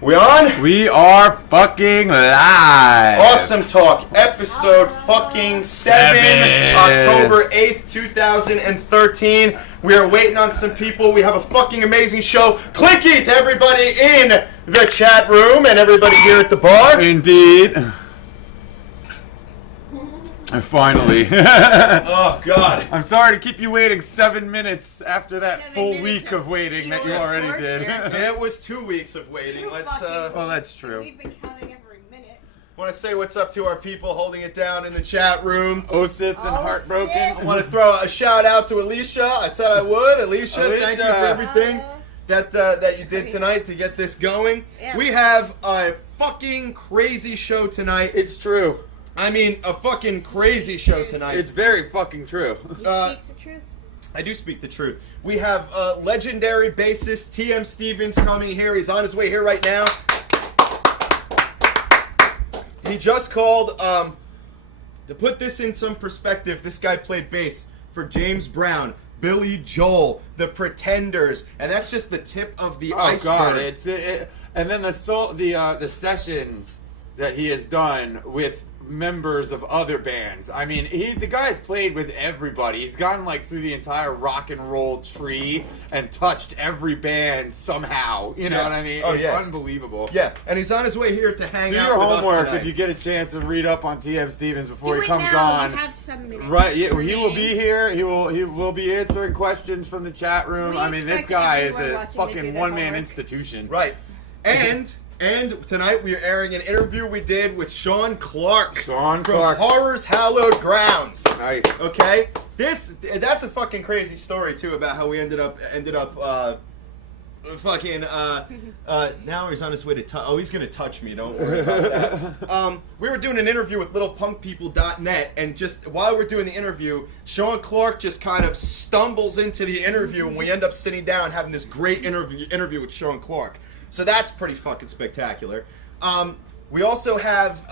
We on? We are fucking live. Awesome Talk, episode fucking 7, October 8th, 2013. We are waiting on some people. We have a fucking amazing show. Clinky to everybody in the chat room and everybody here at the bar. Indeed. Finally. Oh, God. I'm sorry to keep you waiting 7 minutes after that 7 full minutes week of waiting that you already did. Yeah, it was 2 weeks of waiting. Well, that's true. We've been counting every minute. Want to say what's up to our people holding it down in the chat room. Osip and Heartbroken. I want to throw a shout out to Alicia. I said I would. Alicia, thank you for everything that you did tonight to get this going. Yeah. We have a fucking crazy show tonight. It's true. I mean, a fucking crazy show tonight. It's very fucking true. He speaks the truth. I do speak the truth. We have legendary bassist TM Stevens coming here. He's on his way here right now. He just called. To put this in some perspective, this guy played bass for James Brown, Billy Joel, The Pretenders, and that's just the tip of the iceberg. God, and then the sessions that he has done with members of other bands. I mean, the guy's played with everybody. He's gone like through the entire rock and roll tree and touched every band somehow. You know what I mean? Oh, it's yeah. unbelievable. Yeah, and he's on his way here to hang Do out your with homework us tonight. if you get a chance and read up on TM Stevens before Do he it comes now. on. We have some minutes. Right, yeah, he will be here. He will be answering questions from the chat room. We I mean, this expect guy is everyone a watching to do fucking their one-man homework. institution. Right. And tonight we are airing an interview we did with Sean Clark. Sean from Clark. Horror's Hallowed Grounds. Nice. Okay? That's a fucking crazy story too about how we ended up now he's on his way to he's gonna touch me, don't worry about that. We were doing an interview with littlepunkpeople.net, and just while we're doing the interview, Sean Clark just kind of stumbles into the interview, and we end up sitting down having this great interview with Sean Clark. So that's pretty fucking spectacular. We also have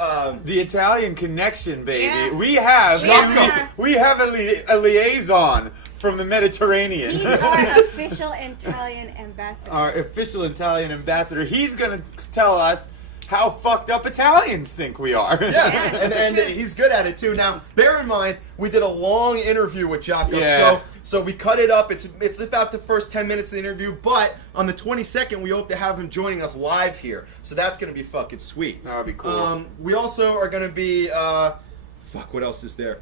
The Italian connection, baby. Yeah. We have Yeah. we have a liaison from the Mediterranean. He's our official Italian ambassador. Our official Italian ambassador. He's gonna tell us how fucked up Italians think we are. yeah, and he's good at it too. Now, bear in mind, we did a long interview with Jacopo, Yeah. so we cut it up. It's about the first 10 minutes of the interview, but on the 22nd, we hope to have him joining us live here. So that's gonna be fucking sweet. That'd be cool. We also are gonna be what else is there?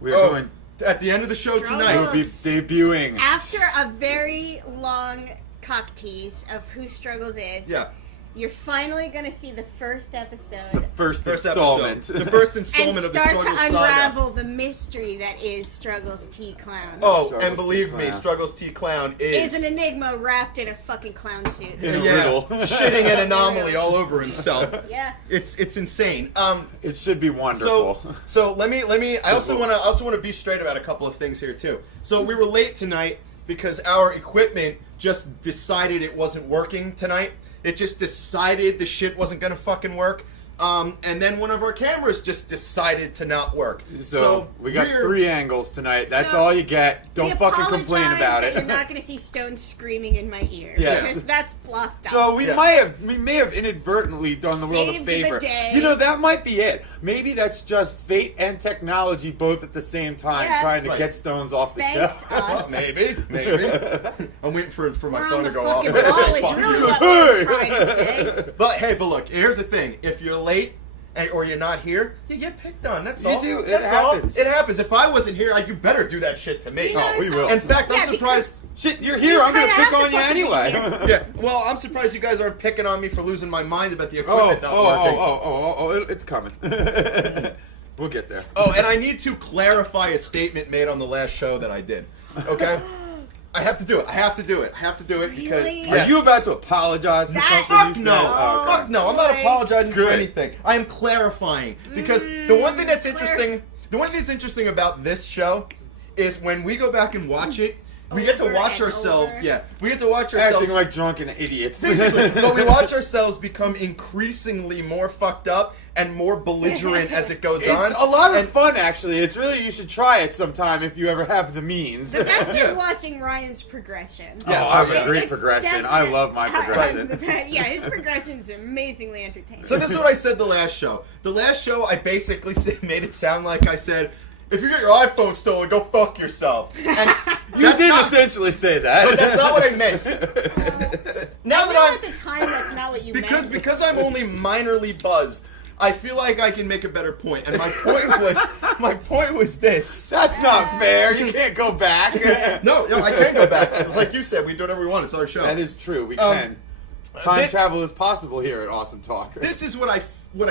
We're going. At the end of the show Struggles. tonight. We'll be debuting. After a very long cock tease of who Struggles is, Yeah. you're finally going to see the first episode. The first Episode. installment. The first And installment of the start Struggles to saga. unravel the mystery that is Struggles T Clown. Oh, Struggles and believe T. me, Clown. Struggles T Clown is Is an enigma wrapped in a fucking clown suit. In a riddle. shitting an anomaly all over himself. Yeah. It's insane. It should be wonderful. So let me. I also want to be straight about a couple of things here too. So we were late tonight because our equipment just decided it wasn't working tonight. It just decided the shit wasn't gonna fucking work. And then one of our cameras just decided to not work. So we got we're- 3 angles tonight. That's So, all you get. Don't We fucking complain apologize about that it. You're not going to see Stonz screaming in my ear. Yes. Because that's blocked out. So we Yeah. may have inadvertently done the world a Saved the favor. day. You know, that might be it. Maybe that's just fate and technology both at the same time Yeah. trying to Right. get Stones off the Thanks shelf. us. Maybe. I'm waiting for my We're phone on to the go off. fucking But ball is fuck really you. what we're trying to say. But look, here's the thing. If you're late or you're not here, you get picked on. That's You all. do. It That's all. happens. It happens. If I wasn't here, you better do that shit to me. You know, we will. In fact, Yeah, I'm surprised. Shit, you're here. I'm gonna kinda pick have to on you fucking be anyway. here. Yeah. Well, I'm surprised you guys aren't picking on me for losing my mind about the Oh, equipment not working. it's coming. We'll get there. Oh, and I need to clarify a statement made on the last show that I did. Okay? I have to do it. I have to do it because... Really? Yes. Are you about to apologize for That- something Fuck you no. said? Oh, okay. Fuck no. I'm not boy. apologizing for Good. anything. I am clarifying. Because the one thing that's interesting... The one thing that's interesting about this show is when we go back and watch it, we get to Over watch and ourselves... over. Yeah. We get to watch ourselves... Acting like drunken idiots. Basically, but we watch ourselves become increasingly more fucked up and more belligerent as it goes on. It's a lot of And- fun, actually. It's really, you should try it sometime if you ever have the means. The best Yeah. is watching Ryan's progression. Yeah, I have yeah. a great It's progression. I definite- love my progression. Yeah, his progression's amazingly entertaining. So this is what I said the last show. The last show, I basically made it sound like I said, if you get your iPhone stolen, go fuck yourself. And You that's did not- essentially say that. But that's not what I meant. Now I know that at the time that's not what you I'm meant. because I'm only minorly buzzed, I feel like I can make a better point. And my point was this. That's not fair. You can't go back. No, I can't go back. It's like you said, we do whatever we want. It's our show. That is true. We Um, can. Time thi- travel is possible here at Awesome Talk. This is what I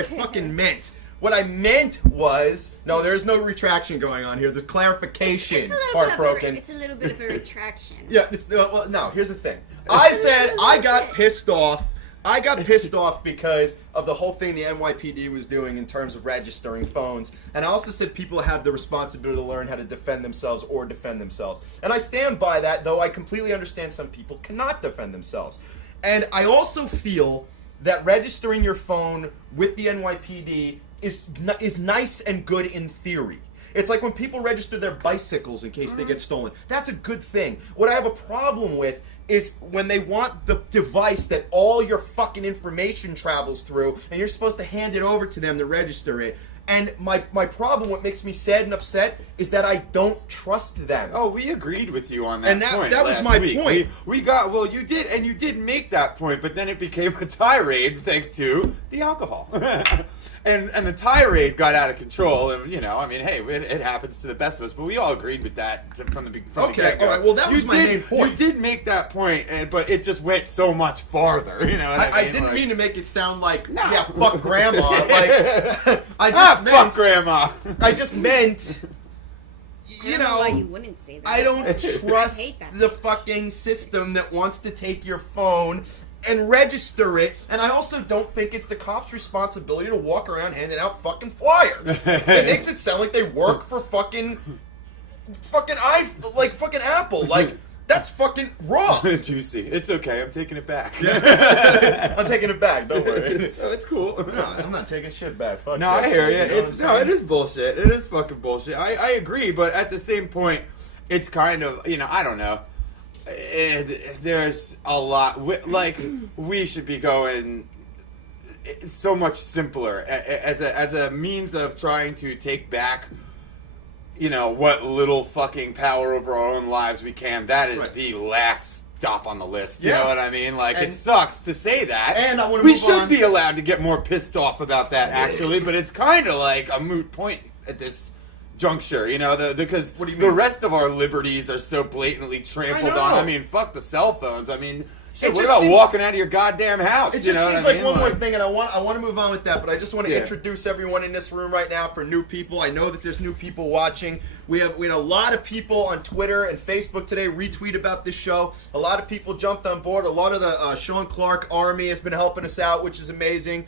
fucking meant. What I meant was no. There's no retraction going on here. There's clarification. It's a little Heartbroken. it's a little bit of a retraction. Yeah. It's well. No. Here's the thing. I said I got pissed off. I got pissed off because of the whole thing the NYPD was doing in terms of registering phones. And I also said people have the responsibility to learn how to defend themselves or defend themselves. And I stand by that, though I completely understand some people cannot defend themselves. And I also feel that registering your phone with the NYPD is nice and good in theory. It's like when people register their bicycles in case they get stolen. That's a good thing. What I have a problem with is when they want the device that all your fucking information travels through and you're supposed to hand it over to them to register it. And my problem, what makes me sad and upset, is that I don't trust them. Oh, we agreed with you on that And that- point. that was last my week. point. We got, well, you did, and you did make that point, but then it became a tirade thanks to the alcohol. And the tirade got out of control, and I mean, hey, it happens to the best of us. But we all agreed with that from the Okay, get-go. all right, well, that was my main point. You did make that point, but it just went so much farther. You know, what I mean? didn't Like, mean to make it sound like, yeah, fuck grandma. Like, I just meant, fuck grandma. I just meant, I don't know why you wouldn't say that. I don't I trust hate that. the fucking system that wants to take your phone and register it, and I also don't think it's the cops' responsibility to walk around handing out fucking flyers. It makes it sound like they work for fucking Apple. Like, that's fucking wrong. Juicy. It's okay. I'm taking it back. I'm taking it back. Don't worry. Oh, it's cool. No, I'm not taking shit back. Fuck No, that. I hear you. know what It's I'm no, saying? it is bullshit. It is fucking bullshit. I agree, but at the same point, it's kind of I don't know. There's a lot. Like we should be going so much simpler as a means of trying to take back. What little fucking power over our own lives we can. That is Right. the last stop on the list. You Yeah. know what I mean? Like, And- it sucks to say that. And I wanna we move should on. be allowed to get more pissed off about that, actually, but it's kind of like a moot point at this juncture, because What do you the mean? rest of our liberties are so blatantly trampled I on. know. I mean, fuck the cell phones. I mean, shit, It what just about seems- walking out of your goddamn house? It you just know seems what I like mean? one more thing, and I want to move on with that, but I just want to Yeah. introduce everyone in this room right now for new people. I know that there's new people watching. We had a lot of people on Twitter and Facebook today retweet about this show. A lot of people jumped on board. A lot of the Sean Clark Army has been helping us out, which is amazing.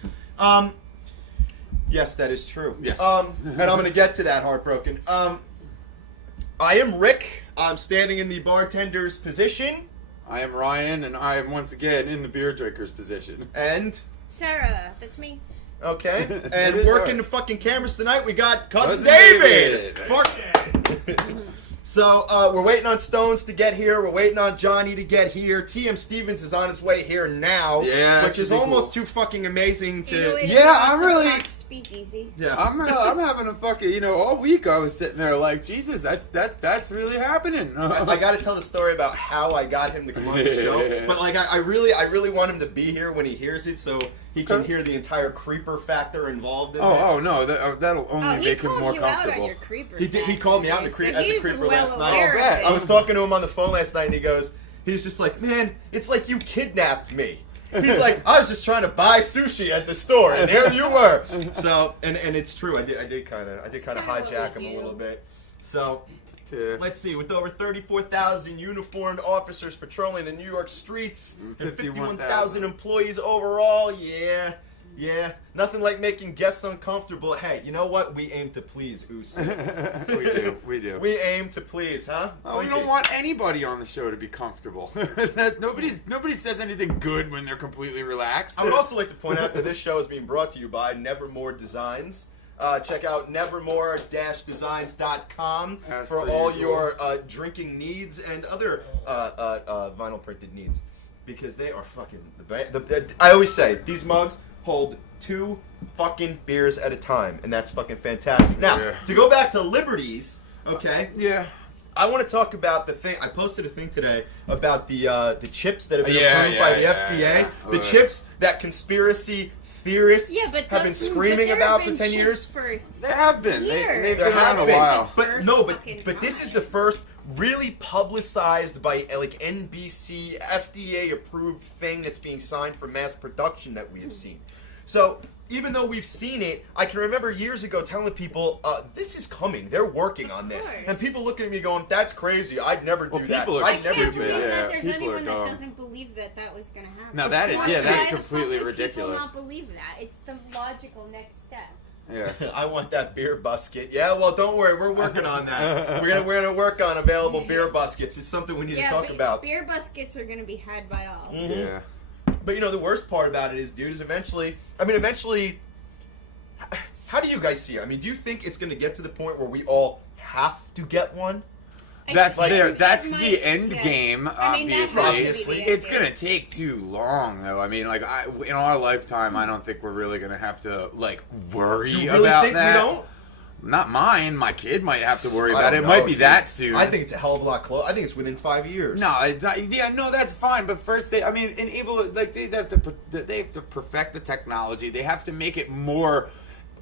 Yes, that is true. Yes. And I'm going to get to that, Heartbroken. I am Rick. I'm standing in the bartender's position. I am Ryan, and I am once again in the beer drinker's position. And... Sarah, that's me. Okay, That and is working her. the fucking cameras tonight, we got Cousin Cousin David. David. Fuck. So we're waiting on Stonz to get here. We're waiting on Johnny to get here. TM Stevens is on his way here now, Yeah, which that is should be almost cool. too fucking amazing to. Yeah, I'm really- Speakeasy. Yeah, I'm having a fucking, all week I was sitting there like, Jesus, that's really happening. I got to tell the story about how I got him to come on the show, but like I really want him to be here when he hears it, so he can Okay. hear the entire creeper factor involved in this. Oh no, that'll only Oh, he make him called more you out on comfortable. your creeper. He did. He called me out as a he's creeper well last night. aware Oh, of it. I was talking to him on the phone last night, and he was just like, "Man, it's like you kidnapped me." He's like, I was just trying to buy sushi at the store, and there you were. So, and it's true. I did kind of hijack him a little bit. So, let's see. With over 34,000 uniformed officers patrolling the New York streets and 51,000 employees overall, yeah. Nothing like making guests uncomfortable. Hey, you know what? We aim to please, Usyk. We do. We aim to please, huh? Oh, we don't want anybody on the show to be comfortable. Nobody says anything good when they're completely relaxed. I would also like to point out that this show is being brought to you by Nevermore Designs. Check out nevermore-designs.com for all your drinking needs and other vinyl printed needs, because they are fucking I always say these mugs hold 2 fucking beers at a time, and that's fucking fantastic. Now, to go back to Liberties, okay? Yeah. I want to talk about the thing. I posted a thing today about the chips that have been approved by the FDA. The chips that conspiracy theorists have been screaming about for 10 years. There have been. They've There been around have a while. But this is the first really publicized by like NBC FDA approved thing that's being signed for mass production that we have seen. So even though we've seen it, I can remember years ago telling people, this is coming. They're working on this. And people looking at me going, that's crazy. I'd never do that. I'd never do that. There's anyone that doesn't believe that was going to happen. No, that is, that's completely ridiculous. People not believe that. It's the logical next step. Yeah. I want that beer busket. Yeah, well, don't worry. We're working on that. We're gonna work on available beer buskets. It's something we need to talk about. Beer buskets are going to be had by all. Mm-hmm. Yeah. But you know, the worst part about it is, dude, is eventually, how do you guys see it? I mean, do you think it's going to get to the point where we all have to get one? That's the end game, obviously. It's good. gonna take too long, though. I mean, like, in our lifetime, I don't think we're really gonna have to, like, worry You really about think that. we don't? Not mine. My kid might have to worry I about it. don't It might know, be dude. that soon. I think it's a hell of a lot close. I think it's within 5 years. No, that's fine. But first, they have to perfect the technology. They have to make it more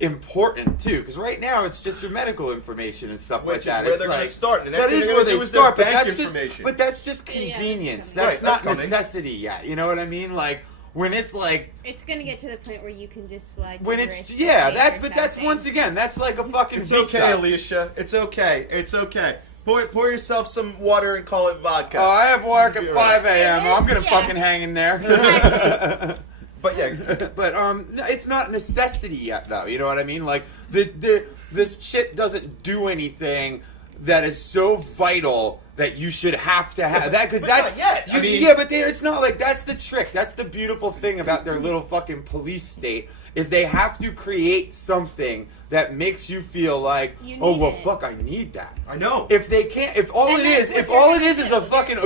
important too, because right now it's just your medical information and stuff like that. Which is where they're going to start. That is where they start, but that's that's just convenience. That's not necessity yet. You know what I mean? Like when it's like it's going to get to the point where you can just slide. When it's that's once again that's like a fucking. It's okay, Alicia. It's okay. It's okay. Pour yourself some water and call it vodka. Oh, I have work at 5 a.m. I'm gonna fucking hang in there. But yeah, it's not a necessity yet, though. You know what I mean? Like this shit doesn't do anything that is so vital that you should have to have that, because that's not yet. It's not like that's the trick. That's the beautiful thing about their little fucking police state is they have to create something that makes you feel like, fuck, I need that. I know. If they can't, if all it is a fucking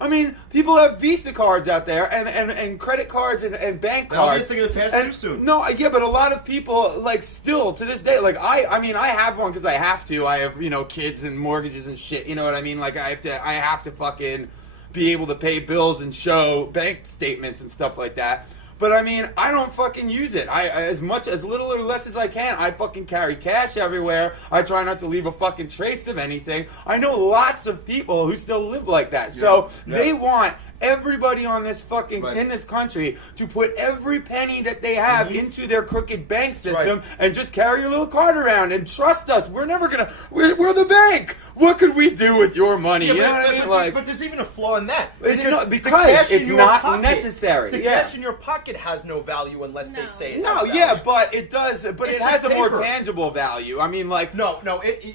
I mean, people have Visa cards out there and credit cards and bank cards. I'm thinking of the fast food soon. No, yeah, but a lot of people like still to this day, like I mean, I have one because I have to. I have kids and mortgages and shit. You know what I mean? Like I have to fucking be able to pay bills and show bank statements and stuff like that. But I mean, I don't fucking use it. As little or less as I can. I fucking carry cash everywhere. I try not to leave a fucking trace of anything. I know lots of people who still live like that. So they want everybody on this fucking in this country to put every penny that they have into their crooked bank system and just carry a little card around and trust us. We're never gonna. We're the bank. What could we do with your money? You know what I mean? But there's even a flaw in that. Because the cash it's in your not pocket, necessary. The cash in your pocket has no value unless they say it has value. But it does. But it has a more tangible value. I mean, like no.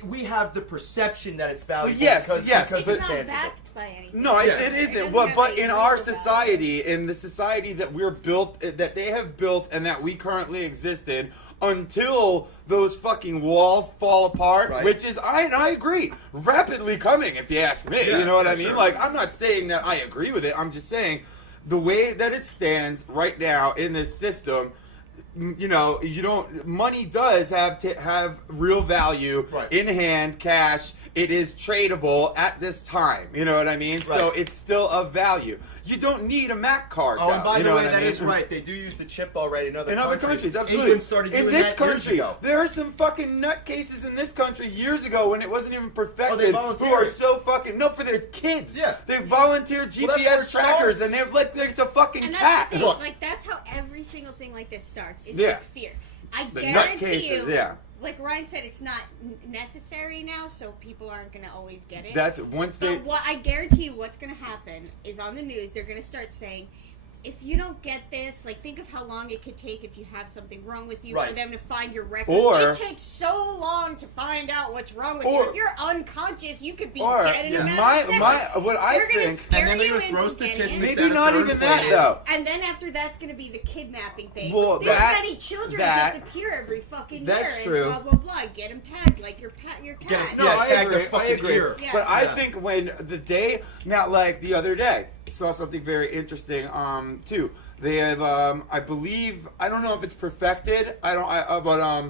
We have the perception that it's valuable. Because it's but, not backed by anything. No, it isn't. But in our society, in the society that we're built, that they have built, and that we currently exist in, until those fucking walls fall apart, which is, I agree, rapidly coming, if you ask me. You know what I mean? Sure. Like, I'm not saying that I agree with it. I'm just saying the way that it stands right now in this system, money does have real value in hand, cash, it is tradable at this time. You know what I mean? So Right. it's still of value. You don't need a Mac card. Oh, and though, by you the know way, what I that mean? is right. They do use the chip already in other countries, absolutely. England started doing in this that years country, ago. there are some fucking nutcases in this country years ago when it wasn't even perfected. volunteered. Who are so fucking for their kids. Yeah. They volunteer Well, that's where GPS it trackers, starts. and they're like it's a fucking And that's cat. the thing, Look. like that's how every single thing like this starts. It's Yeah. with fear. I The guarantee nutcases, you, yeah. like Ryan said, it's not necessary now, so people aren't gonna always get it. That's once they. But what I guarantee you, what's gonna happen is on the news they're gonna start saying, if you don't get this, like think of how long it could take if you have something wrong with you for Right. them to find your record. Or- it takes so long to find out what's wrong with Or- you. If you're unconscious, you could be Or dead in a matter my of seconds. what I They're gonna think. scare And then they're you gonna throw into getting statistics it. at Maybe us not that are even that inflated. though. And then after that's going to be the kidnapping thing. Well, There's that- many children that- disappear every fucking that's year. true. And blah, blah, blah. Get them tagged like your cat. Get 'em- No, Yeah, I tag their agree. I fucking agree. ear. Yeah. But I Yeah. think when the day now, like the other day, saw something very interesting. Too. They have, I believe, I don't know if it's perfected. But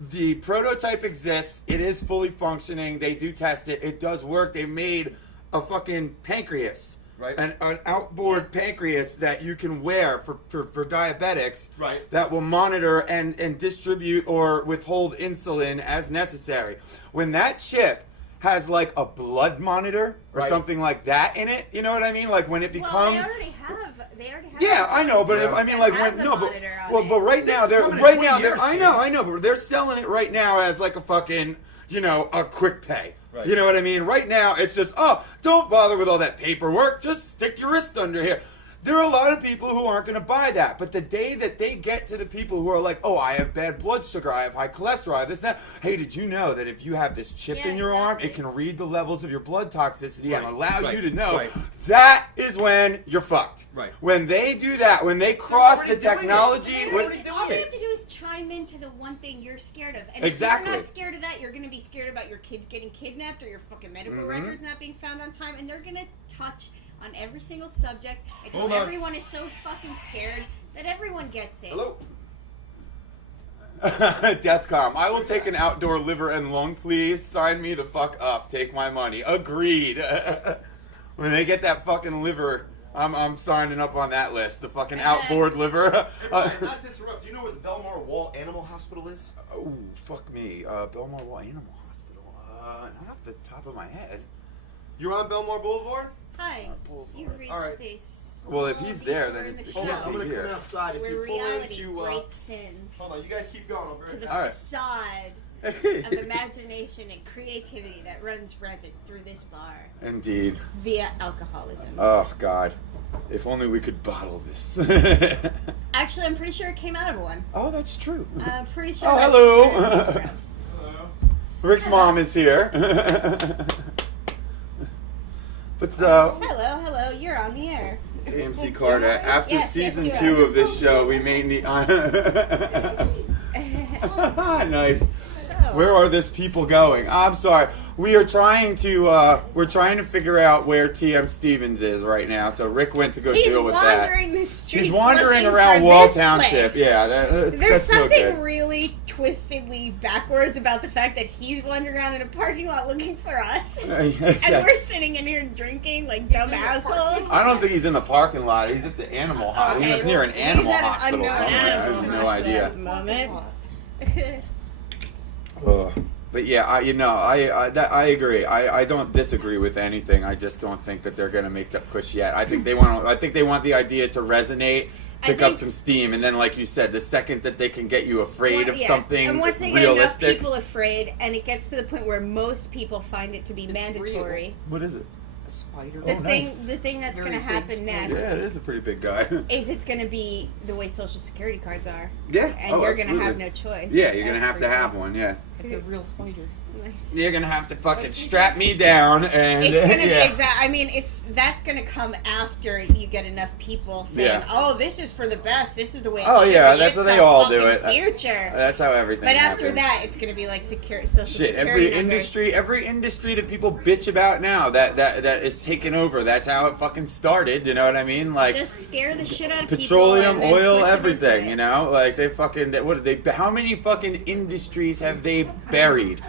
the prototype exists. It is fully functioning. They do test it. It does work. They made a fucking pancreas. Right. An outboard pancreas that you can wear for diabetics. Right. That will monitor and distribute or withhold insulin as necessary. When that chip has like a blood monitor or Right. something like that in it, you know what I mean? Like when it Well, becomes. they already have. Yeah, I know, but Yeah. I mean, like when the no, monitor on but it. but right now is they're coming in right 20 now they're years, I know, but they're selling it right now as like a fucking a quick pay. Right. You know what I mean? Right now it's just don't bother with all that paperwork. Just stick your wrist under here. There are a lot of people who aren't going to buy that, but the day that they get to the people who are like, oh, I have bad blood sugar, I have high cholesterol, I have this, that. Hey, did you know that if you have this chip Yeah, in your arm, it exactly. can read the levels of your blood toxicity and Right, allow right, you to know? right. That is when you're fucked. Right. When they do that, when they cross already the doing it. technology, They're with, already doing All they it. have to do is chime into the one thing you're scared of. And Exactly. if you're not scared of that, you're going to be scared about your kids getting kidnapped or your fucking medical Mm-hmm. records not being found on time. And they're going to touch on every single subject until Hold on. everyone is so fucking scared that everyone gets it. Hello? Deathcom. I will take an outdoor liver and lung, please. Sign me the fuck up. Take my money. Agreed. When they get that fucking liver, I'm signing up on that list. The fucking outboard liver. Not to interrupt, do you know where the Belmar Wall Animal Hospital is? Oh, fuck me. Belmar Wall Animal Hospital. Not off the top of my head. You're on Belmar Boulevard? Hi, Boulevard. you've reached Alright. a Well, if small he's there, detour then in the it's- Hold on, show I'm gonna Here. come outside. If where you pull reality into, breaks in hold on, you guys keep going. I'll be to right the back. All right. facade here. of imagination and creativity that runs rampant through this bar Indeed. via alcoholism. Oh, God. If only we could bottle this. Actually, I'm pretty sure it came out of one. Oh, that's true. I'm pretty sure. Oh, that's hello. where it came from. Hello. Rick's mom is here. But so, Hello, you're on the air. AMC Carta, after Yes, season yes, 2 you are. of this show, we may need. Nice. So, Where are this people going? I'm sorry. We are trying to figure out where TM Stevens is right now. So Rick went to go he's deal with that. wandering the streets. He's wandering looking around for Wall this Township. place. Yeah, There's that's no something good. really twistedly backwards about the fact that he's wandering around in a parking lot looking for us. And we're sitting in here drinking like dumb assholes. I don't think he's in the parking lot. He's at the animal hospital. Okay, He's near an well, animal he's at an hospital unknown somewhere. I animal have no hospital idea. at the moment. But yeah, I agree. I don't disagree with anything. I just don't think that they're going to make that push yet. I think they want. I think they want the idea to resonate, pick up think- some steam, and then, like you said, the second that they can get you afraid of Yeah. something and once they get enough realistic. people afraid, and it gets to the point where most people find it to be mandatory, What is it? A spider. the thing nice. the thing that's Very going to big happen spider. next Yeah, it is a pretty big guy. is it's going to be the way Social Security cards are. Yeah, And you're going to have absolutely. no choice. Yeah, you're gonna That's have to for have sure. one. Yeah, It's a real spider. Nice. you're gonna have to fucking strap me down, and It's gonna yeah. be exact. I mean, that's gonna come after you get enough people saying, Yeah. "Oh, this is for the best. This is the way." It Oh, should yeah, be. that's It's what they the all do fucking it. Future. That's how everything. But after happens. that, it's gonna be like social Shit, security every numbers. every industry that people bitch about now that is taken over. That's how it fucking started. You know what I mean? Like Just scare the shit out of petroleum, people. and then oil, push them into everything. it. You know, like they fucking. What are they? How many fucking industries have they buried?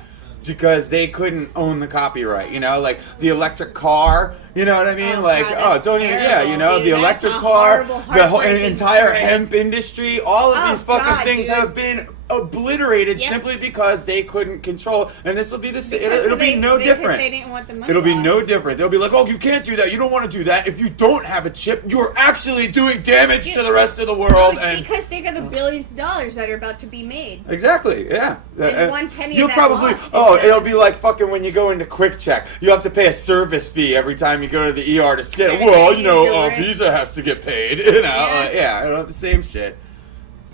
because they couldn't own the copyright, you know, like the electric car, you know what I mean? Oh, like, God, don't even, yeah, you know, dude, the that's electric a car, horrible, the whole heartbreaking entire story. hemp industry, all of Oh, these fucking God, things dude. have been obliterated Yep. simply because they couldn't control, and this will be the same, Because it'll be no because different. They didn't want the money It'll be no lost. different. They'll be like, oh, you can't do that. You don't want to do that. If you don't have a chip, you're actually doing damage to the rest of the world. Well, And because think of the billions of dollars that are about to be made. exactly, yeah. And 1 penny of You'll that probably, lost is oh, that- it'll be like fucking when you go into Quick Check. You have to pay a service fee every time you go to the ER to scan. They're Well, gonna you know, use your wrist. Visa has to get paid. You know, Yeah. yeah, it'll have the same shit.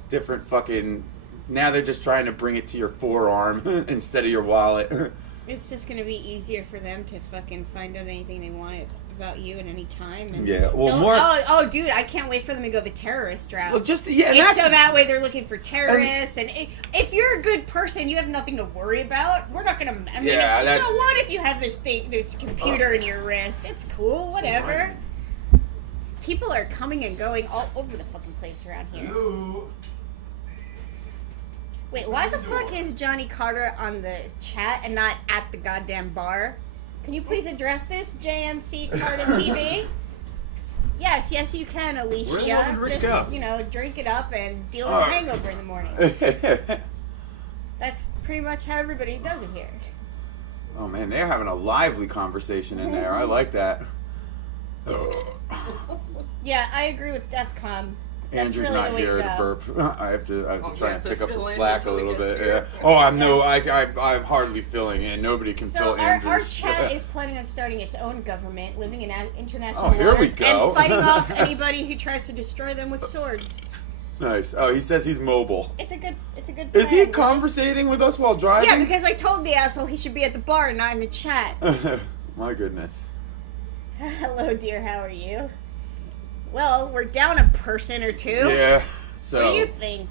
Different fucking. Now they're just trying to bring it to your forearm instead of your wallet. It's just gonna be easier for them to fucking find out anything they want about you at any time. And Yeah, well, don't- more- Oh, dude, I can't wait for them to go the terrorist route. Well, just yeah, And that's so that way they're looking for terrorists, and if you're a good person, you have nothing to worry about. We're not gonna. I mean, Yeah, that's- so what if you have this thing, this computer in your wrist? It's cool, whatever. People are coming and going all over the fucking place around here. Wait, why the fuck is Johnny Carter on the chat and not at the goddamn bar? Can you please address this, JMC Carter TV? Yes, you can, Alicia. Where the hell did Rick Just, go? you know, drink it up and deal with a hangover in the morning. That's pretty much how everybody does it here. Oh man, they're having a lively conversation in there. I like that. Yeah, I agree with DEFCON. That's Andrew's really not the way here to to go. burp. I have to Oh, try you and have to pick up the fill in slack a until he little gets bit. here. Yeah. Oh, I'm hardly filling in. Nobody can So fill our Andrew's. chat is planning on starting its own government, living in international Oh, here we waters, go. and fighting off anybody who tries to destroy them with swords. Nice. Oh, he says he's mobile. It's a good Is he plan. conversating with us while driving? Yeah, because I told the asshole he should be at the bar and not in the chat. My goodness. Hello, dear. How are you? Well, we're down a person or two. Yeah. What do you So, think?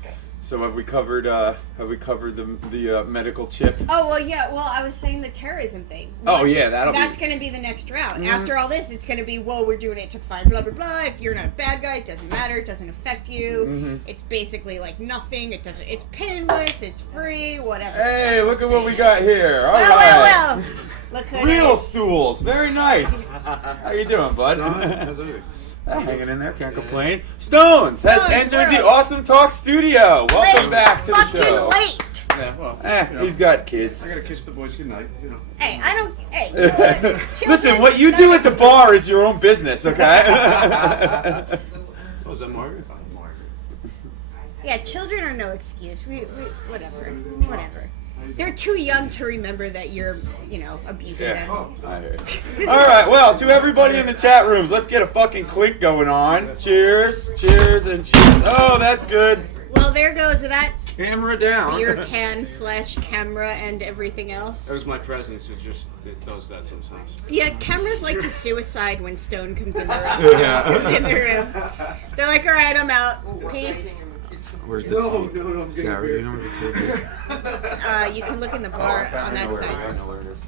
have we covered the medical chip? Oh well, yeah. Well, I was saying the terrorism thing. Oh, yeah, That's going to be the next route. After all this, it's going to be, well, we're doing it to find blah blah blah. If you're not a bad guy, it doesn't matter. It doesn't affect you. It's basically like nothing. It doesn't. It's painless. It's free. Whatever. Hey, look at what we got here. All right. well. Look who it Real is. stools. Very nice. How you doing, bud? How's it? Hanging in there, can't complain. Stonz has Stonz, entered the world. Awesome Talk studio. Welcome Late. back to the Fucking show. late. Yeah, well, He's got kids. I gotta kiss the boys goodnight, you know. Hey, I don't. Hey, you know what? Listen, Children, what you do at the bar is your own business, okay? Oh, is that Margaret? Oh, Margaret. Yeah, children are no excuse. We whatever. They're too young to remember that you're, abusing them. I hear you. All right, well, to everybody in the chat rooms, let's get a fucking clink going on. Cheers, cheers, and cheers. Oh, that's good. Well, there goes that Camera down. beer can / camera and everything else. That was my presence. It does that sometimes. Yeah, cameras like to suicide when Stone comes in the room. Yeah. Comes in the room. They're like, all right, I'm out. Peace. Where's the No, tea? I'm getting Sarah, beer. you know where the tea is? You can look in the bar on that I side. know where it is.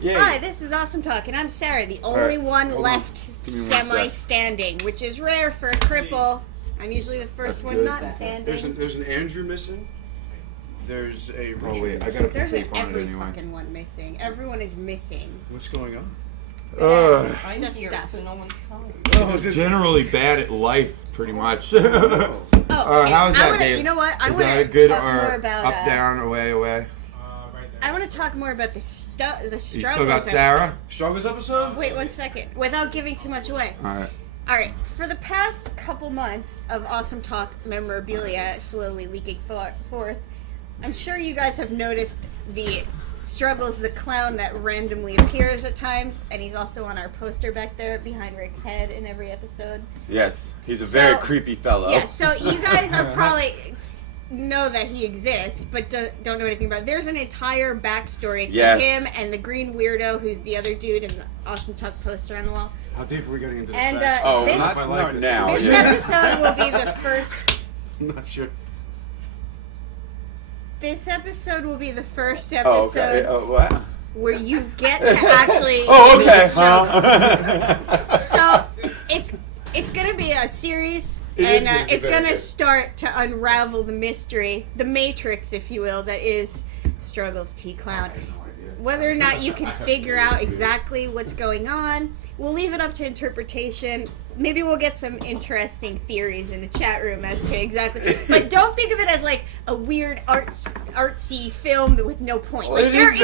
Yay. Hi, this is Awesome Talk, and I'm Sarah, the only right, one hold on. left Give me one sec. semi-standing, which is rare for a cripple. I'm usually the first That's one good. not standing. There's an Andrew missing. There's a Richard. Oh, wait, I missing. gotta put There's an tape on it every anyway. fucking one missing. Everyone is missing. What's going on? I'm Just here, stuff. so no one's coming. He's generally bad at life, pretty much. Oh, okay. how's that, I wanna, Dave? you know what? I Is want that a to good talk or more about. up, down, away? I want to talk more about the You struggles. still got Sarah? Struggles episode? Wait 1 second, without giving too much away. Alright. All right, for the past couple months of Awesome Talk memorabilia slowly leaking forth, I'm sure you guys have noticed the struggles the clown that randomly appears at times, and he's also on our poster back there behind Rick's head in every episode. Yes, he's a very So- creepy fellow. Yeah, so you guys are probably know that he exists, but don't know anything about it. There's an entire backstory to Yes. him and the green weirdo who's the other dude in the Awesome Talk poster on the wall. How deep are we getting into this? And back? Oh, this, not now. this Yeah. episode will be the first. I'm not sure. This episode will be the first Oh, episode okay. Oh, what? where you get to actually. Oh, meet okay. Shogo. Huh? So it's gonna be a series, It is and gonna be it's very gonna good. start to unravel the mystery, the matrix, if you will, that is Struggles T-Clown. Whether or not you can figure out exactly what's going on, we'll leave it up to interpretation. Maybe we'll get some interesting theories in the chat room as to exactly. But don't think of it as like a weird artsy film with no point. Well, Like, there is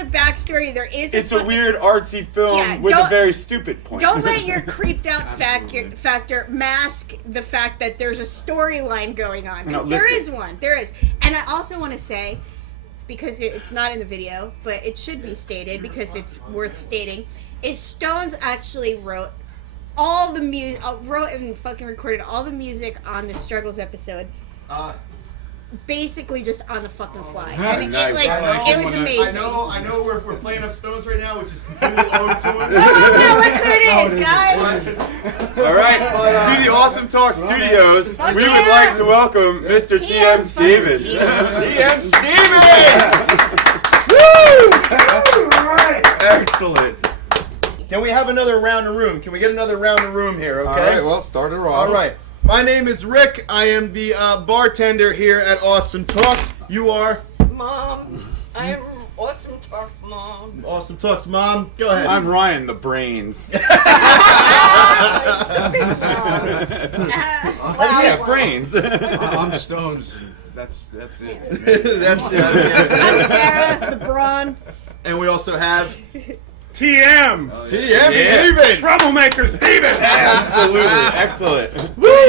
a backstory. There is. It's a weird artsy film with a very stupid point. Don't let your creeped out factor mask the fact that there's a storyline going on. Because there is one. There is. And I also want to say, because it's not in the video, but it should be stated because it's worth stating, is Stonz actually wrote all the music, wrote and fucking recorded all the music on the Struggles episode. Basically just on the fucking fly. And it was amazing. I know we're playing up Stonz right now, which is completely owed to him. Oh, look who it is, guys! All right, to the Awesome Talk Studios, we would like to welcome Mr. TM Stevens. TM Stevens! Woo! All right. Excellent. Can we have another round of room? Can we get another round of room here, okay? All right, well, start it off. All right. My name is Rick. I am the bartender here at Awesome Talk. You are? Mom. I am Awesome Talk's mom. Awesome Talk's mom. Go ahead. I'm Ryan, the brains. Wow. Yeah, brains. I'm Stonz. That's it. That's it. I'm Sarah, the brawn. And we also have TM! TM Stevens! Troublemaker Stevens! Absolutely. Excellent.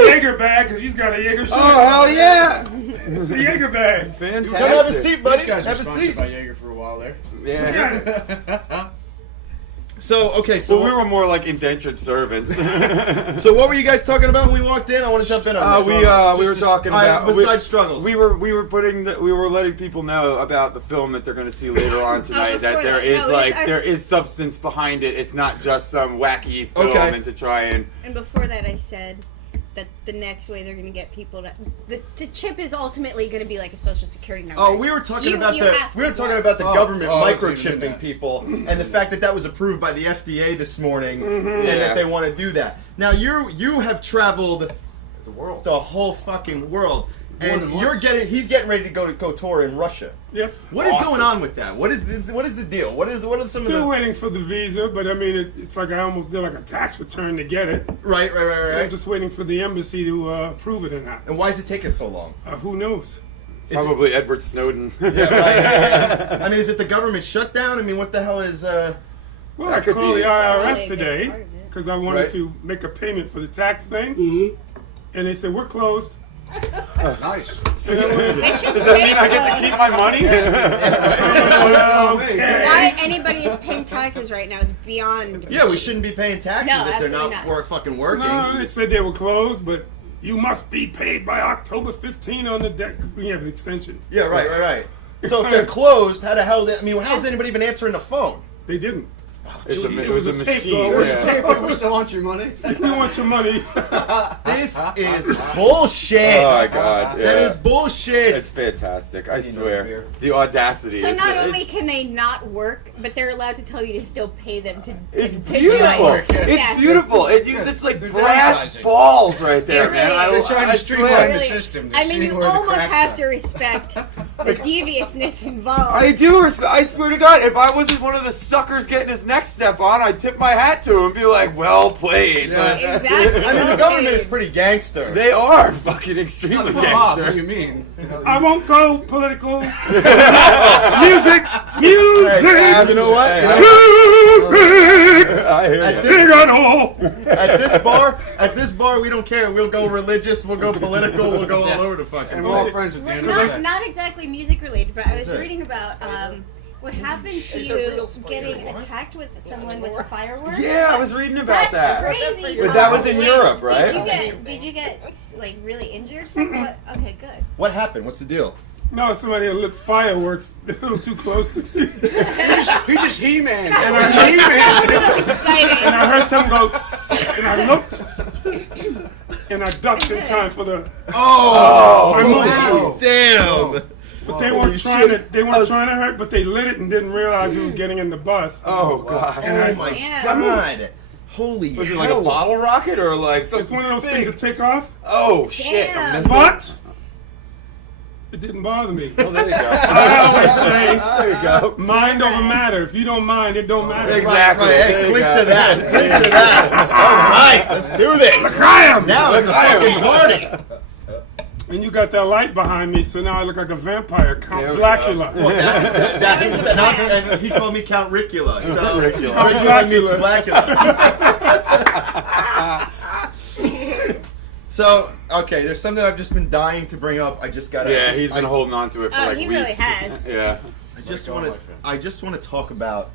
Jaeger bag, because he's got a Jaeger shirt. Oh, hell yeah! It's a Jaeger bag. Fantastic. Come have a seat, buddy. These guys Have were a sponsored seat. by Jaeger for a while there. Yeah. So So we were more like indentured servants. So what were you guys talking about when we walked in? I want to jump in on this. We were talking All right, about besides struggles. We were letting people know about the film that they're going to see later on tonight. before That that, there is substance behind it. It's not just some wacky film and to try and. And before that, I said that the next way they're going to get people to the chip is ultimately going to be like a social security number. Oh, we were talking about the government microchipping people and the fact that was approved by the FDA this morning and that they want to do that. Now you have traveled The world. the whole fucking world. And once. he's getting ready to go tour in Russia. Yep. What is going on with that? What is the deal? What are some Still of the waiting for the visa, but I mean, it's like I almost did like a tax return to get it. Right. I'm just waiting for the embassy to approve it or not. And why does it take us so long? Who knows? Probably Edward Snowden. Yeah. I mean, is it the government shutdown? I mean, what the hell is? Well, I That could called be- the Probably IRS a good today part of it. because I wanted Right. to make a payment for the tax thing, and they said we're closed. Nice. So then Does that mean I get to keep my money? okay. Why anybody is paying taxes right now is beyond. Yeah, we shouldn't be paying taxes No, if they're absolutely not, not. fucking working. No, they said they were closed, but you must be paid by October 15 on the deck. We have the extension. Yeah, right. So if they're closed, how the hell? How's anybody even answering the phone? They didn't. It was a tape, machine. though. Yeah. We still want your money. We want your money. This is bullshit. Oh my god. Yeah. That is bullshit. It's fantastic. I another swear. beer. The audacity. So is not only can they not work, but they're allowed to tell you to still pay them to. It's to beautiful. do it. It's Yeah. beautiful. It's like They're brass downsizing. balls right there, It man. really is. They're trying I to streamline swear. the system. They're I mean, seeing you where the almost cracks have are. to respect the deviousness involved. I do respect. I swear to God, if I wasn't one of the suckers getting his next step on, I'd tip my hat to him and be like, "Well played." Yeah. Exactly. I mean, the government is pretty gangster. They are fucking extremely Bob, what do gangster. you mean? I won't go political. Music. You know what? Hey, Music. I hear At you. this- Figaro. At this bar, we don't care. We'll go religious. We'll go political. We'll go all over the fucking And we're all place. friends at the end of Not, the day. not exactly music related, but I was Is it? reading about what happened to It's a real you spicy getting one. attacked with someone with fireworks. Yeah, I was reading about That's that. crazy. But that was Tom. in Wait, Europe, right? Did you get like really injured? What? Okay, good. What happened? What's the deal? No, somebody lit fireworks a little too close to me. He just He-Man. And I That's exciting. and I heard something go, tss, and I looked, and I ducked in time for the. Oh, I moved. wow. Damn! But they Holy weren't trying to. shit. They weren't trying to hurt, but they lit it and didn't realize we were getting in the bus. Oh god. Oh my Yeah. god! Holy Was it hell! like a bottle rocket or like It's one of those something things that big? take off. Oh shit! Damn. I'm missing. But It didn't bother me. Well, there you go. I always say, There you go. mind over matter. If you don't mind, it don't matter. Exactly. Right, There hey, you click go. to that. Click to that. All right, let's do this. I am. Now it's a fucking party. And you got that light behind me, so now I look like a vampire, Count There we Blackula. Well, that's and he called me Count Ricula. So Ricula. Count Ricula meets Blackula. So, okay, there's something I've just been dying to bring up. I just gotta. Yeah, he's been holding on to it for Oh, like he weeks. really has. Yeah. I just Like all want my to. friends. I just want to talk about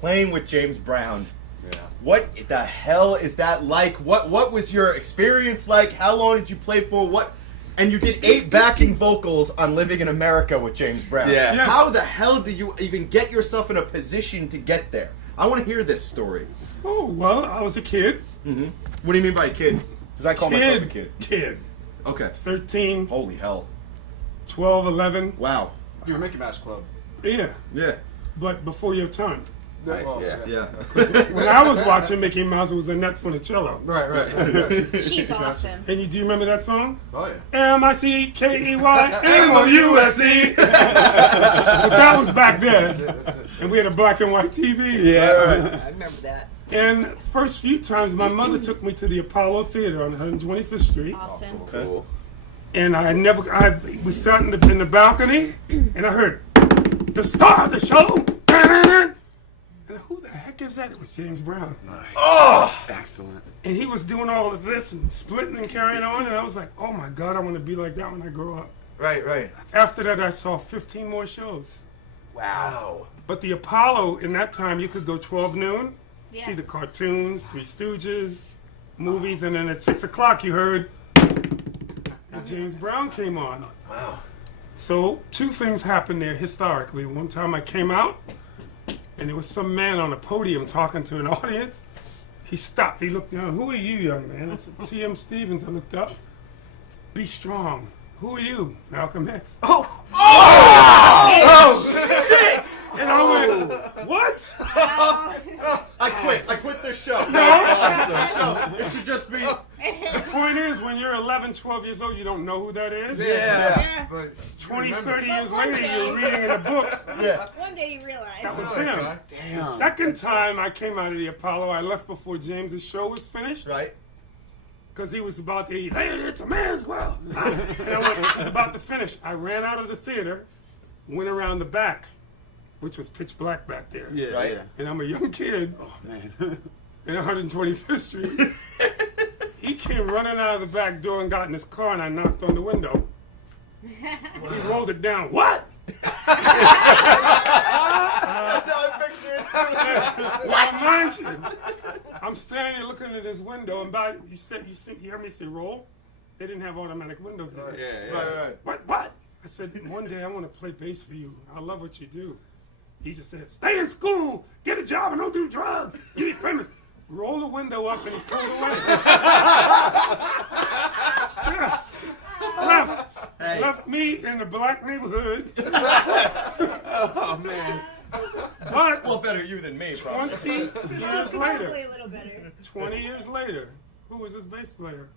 playing with James Brown. Yeah. What the hell is that like? What was your experience like? How long did you play for? What? And you did 8 backing vocals on Living in America with James Brown. Yeah. Yes. How the hell did you even get yourself in a position to get there? I want to hear this story. Oh, well, I was a kid. What do you mean by a kid? Because I call myself a kid. Kid. Okay. 13, Holy hell. 12, 11. Wow. You're a Mickey Mouse Club. Yeah, Yeah. but before your time. Well, yeah. Yeah. When I was watching Mickey Mouse, it was Annette Funicello. Right. She's awesome. And do you remember that song? Oh yeah. MICKEY But that was back then. And we had a black and white TV. Yeah. I remember that. And first few times, my mother took me to the Apollo Theater on 125th Street. Awesome. Cool. And we sat in the balcony, and I heard, the star of the show. And who the heck is that? It was James Brown. Excellent. And he was doing all of this and splitting and carrying on, and I was like, oh my God, I want to be like that when I grow up. Right. After that, I saw 15 more shows. Wow. But the Apollo, in that time, you could go 12 noon, Yeah. see the cartoons, Three Stooges, movies, and then at 6 o'clock you heard and James Brown came on. Wow. So 2 things happened there historically. One time I came out, and there was some man on a podium talking to an audience. He stopped. He looked down. Who are you, young man? I said, T.M. Stevens. I looked up. Be strong. Who are you? Malcolm X. And I went, what? I quit this show. No. It should just be. The point is, when you're 11, 12 years old, you don't know who that is. Yeah. But 20, 30 years One later, day. you're reading in a book. Yeah. One day you realize. That was Oh, him. okay. Damn. The second time I came out of the Apollo, I left before James's show was finished. Right. Because he was about to eat. Hey, it's a man's world. And I went, he's about to finish. I ran out of the theater, went around the back, which was pitch black back there. Yeah. Right. Yeah. And I'm a young kid Man. in 125th Street. He came running out of the back door and got in his car, and I knocked on the window. He rolled it down. What? That's how I picture it too. Well, mind you, I'm standing there looking at his window, and you heard me say roll? They didn't have automatic windows there. Yeah. Right. What? I said, one day I want to play bass for you. I love what you do. He just said, stay in school, get a job, and don't do drugs. You be famous. Roll the window up, and he pulled away. Yeah. Left me in the black neighborhood. Oh man. But Well, better you than me, probably. 20 years Probably later, a little better. 20 years later, who was his bass player?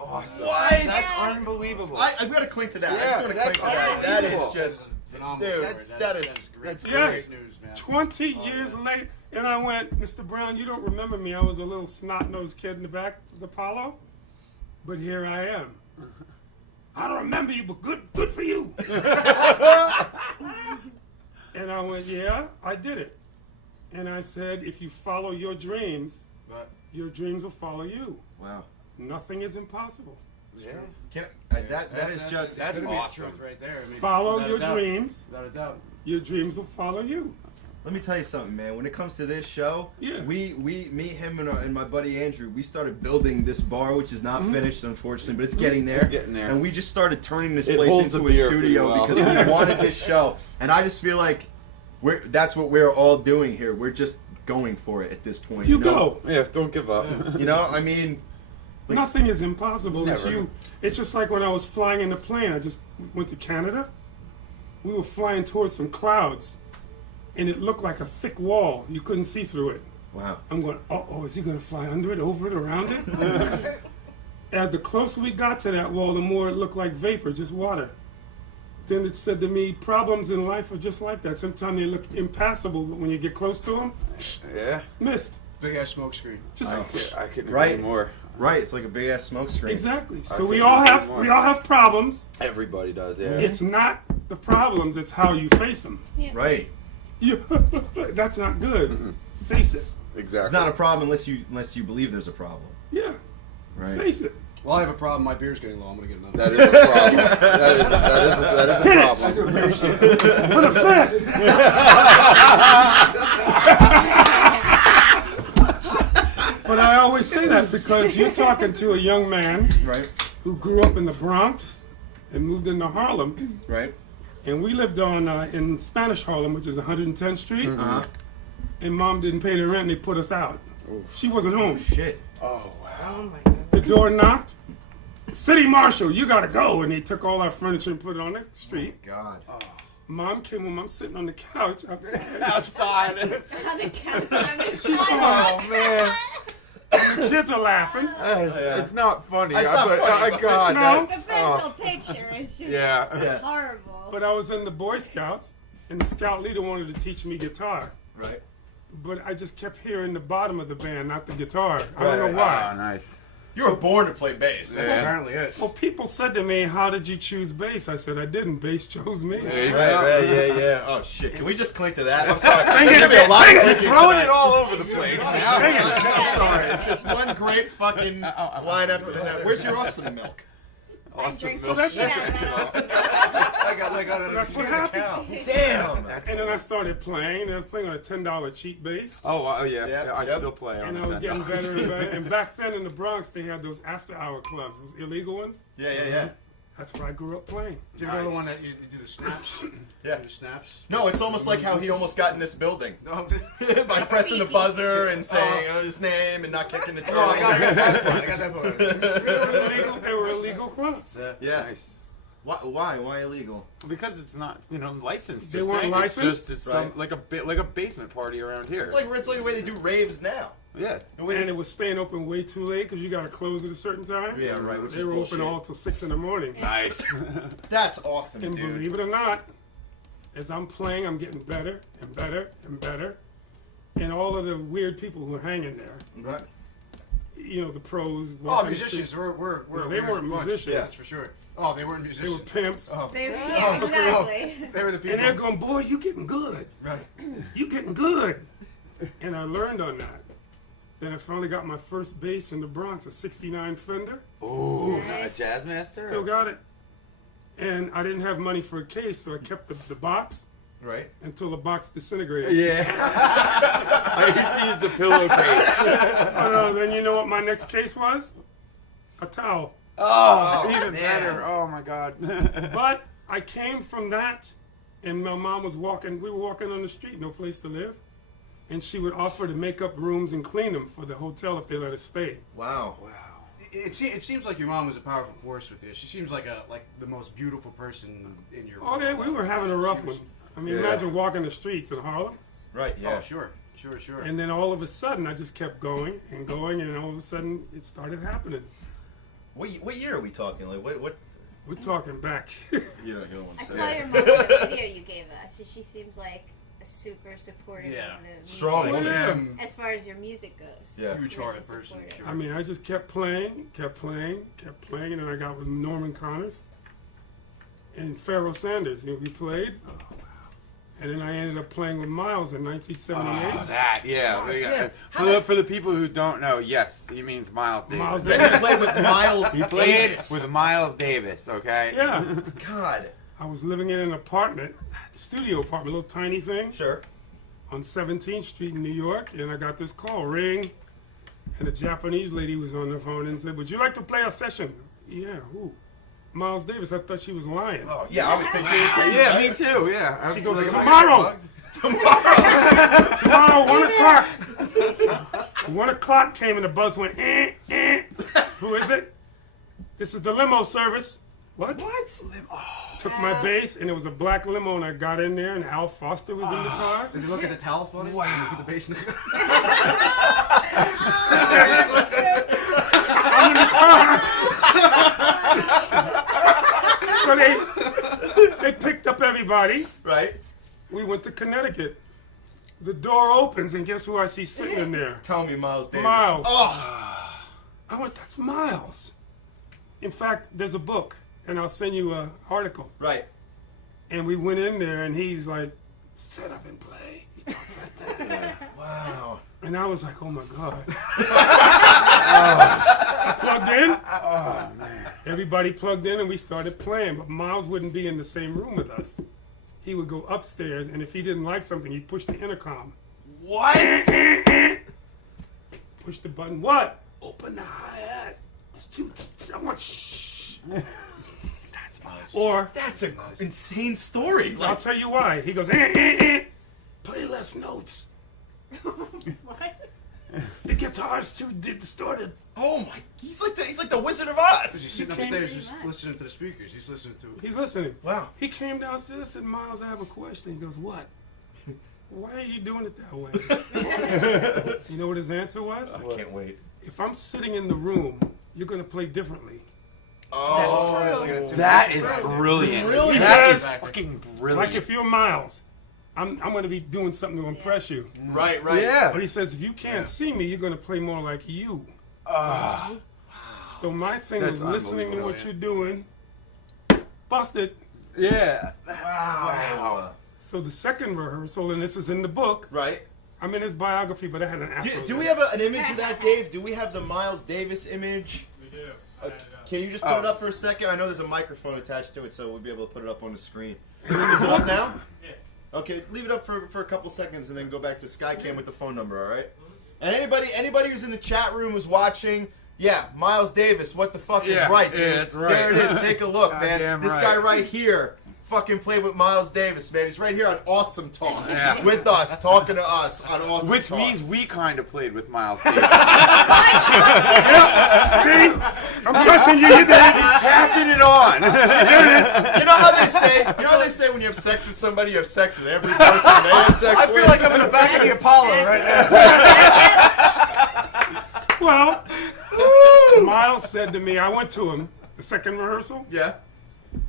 Awesome. What? That's unbelievable. I've got to cling to that. I Yeah, just want to that's cling to that. That is unbelievable. just, Phenomenal. dude. That's- That is. That's Yes. great news, man. 20 years later, and I went, Mr. Brown, you don't remember me. I was a little snot-nosed kid in the back of the Apollo, but here I am. I don't remember you, but good for you. And I went, yeah, I did it. And I said, if you follow your dreams, But your dreams will follow you. Wow. Nothing is impossible. Yeah. That is just. that's could be awesome. truth right there. I mean, Follow without a your doubt. dreams. Without a doubt. Your dreams will follow you. Let me tell you something, man. When it comes to this show, Yeah. me, him, and my buddy Andrew, we started building this bar, which is not finished, unfortunately, but it's getting there. It's getting there. And we just started turning this It place holds into a a beer pretty studio well. because we wanted this show. And I just feel like that's what we're all doing here. We're just going for it at this point. You know? go. Yeah. Don't give up. You know, I mean, Nothing is impossible if Never. you. It's just like when I was flying in the plane. I just went to Canada. We were flying towards some clouds, and it looked like a thick wall. You couldn't see through it. wow. I'm going, oh, is he going to fly under it, over it, around it? As the closer we got to that wall, the more it looked like vapor, just water. Then it said to me, problems in life are just like that. Sometimes they look impassable, but when you get close to them, Yeah. mist. Big ass smoke screen. Just I couldn't Right. agree more. Right, it's like a big ass smoke screen. exactly. So couldn't we all agree have more. problems. Everybody does, yeah. It's not the problems; it's how you face them. Right. You, that's not good. Face it. Exactly. It's not a problem unless you believe there's a problem. Yeah. Right. Face it. Well, I have a problem. My beer's getting low. I'm gonna get another. That is a problem. that is a problem. What a fest! But I always say that because you're talking to a young man Right. who grew up in the Bronx and moved into Harlem, Right. and we lived on in Spanish Harlem, which is 110th Street. Uh-huh. And Mom didn't pay the rent, and they put us out. She wasn't home. Shit. Oh, wow. Oh my god. The door knocked. City Marshal, you gotta go. And they took all our furniture and put it on the street. God. Mom came home. I'm sitting on the couch outside. Outside. How the cat on the Oh, man. The kids are laughing. It's not funny. It's not funny, but- God, No. The mental picture is just Yeah. Yeah. horrible. But I was in the Boy Scouts, and the scout leader wanted to teach me guitar. Right. But I just kept hearing the bottom of the band, not the guitar. I Right, don't know Oh, why. nice. You were born to play bass. Yeah. Apparently is. Well, people said to me, "How did you choose bass?" I said, "I didn't. Bass chose me." There you Right, go. right, yeah. Oh shit! Can we just connect to that? I'm sorry. There's it, gonna be a lot of You're clicking throwing tonight. it all over the place. I'm sorry. It's just one great fucking line after the next. Where's your awesome milk? I drink milk. some shit out of that awesome milk. I got like on That's what happened. Damn. And then I started playing. And I was playing on a $10 cheap bass. Oh, wow, yeah. Yep, Yeah, I yep. still play on And it. I was getting better and better. And back then in the Bronx, they had those after-hour clubs, those illegal ones. Yeah. That's where I grew up playing. Do you know the one that you do the snaps? Yeah. Do the snaps? No, it's almost like how he almost got in this building No, by pressing the buzzer and saying his name and not kicking the no, I got turtle. that part. I got that part. They were illegal clubs. Yeah. Nice. Why illegal? Because it's not, licensed. They Just weren't saying. licensed? It's Right. some like a basement party around here. It's like the way they do raves now. Yeah. And it was staying open way too late because you got to close at a certain time. Yeah, right. Which They is were bullshit. open all till 6 in the morning. Nice. That's awesome, And dude. believe it or not, as I'm playing, I'm getting better and better and better. And all of the weird people who are hanging there, Right. you know, the pros. Oh, walking the musicians. street, We're No, they weren't bunch. musicians. That's for sure. Oh, they weren't They musicians. were pimps. Oh, Yeah, exactly. they were the people. And they're going, boy, you getting good. Right. You getting good. And I learned on that. Then I finally got my first bass in the Bronx, a 69 Fender. Ooh, a jazz master? Still got it. And I didn't have money for a case, so I kept the box Right. until the box disintegrated. Yeah. I used to use the pillowcase. Then you know what my next case was? A towel. Oh, man. even better. Oh, my God. But I came from that, and my mom was walking. We were walking on the street, no place to live. And she would offer to make up rooms and clean them for the hotel if they let us stay. Wow. It seems like your mom was a powerful force with you. She seems like the most beautiful person in your. Oh, yeah, we were having a rough one. I mean, Yeah. imagine walking the streets in Harlem. Right. Yeah. Oh, sure. And then all of a sudden, I just kept going, and all of a sudden, it started happening. What year are we talking? Like what? We're talking back. You don't want I to saw say. your mom in the video you gave us. She seems like a super supportive Yeah. of the music. Strong. Oh, yeah. As far as your music goes. Yeah. Huge Really hearted person. supportive. Sure. I mean, I just kept playing, and then I got with Norman Connors and Pharoah Sanders. You know, we played. And then I ended up playing with Miles in 1978. Oh, that, yeah. For the people who don't know, yes, he means Miles Davis. Miles Then Davis. he played with Miles. He played Davis. with Miles Davis, okay? Yeah. God. I was living in an apartment, studio apartment, a little tiny thing, Sure. on 17th Street in New York. And I got this call, ring. And a Japanese lady was on the phone and said, would you like to play a session? Yeah, who? Miles Davis. I thought she was lying. Oh yeah, I would think. Yeah, me too, yeah. She goes, absolutely. tomorrow, 1 o'clock. 1 o'clock came and the buzz went, eh. Who is it? This is the limo service. What? Took my bass and it was a black limo and I got in there and Al Foster was in the car. Did you look at the towel funny? Wow. Put the bass in the I'm in the So they picked up everybody. Right? We went to Connecticut. The door opens, and guess who I see sitting in there? Tell me, Miles Davis. Miles. Oh, I went, that's Miles. In fact, there's a book, and I'll send you an article. right. And we went in there, and he's like, set up and play. He talks like that. Wow. And I was like, oh my God. I plugged in. Everybody plugged in, and we started playing. But Miles wouldn't be in the same room with us. He would go upstairs, and if he didn't like something, he'd push the intercom. What? Push the button. What? Open the hi-hat. It's too. I want shh. That's nice. Or That's an insane story. I'll Like, tell you why. He goes, play less notes. What? The guitar's too distorted. oh my, he's like the Wizard of Oz. He's sitting upstairs just listening to the speakers. He's listening to. He's listening. Wow. He came downstairs and said, Miles, I have a question. He goes, what? Why are you doing it that way? You know what his answer was? I can't wait. If I'm sitting in the room, you're going to play differently. Oh, That is brilliant. Brilliant. That is Yes. fucking It's brilliant. like if you're Miles, I'm going to be doing something to impress you. right, right. Yeah. But he says, if you can't see me, you're going to play more like you. So my thing That's is listening to what you're doing. Busted. Yeah. Wow. So the second rehearsal, and this is in the book. Right. I'm in his biography, but I had an afro. Do we have an image of that, Dave? Do we have the Miles Davis image? We do. Can you just put it up for a second? I know there's a microphone attached to it, so we'll be able to put it up on the screen. Is it up now? Yeah. Okay, leave it up for a couple seconds and then go back to Skycam with the phone number, all right? And anybody who's in the chat room who's watching, yeah, Miles Davis, what the fuck is right, dude? Yeah, that's right. There it is. Take a look, man. Goddamn This right. guy right here fucking played with Miles Davis, man. He's right here on Awesome Talk Yeah. with us, talking to us on Awesome Which Talk. means we kind of played with Miles Davis. See? I'm touching you. You did it. Passing it on. You know how they say when you have sex with somebody, you have sex with every person they had sex I with? feel like I'm in the back of the Apollo right now. Well, Miles said to me, I went to him, the second rehearsal, Yeah.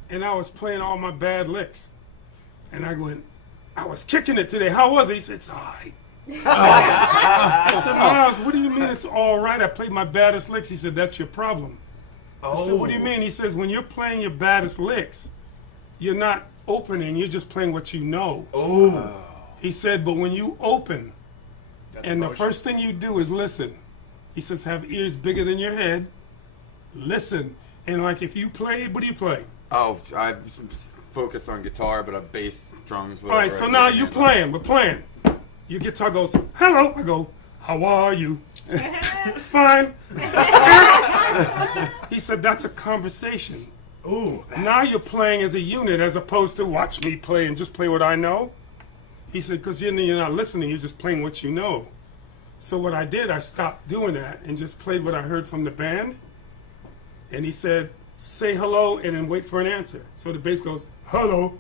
and I was playing all my bad licks. And I went, I was kicking it today. How was it? He said, it's all right. I said, Miles, what do you mean it's all right? I played my baddest licks. He said, that's your problem. I said, what do you mean? He says, when you're playing your baddest licks, you're not opening, you're just playing what you know. Oh. He said, but when you open, and the first thing you do is listen. He says, have ears bigger than your head. Listen. And like if you play, what do you play? Oh, I focus on guitar, but bass, drums, whatever. All right, so now you playing. We're playing. Your guitar goes, hello. I go, how are you? Fine. He said, that's a conversation. Ooh. Now you're playing as a unit as opposed to watch me play and just play what I know. He said, because you're not listening, you're just playing what you know. So what I did, I stopped doing that and just played what I heard from the band. And he said, say hello and then wait for an answer. So the bass goes, hello.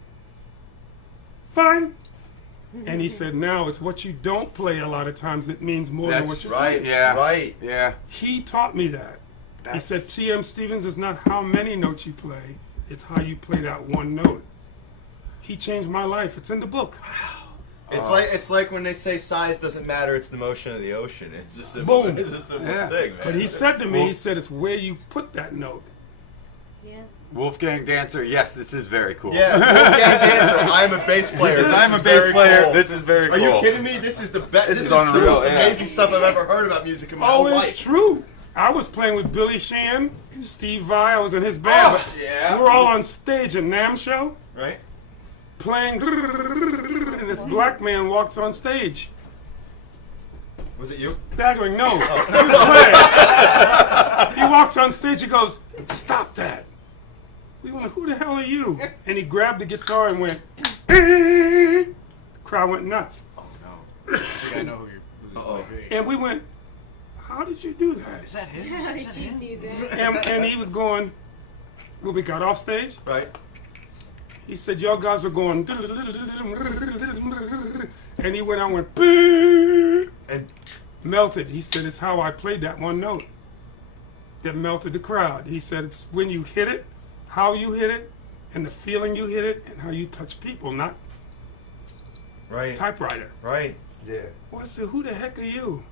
Fine. And he said, now it's what you don't play a lot of times that means more than what That's you Right. Yeah. Right. Yeah. He taught me that. He said, T.M. Stevens is not how many notes you play, it's how you play that one note. He changed my life. It's in the book. It's like when they say size doesn't matter, it's the motion of the ocean. It's a simple, Boom. it's a simple Yeah. thing, man. But he said to me, he said, it's where you put that note. Yeah. Wolfgang Dancer, yes, this is very cool. Yeah, Wolfgang Dancer. I'm a bass player. This I'm a is bass very player. cool. This is very Are cool. you kidding me? This is the best. This is is the unreal, most yeah. amazing stuff I've ever heard about music in my Oh, whole it's life. true. I was playing with Billy Sheehan, Steve Vai. I was in his band. Oh, yeah. We were all on stage at NAMM show Right? playing, and this black man walks on stage. Was it you? Staggering, no. He was playing. He walks on stage, he goes, stop that. We went, who the hell are you? And he grabbed the guitar and went, the crowd went nuts. Oh no. I think I know who you're. Uh-oh. And we went, how did you do that? Is that him? How did you do that? And he was going, when we got off stage, Right? he said, y'all guys are going, and he went out and went, "Boo," And melted. He said, it's how I played that one note. that melted the crowd. He said it's when you hit it, how you hit it, and the feeling you hit it, and how you touch people, not Right. typewriter. Right. Yeah. Well, I said, who the heck are you?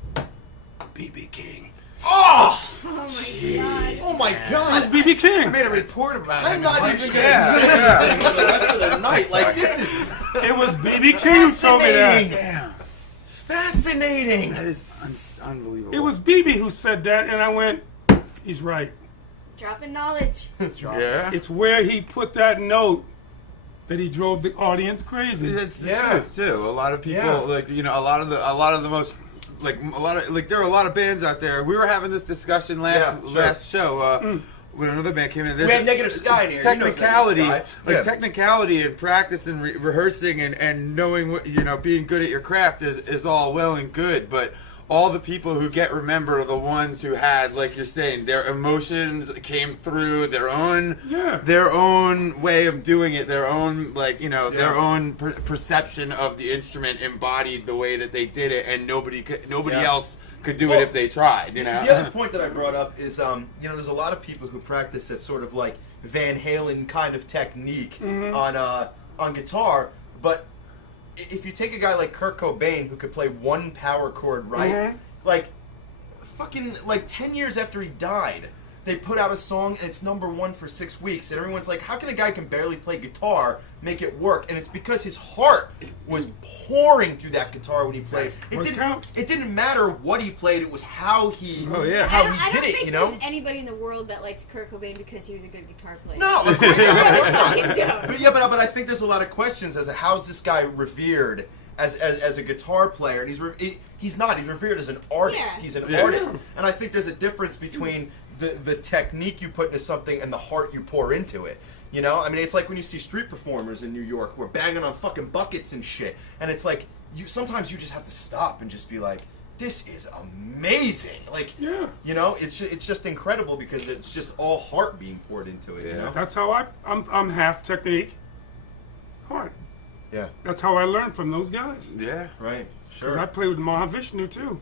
B.B. King. Oh! Oh my god. Oh my God! B.B. King. made a report about it. I'm not even gonna Yeah, say yeah. anything for the rest of the night. Like this is It was B.B. King who told me that. Damn. fascinating. That is unbelievable. It was B.B. who said that, and I went, he's right. Dropping knowledge. Yeah. It's where he put that note that he drove the audience crazy. It's the Yeah. truth too. A lot of people, Yeah. like a lot of the most, there are a lot of bands out there. We were having this discussion last show when another band came in. We had Negative Sky in here. He knows Technicality, Negative Sky. Yeah. technicality and practice and rehearsing and knowing what being good at your craft is all well and good, but all the people who get remembered are the ones who had, like you're saying, their emotions came through, their own way of doing it, their own their own perception of the instrument embodied the way that they did it, and nobody else could do it if they tried. The other point that I brought up is, there's a lot of people who practice that sort of like Van Halen kind of technique on guitar, but if you take a guy like Kurt Cobain who could play one power chord right, like fucking like 10 years after he died, they put out a song and it's #1 for 6 weeks, and everyone's like, how can a guy can barely play guitar make it work? And it's because his heart was pouring through that guitar when he played. It didn't matter what he played; it was how he how I he don't did it. think You know. there's anybody in the world that likes Kurt Cobain because he was a good guitar player. No, of course not. Of course not. You don't. But yeah, but I think there's a lot of questions as to how's this guy revered as a guitar player, and he's not. He's revered as an artist. Yeah. He's an artist, and I think there's a difference between the technique you put into something and the heart you pour into it. You know, I mean, it's like when you see street performers in New York who are banging on fucking buckets and shit, and it's like sometimes you just have to stop and just be like, this is amazing. Like, you know, it's just incredible because it's just all heart being poured into it. Yeah. You know? That's how I'm half technique, heart. Yeah. That's how I learned from those guys. Yeah. Right. Because Sure. I played with Mahavishnu too.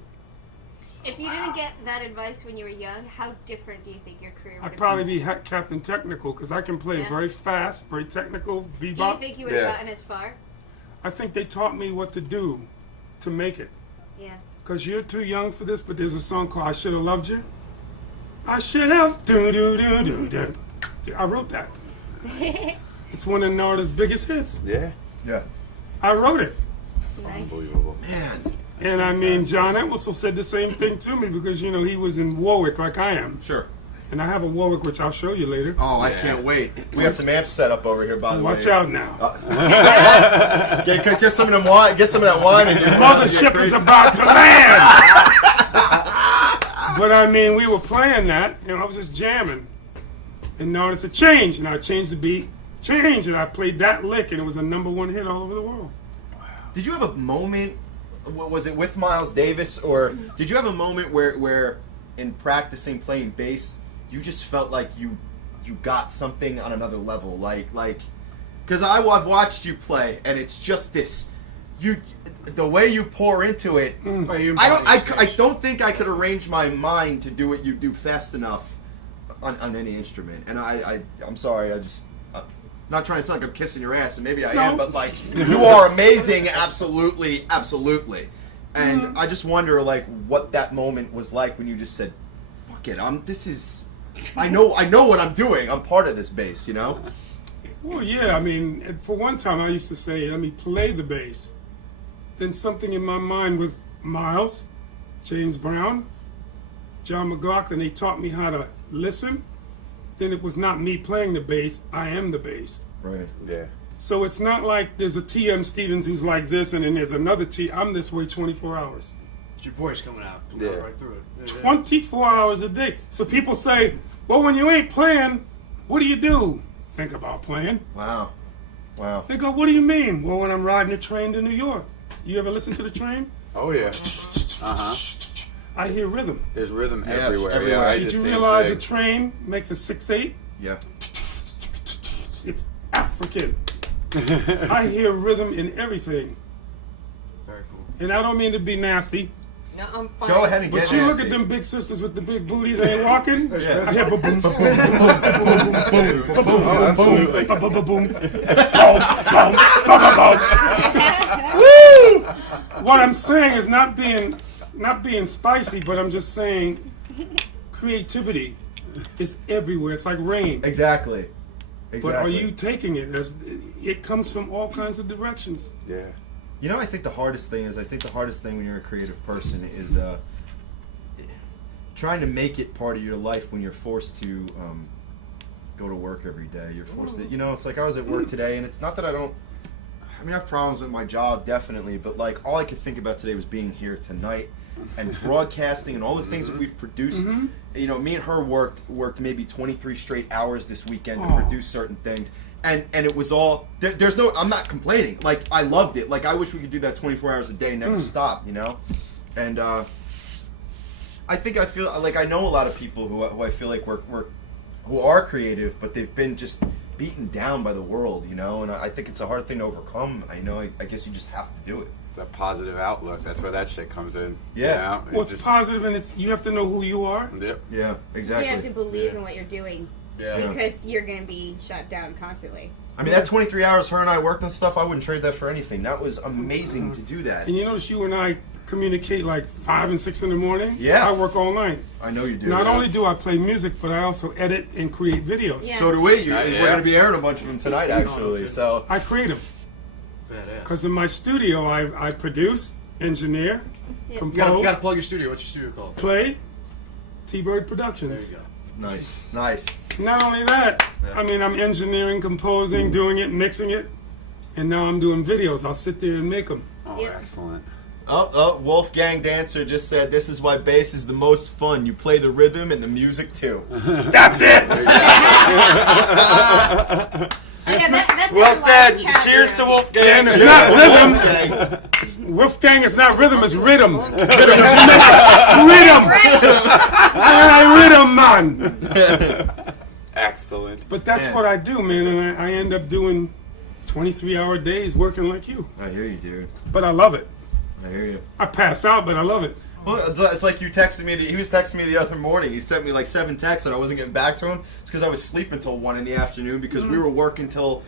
If you didn't get that advice when you were young, how different do you think your career would have I'd probably been? be Captain Technical because I can play Yeah. very fast, very technical, Do you bebop. think you would have Yeah. gotten as far? I think they taught me what to do to make it. Yeah. Because you're too young for this, but there's a song called I Should Have Loved You. I should have. Do, do, do, do, do. I wrote that. It's one of Narda's biggest hits. Yeah. Yeah. I wrote it. Nice. Unbelievable. Man. And I mean, John Entwistle said the same thing to me because, you know, he was in Warwick like I am. Sure. And I have a Warwick, which I'll show you later. Oh, I can't wait. We got some amps set up over here, by the way. Watch out now. Get some of them wine. Get some of that wine. And Mothership is about to land! But I mean, we were playing that, and I was just jamming. And Narda said, change. And I changed the beat. Change. And I played that lick, and it was a #1 hit all over the world. Did you have a moment? Was it with Miles Davis, or did you have a moment where in practicing playing bass, you just felt like you got something on another level, like because I've watched you play, and it's just this, the way you pour into it. I don't think I could arrange my mind to do what you do fast enough on any instrument, and I'm sorry, not trying to sound like I'm kissing your ass, and maybe I am, but like, you are amazing, absolutely. And I just wonder, like, what that moment was like when you just said, "Fuck it, I know what I'm doing. I'm part of this bass," you know? Well, yeah, I mean, for one time I used to say, let me play the bass. Then something in my mind was Miles, James Brown, John McLaughlin, they taught me how to listen. Then it was not me playing the bass, I am the bass. Right. Yeah. So it's not like there's a T.M. Stevens who's like this and then there's another T. I'm this way 24 hours. It's your voice coming out. Yeah. Right through it. 24 hours a day. So people say, well, when you ain't playing, what do you do? Think about playing. Wow. They go, what do you mean? Well, when I'm riding the train to New York. You ever listen to the train? Oh yeah. I hear rhythm. There's rhythm Yeah, everywhere. everywhere. Yeah, I Did did you the same realize a thing. train makes a 6/8? Yeah. It's African. I hear rhythm in everything. Very cool. And I don't mean to be nasty, No, I'm fine. Go ahead and But get you look nasty. at them big sisters with the big booties ain't walking. Yeah. I hear boom, boom, boom, boom, boom, Oh, absolutely. boom, boom, boom, boom, boom. What I'm saying is not being spicy, but I'm just saying creativity is everywhere. It's like rain. Exactly. But are you taking it? It comes from all kinds of directions. Yeah. You know, I think the hardest thing when you're a creative person is trying to make it part of your life when you're forced to go to work every day. You're forced to, it's like I was at work today, and it's not that I have problems with my job, definitely, but like all I could think about today was being here tonight and broadcasting and all the things that we've produced. Me and her worked maybe 23 straight hours this weekend to produce certain things. And it was all, there's no, I'm not complaining. Like, I loved it. Like, I wish we could do that 24 hours a day, never stop, And I feel like I know a lot of people who I feel like who are creative, but they've been just beaten down by the world, and I think it's a hard thing to overcome. I guess you just have to do it. That positive outlook, that's where that shit comes in. Yeah. Well, it's positive, and you have to know who you are. Yep. Yeah, exactly. You have to believe in what you're doing. Yeah. Because you're going to be shut down constantly. I mean, that 23 hours her and I worked on stuff, I wouldn't trade that for anything. That was amazing to do that. And you notice you and I communicate like 5 and 6 in the morning? Yeah. I work all night. I know you do. Not only do I play music, but I also edit and create videos. Yeah. So do we. Yeah. We're going to be airing a bunch of them tonight, actually. So I create them. Badass. Because in my studio, I produce, engineer, Yeah. You gotta compose, plug your studio. What's your studio called? play, T-Bird There Productions. you go. nice. Not only that, Yeah. I mean, I'm engineering, composing, doing it, mixing it, and now I'm doing videos. I'll sit there and make them. Oh, Yep. excellent. Oh, Wolfgang Dancer just said, "This is why bass is the most fun. You play the rhythm and the music too." That's it! That's Well a said. live chat Cheers room. to Wolfgang. And it's not rhythm. Wolfgang, it's not rhythm, it's rhythm. Rhythm. Rhythm, man. Excellent. But that's Yeah. what I do, man, and I end up doing 23-hour days working like you. I hear you, dude. But I love it. I hear you. I pass out, but I love it. Well, it's like you texted me. He was texting me the other morning. He sent me like 7 texts, and I wasn't getting back to him. It's because I was sleeping till 1 in the afternoon because we were working till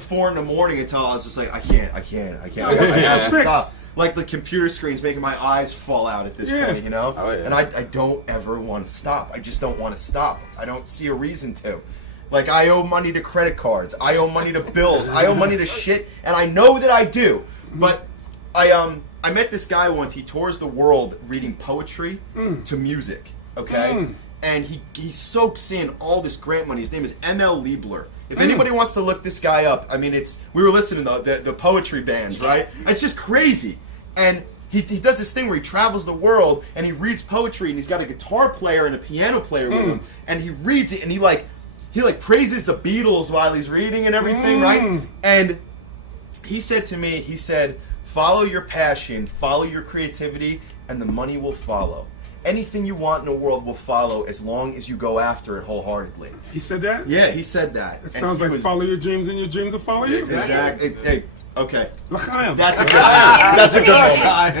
4 in the morning until I was just like, I can't. I gotta 6. stop. Like the computer screen's making my eyes fall out at this Yeah. point, Oh, yeah. And I don't ever want to stop. I just don't want to stop. I don't see a reason to. Like, I owe money to credit cards. I owe money to bills. I owe money to shit, and I know that I do. But I met this guy once. He tours the world reading poetry to music, okay? And he soaks in all this grant money. His name is ML Liebler. If anybody wants to look this guy up, I mean, we were listening to the poetry band, right? It's just crazy. And he does this thing where he travels the world and he reads poetry, and he's got a guitar player and a piano player with him, and he reads it, and he praises the Beatles while he's reading and everything, right? And he said to me, follow your passion, follow your creativity, and the money will follow. Anything you want in the world will follow as long as you go after it wholeheartedly. He said that? Yeah, he said that. It sounds like follow your dreams and your dreams will follow you. Exactly. Hey, okay. L'chaim. That's a good moment.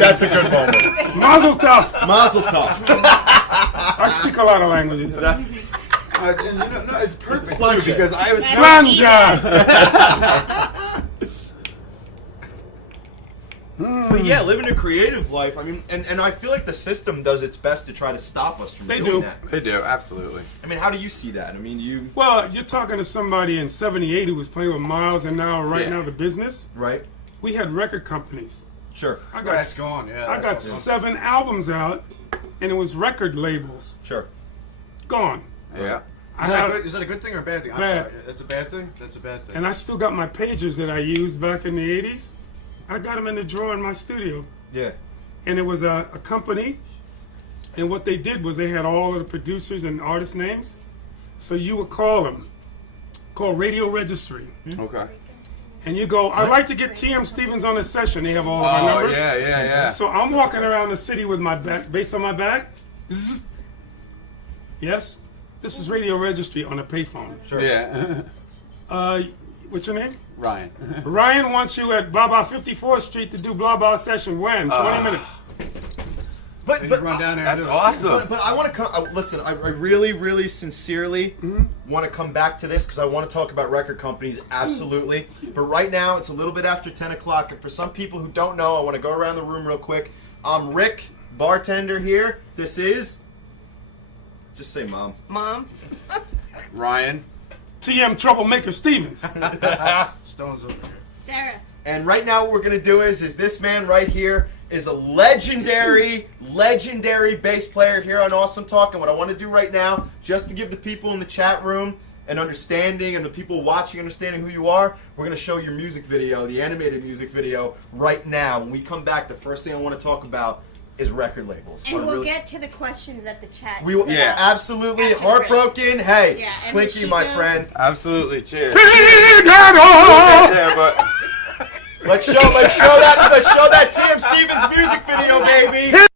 That's a good moment. Mazel tov. Mazel tov. I speak a lot of languages. No, it's perfect Slanja. too, because I was Slanja. But yeah, living a creative life, I mean, and I feel like the system does its best to try to stop us from They doing do. that. They do, absolutely. I mean, how do you see that? I mean, you... Well, you're talking to somebody in '78 who was playing with Miles, and now Yeah. the business. Right? We had record companies. Sure. I That's gone, yeah, I got that's gone. 7 albums out, and it was record labels Sure. gone. Yeah. I have, Is that a good thing or a bad thing? I'm Bad. sorry. That's a bad thing? That's a bad thing. and I still got my pages that I used back in the '80s. I got them in the drawer in my studio, Yeah. and it was a company. And what they did was they had all of the producers and artist names, so you would call them, call Radio Registry, Okay. and you go, I'd like to get TM Stevens on a session. They have all of my Oh, numbers. yeah. So I'm walking around the city with my bass on my back. Zzz. Yes, this is Radio Registry on a payphone. Sure. Yeah. What's your name? Ryan. Ryan wants you at blah blah 54th Street to do blah blah session. When? 20 minutes. But Then you run down there. That's and do it. awesome. But I want to come. Listen, I really, really, sincerely want to come back to this because I want to talk about record companies, absolutely. But right now, it's a little bit after 10 o'clock, and for some people who don't know, I want to go around the room real quick. I'm Rick, bartender here. This is. Just say mom. Mom. Ryan. TM Troublemaker Stevens. Stones over here. Sarah. And right now, what we're gonna do is this man right here is a legendary bass player here on Awesome Talk. And what I want to do right now, just to give the people in the chat room an understanding and the people watching understanding who you are, we're gonna show your music video, the animated music video, right now. When we come back, the first thing I want to talk about is record labels. And we'll get to the questions that the chat. We will, Yeah. absolutely After heartbroken. Hey, Yeah, and Clinky, the my Chico. friend. Absolutely. Cheers. Figaro! Yeah, but Let's show that TM Stevens music video, baby.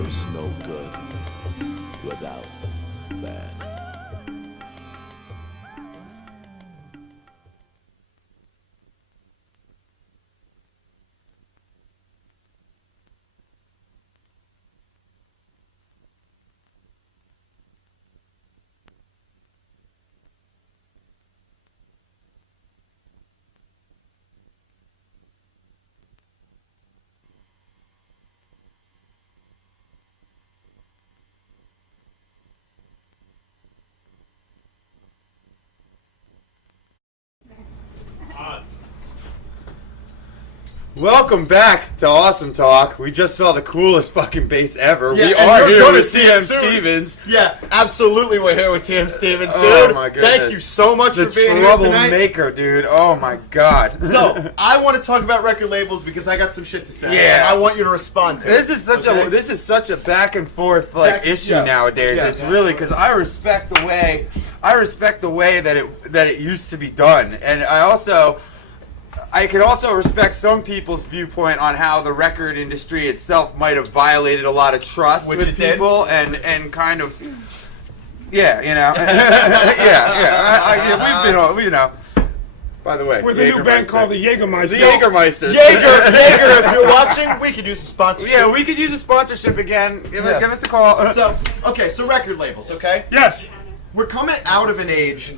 There is no good without bad. Welcome back to Awesome Talk. We just saw the coolest fucking bass ever. Yeah, We and are you're here gonna with see it TM soon. Stevens. Yeah, absolutely. We're here with TM Stevens, dude. Oh my goodness. Thank you so much The for being here tonight. Troublemaker, dude. Oh my god. So, I want to talk about record labels because I got some shit to say. Yeah. And I want you to respond to This it. is such okay? a back and forth like issue yeah. nowadays. Yeah. It's really because I respect the way that it used to be done, and I can also respect some people's viewpoint on how the record industry itself might have violated a lot of trust Which with it did. people and kind of yeah, you know, yeah, we've been on, you know. By the way, With a new band called the Jägermeister. The Jägermeisters. Jaeger, if you're watching, we could use a sponsorship. Yeah, we could use a sponsorship again. Give us a call. So, so record labels, okay? Yes. We're coming out of an age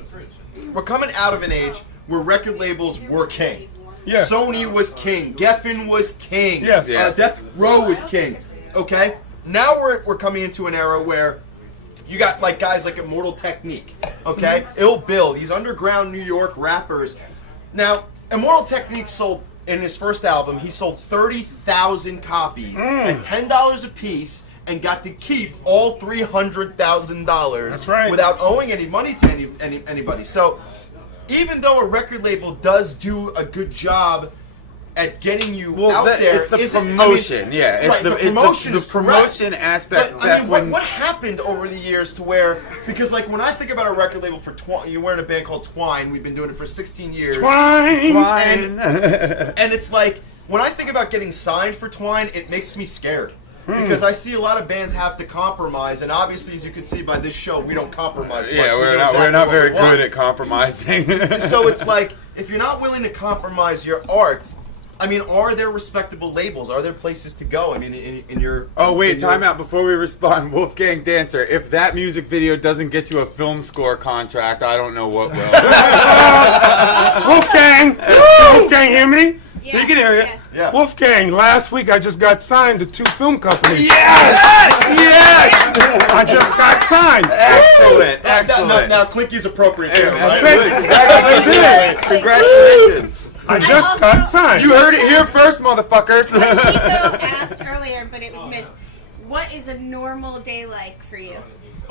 where record labels were king. Yes. Sony was king. Geffen was king. Yes. Yeah. Death Row was king. Okay? Now we're coming into an era where you got like guys like Immortal Technique. Okay? Ill Bill, these underground New York rappers. Now, Immortal Technique sold, in his first album, he sold 30,000 copies at $10 a piece and got to keep all $300,000 That's right. without owing any money to anybody. So, even though a record label does do a good job at getting you out there, it's the isn't- promotion. I mean, Yeah, it's right, the promotion is promotion correct. aspect. But, I mean, what happened over the years to where, because like when I think about a record label for you're wearing a band called Twine, we've been doing it for 16 years. Twine. And it's like, when I think about getting signed for Twine, it makes me scared. Because I see a lot of bands have to compromise, and obviously, as you can see by this show, we don't compromise much. Yeah, We we're know not exactly we're not what very we want. good at compromising. So it's like, if you're not willing to compromise your art, I mean, are there respectable labels? Are there places to go? I mean, in your... Oh wait, in your- time out before we respond. Wolfgang Dancer, if that music video doesn't get you a film score contract, I don't know what will. Wolfgang. Wolfgang, hear me? Yeah. He can hear you. Yeah. Wolfgang, last week I just got signed to 2 film companies. Yes! I just got signed. Excellent, excellent. Now, Clinky's appropriate too, That's right? it. Congratulations. Congratulations. I just also- got signed. You heard it here first, motherfuckers. Chico asked earlier, but it was missed. What is a normal day like for you?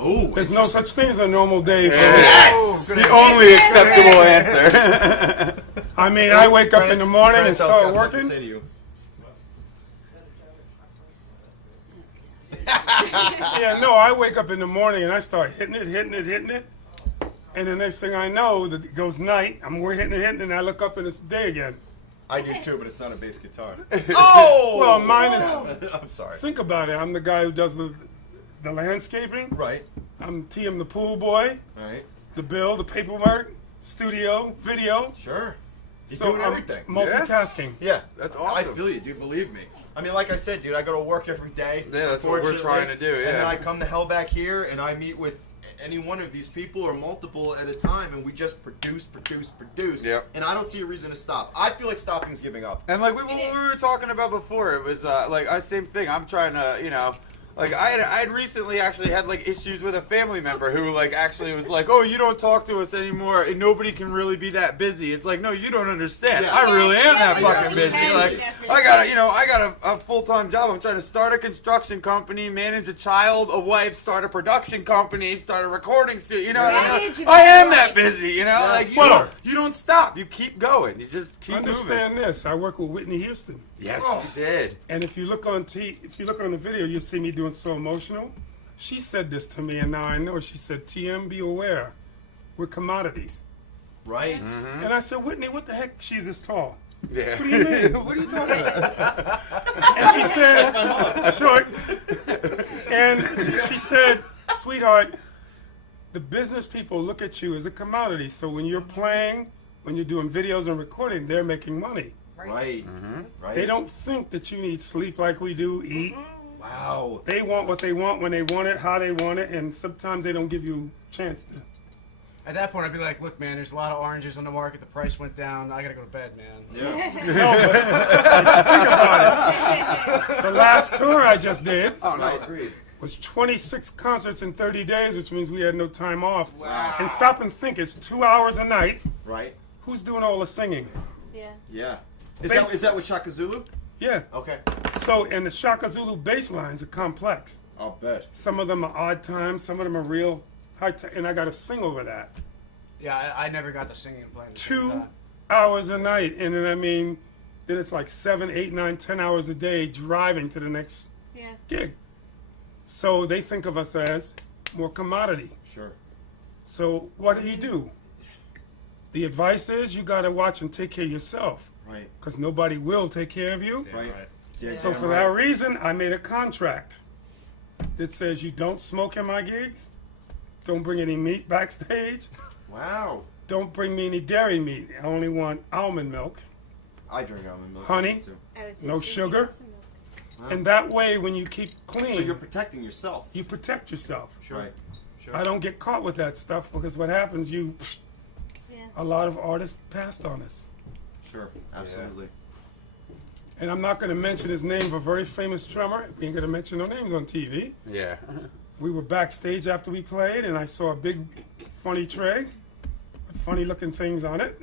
Ooh. There's no such thing as a normal day for me. Yes! The only acceptable answer. I mean, I wake up in the morning and Francel's start got something to working. say to you. Yeah, no, I wake up in the morning and I start hitting it. And the next thing I know, it goes night. I'm hitting it, and I look up and it's day again. I do too, but it's not a bass guitar. Oh! Well, mine is. I'm sorry. Think about it. I'm the guy who does the landscaping. Right. I'm TM the pool boy, Right. the bill, the paperwork, studio, video. Sure. You're So doing I'm everything. multitasking. Yeah. That's I awesome. feel you, dude. Believe me. I mean, like I said, dude, I go to work every day. Yeah, that's what we're unfortunately, trying to do, And then yeah. I come the hell back here, and I meet with any one of these people or multiple at a time, and we just produce. Yep. And I don't see a reason to stop. I feel like stopping is giving up. And like what we were talking about before, it was same thing. I'm trying to, like I had recently actually had like issues with a family member who like actually was like, oh, you don't talk to us anymore, and nobody can really be that busy. It's like, no, you don't understand. Yeah. I really am that Yeah, fucking yeah, busy. yeah, Like yeah. I got a full-time job. I'm trying to start a construction company, manage a child, a wife, start a production company, start a recording studio. You know what I mean? Manage I am that that busy. You know, like Well- you don't stop. You keep going. You just keep Understand moving. this. I work with Whitney Houston. Yes, you did. And if you look on the video, you'll see me doing So Emotional. She said this to me, and now I know. She said, "TM, be aware, we're commodities." Right. And I said, "Whitney, what the heck? She's this tall." Yeah. What do you mean? What are you talking about? And she said, "Short." And she said, sweetheart, the business people look at you as a commodity. So when you're playing, when you're doing videos and recording, they're making money. Right. Right. They don't think that you need sleep like we do, eat. Wow. They want what they want when they want it, how they want it, and sometimes they don't give you a chance to. At that point, I'd be like, look, man, there's a lot of oranges on the market. The price went down. I gotta go to bed, man. Yeah. No, but think about it. The last tour I just did was 26 concerts in 30 days, which means we had no time off. Wow. And stop and think, it's 2 hours a night. Right. Who's doing all the singing? Yeah. Yeah. Is that with Shaka Zulu? Yeah. Okay. So, and the Shaka Zulu bass lines are complex. I'll bet. Some of them are odd times, some of them are real high time, and I got to sing over that. Yeah, I never got to singing and playing. At the 2 same time. hours a night, and then then it's like 7, 8, 9, 10 hours a day driving to the next gig. So they think of us as more commodity. Sure. So what do? The advice is you got to watch and take care of yourself. Right. Because nobody will take care of you. Right. Yeah, So for that reason, I made a contract that says you don't smoke in my gigs, don't bring any meat backstage, Wow. don't bring me any dairy meat. I only want almond milk, I drink almond milk. Honey? Too. I was just no drinking sugar. some milk. And that way, when you keep clean, So you're protecting yourself. you protect yourself. Right. Sure. I don't get caught with that stuff because what happens, Yeah. a lot of artists passed on us. Sure. Absolutely. And I'm not going to mention his name of a very famous drummer. We ain't going to mention no names on TV. Yeah. We were backstage after we played, and I saw a big, funny tray with funny-looking things on it.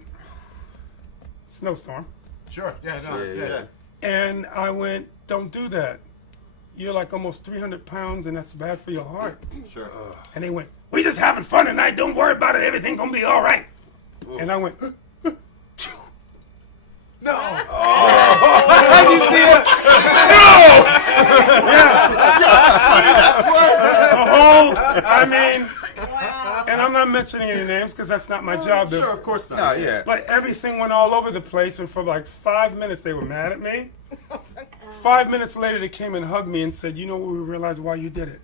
Snowstorm. Sure. Yeah. No. Yeah, yeah. And I went, don't do that. You're like almost 300 pounds, and that's bad for your heart. Sure. And they went, we just having fun tonight. Don't worry about it. Everything going to be all right. And I went, No. And I'm not mentioning any names because that's not my job. Sure. Of course not. No, yeah. But everything went all over the place, and for like 5 minutes they were mad at me. 5 minutes later they came and hugged me and said, you know what, we realized why you did it.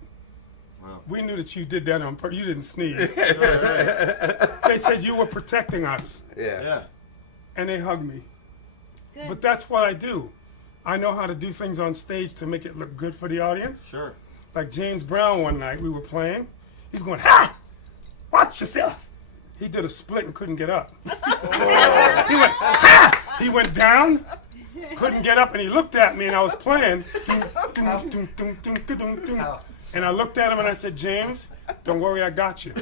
Wow. We knew that you did that on purpose. You didn't sneeze. They said you were protecting us, Yeah. Yeah. and they hugged me. Good. But that's what I do. I know how to do things on stage to make it look good for the audience. Sure. Like James Brown one night, we were playing. He's going, ha! Watch yourself. He did a split and couldn't get up. He went, ha! He went down, couldn't get up, and he looked at me, and I was playing. And I looked at him and I said, James, don't worry, I got you.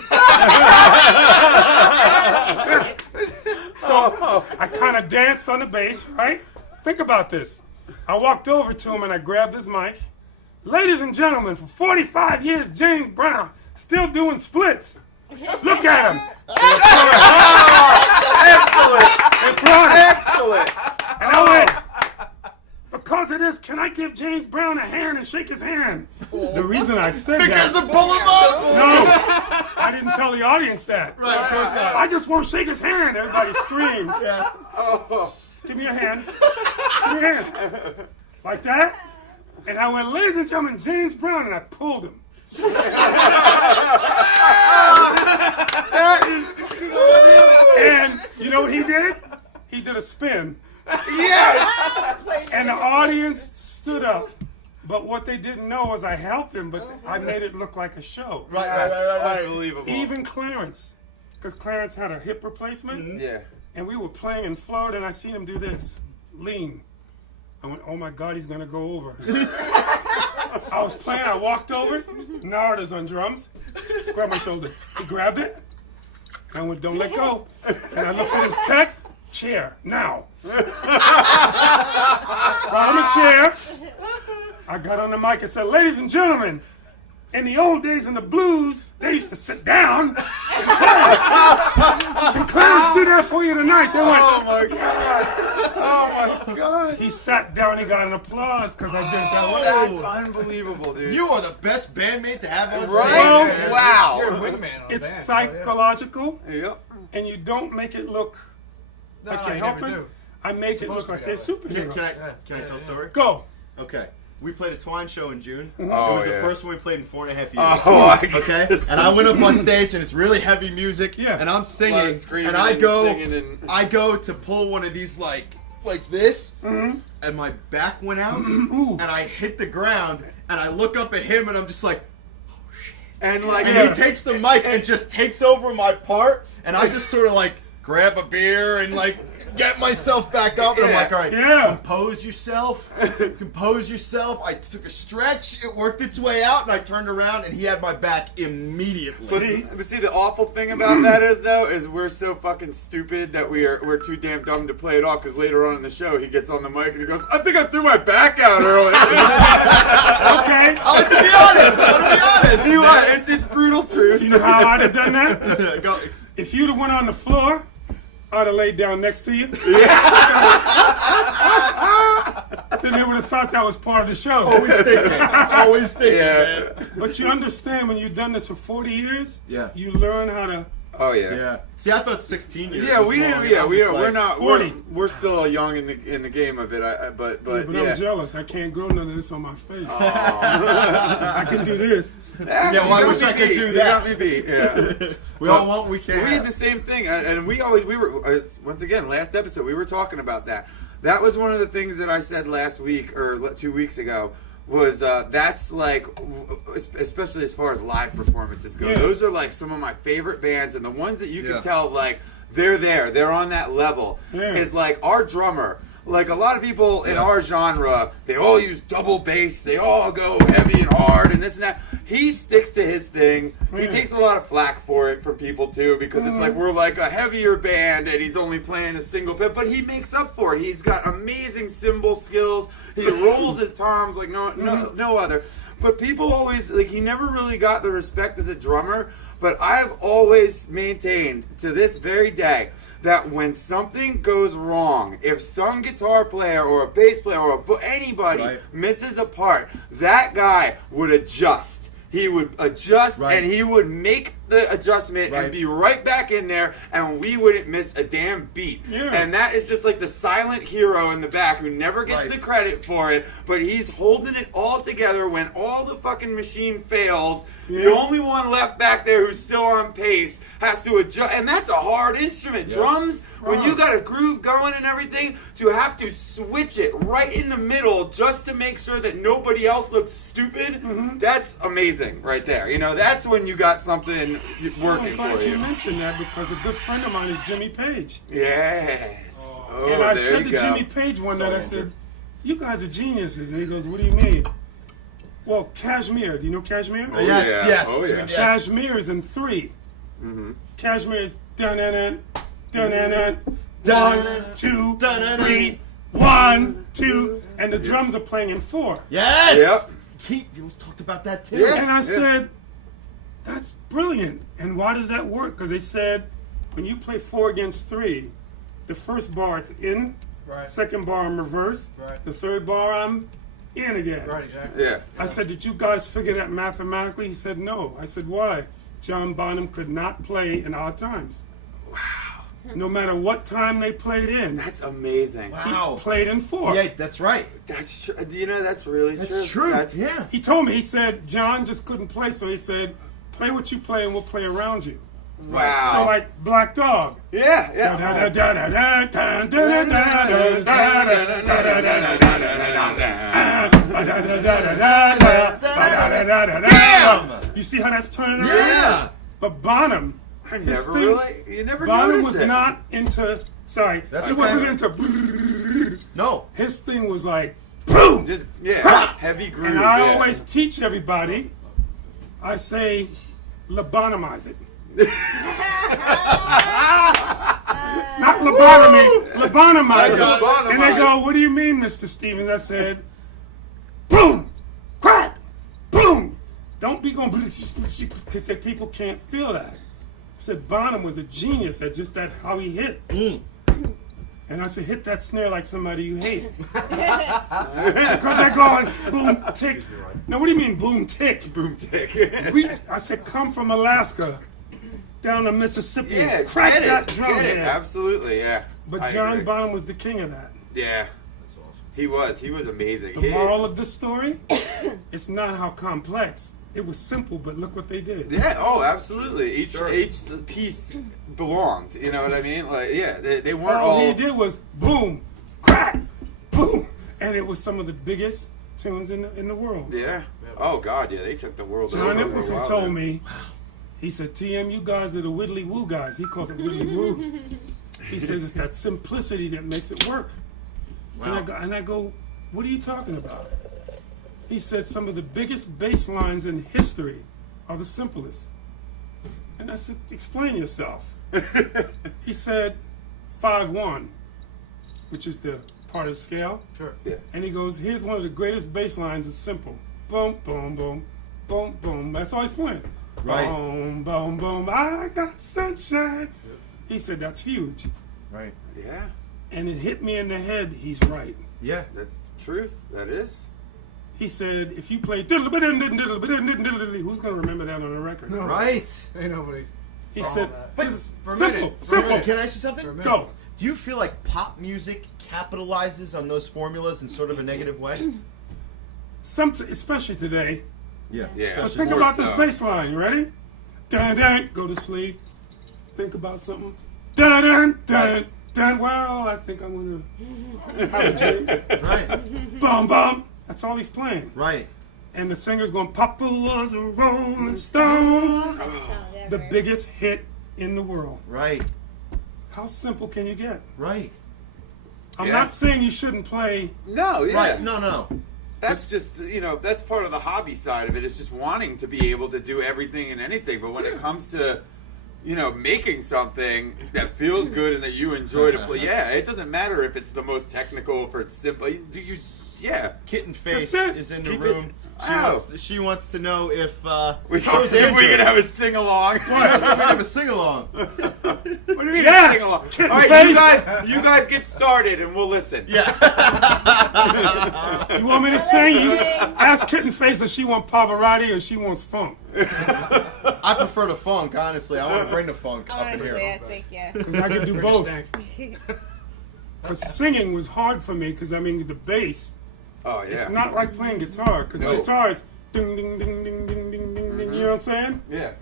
So I kind of danced on the bass, right? Think about this. I walked over to him and I grabbed his mic. Ladies and gentlemen, for 45 years, James Brown, still doing splits. Look at him. Excellent. And I went, because of this, can I give James Brown a hand and shake his hand? The reason I said Because that. to pull him up. No, I didn't tell the audience that. Right. Of course not. I just want to shake his hand. Everybody screams. Yeah. Give me your hand. Give me your hand. Like that. And I went, ladies and gentlemen, James Brown, and I pulled him. And you know what he did? He did a spin. Yes. And the audience stood up. But what they didn't know was I helped him, but I made it look like a show. Right. Unbelievable. Even Clarence, because Clarence had a hip replacement, Yeah. and we were playing in Florida, and I seen him do this, lean. I went, oh my God, he's gonna go over. I was playing, I walked over, Narda's on drums, grabbed my shoulder. He grabbed it, and I went, don't let go. And I looked at his tech, chair, now. Brought him a chair. I got on the mic and said, ladies and gentlemen, in the old days in the blues, they used to sit down. Can Clarence do that for you tonight? They went, Oh my God. Oh my God. he sat down, he got an applause because I did that way. That's unbelievable, dude. You are the best bandmate to have on stage. Well, man. Wow. You're a wingman on It's the band. psychological, Yep. and you don't make it look No, like no, you're you never helping. do. I make it Supposed look to like be they're that superheroes. Can I tell a story? Go. Okay. we played a Twine show in June. Oh, It was the yeah. first one we played in 4.5 years. Oh, I okay? guess. And I went up on stage and it's really heavy music. Yeah. And I'm A lot of singing. screaming And I and go singing and- I go to pull one of these like this. Mm-hmm. And my back went out. And I hit the ground. And I look up at him and I'm just like, And like and he takes the mic and just takes over my part, and I just sort of like grab a beer and like get myself back up, and I'm like, all right, Yeah. compose yourself, compose yourself. I took a stretch, it worked its way out, and I turned around, and he had my back immediately. But see, the awful thing about that is though, is we're so fucking stupid that we're too damn dumb to play it off. Because later on in the show, he gets on the mic and he goes, "I think I threw my back out earlier." Okay. I like to be honest. I want to be honest. You are, it's brutal truth. Do you know how I'd have done that? Go. If you'd have went on the floor, I'd have laid down next to you. Then they would have thought that was part of the show. Always thinking. Always thinking, Yeah. man. But you understand when you've done this for 40 years, Yeah. you learn how to. Oh yeah. Yeah. See, I thought 16 years. Yeah, was we long, didn't. and Yeah, I'm we just are. like, We're not. 40. We're still young in the game of it. But But yeah. I'm jealous. I can't grow none of this on my face. I can do this. Yeah, well, I wish I could do that. You got me beat. Yeah. We all want what we can. We had the same thing, and we were once again last episode we were talking about that. That was one of the things that I said last week or 2 weeks ago. Was that's like, especially as far as live performances go, Yeah. those are like some of my favorite bands, and the ones that you Yeah. can tell like they're on that level. Yeah. Is like our drummer. Like a lot of people in our genre, they all use double bass, they all go heavy and hard and this and that. He sticks to his thing. He Yeah. takes a lot of flack for it from people too, because it's like we're like a heavier band and he's only playing a single pip, but he makes up for it. He's got amazing cymbal skills. He rolls his toms like no other. But people always like he never really got the respect as a drummer. But I've always maintained to this very day that when something goes wrong, if some guitar player or a bass player or anybody Right. misses a part, that guy would adjust. He would adjust Right. and he would make the adjustment Right. and be right back in there, and we wouldn't miss a damn beat. Yeah. And that is just like the silent hero in the back who never gets Right. the credit for it, but he's holding it all together when all the fucking machine fails. The only one left back there who's still on pace has to adjust, and that's a hard instrument. Yeah. Drums, when you got a groove going and everything, to have to switch it right in the middle just to make sure that nobody else looks stupid, that's amazing right there. You know, that's when you got something I'm working glad for you you. mentioned that because a good friend of mine is Jimmy Page. Yes. Oh, And I there said you to go. Jimmy Page one night, I So said, "You guys are geniuses." And he goes, "What do you mean?" Well, Kashmir. Do you know Kashmir? Oh, Yes, yeah. yes. Oh, yeah. Yes. Kashmir is in 3. Kashmir is dun-dun-dun, dun-dun-dun, Dun-dun-dun, 1, 2, dun-dun-dun. 3, 1, 2, and the drums are playing in 4. Yes. Yep. He talked about that too. Yeah. And I said, "That's brilliant." And why does that work? Because they said when you play 4 against 3, the first bar it's in, Right. second bar I'm reverse, Right. the third bar I'm in again. Right, exactly. Yeah. I said, "Did you guys figure that mathematically?" He said, "No." I said, "Why?" John Bonham could not play in odd times. Wow. No matter what time they played in, That's amazing. Wow. he played in 4. Yeah, that's right. That's that's really That's true. true. That's yeah. He told me, he said, John just couldn't play, so he said, "Play what you play and we'll play around you." wow. So like Black Dog. yeah, Damn. You see how that's turning around? Yeah. But Bonham, I his never thing- really. You never Bonham noticed was it. not into. Sorry, That's he okay. wasn't into. No. His thing was like boom. Just heavy groove. And I yeah. always teach everybody. I say, lobotomize it. Not lobotomy, lobotomize it. Lobotomize. And they go, "What do you mean, Mr. Stevens?" I said, boom, crack, boom. Don't be going because people can't feel that. I said Bonham was a genius at just that how he hit. And I said, hit that snare like somebody you hate. Because they're going boom tick. No, what do you mean boom tick? boom tick. I said, come from Alaska down to Mississippi, yeah, and crack get it, that drum get it. head. Absolutely, yeah. But I John agree. Bonham was the king of that. Yeah. He was amazing. The moral of this story, it's not how complex. It was simple, but look what they did. Yeah, oh, absolutely. Each piece belonged. You know what I mean? Like, yeah, they weren't all. All he did was boom, crack, boom, and it was some of the biggest tunes in the world. Yeah. Oh God, yeah, they took the world over. John Nicholson told me, he said, "TM, you guys are the Whitley Woo guys." He calls it Whitley Woo. He says it's that simplicity that makes it work. Wow. And I go, what are you talking about? He said some of the biggest bass lines in history are the simplest. And I said, explain yourself. He said 5/1, which is the part of the scale. Sure. Yeah. And he goes, here's one of the greatest bass lines. It's simple. Boom, boom, boom, boom, boom. That's all he's playing. Right. Boom, boom, boom. I got sunshine. He said, that's huge. Right. Yeah. And it hit me in the head. He's right. Yeah. That's the truth. That is. He said, if you play who's going to remember that on a record? No. Right. Ain't nobody. He said, But this is for a simple, minute, for a simple. minute. Can I ask you something? Go. Do you feel like pop music capitalizes on those formulas in sort of a negative way? Especially today. Yeah. Yeah. But Of think course about this so. bass line. You ready? Dun, dun, go to sleep. Think about something. Dun, dun, dun, dun. Well, I think I'm going to have a drink. Right. Bum, bum. That's all he's playing. Right. And the singer's going, Papa was a Rolling Stone. Oh, The biggest hit in the world. Right. How simple can you get? Right. I'm Yeah. not saying you shouldn't play. No. Yeah. Right. No. That's just, that's part of the hobby side of it. It's just wanting to be able to do everything and anything. But when it comes to, making something that feels good and that you enjoy to play, yeah, it doesn't matter if it's the most technical, if it's simple. Yeah. Kitten Face That's it. is in the Keep room. it- She wants to know if We How's if Andrew? we can have a sing along. She wants to have a sing along. What do you mean Yes! sing along? Kitten All right, face. you guys get started and we'll listen. Yeah. You want me to sing? You ask Kitten Face if she wants Pavarotti or she wants funk. I prefer the funk, honestly. I want to bring the funk up in Honestly, I here. think, yeah. Because I can do both. Because singing was hard for me because, the bass, Oh, yeah. it's not like playing guitar. Because No. guitar is ding, ding, ding, ding, ding, ding, ding, ding. You know what I'm saying? Yeah.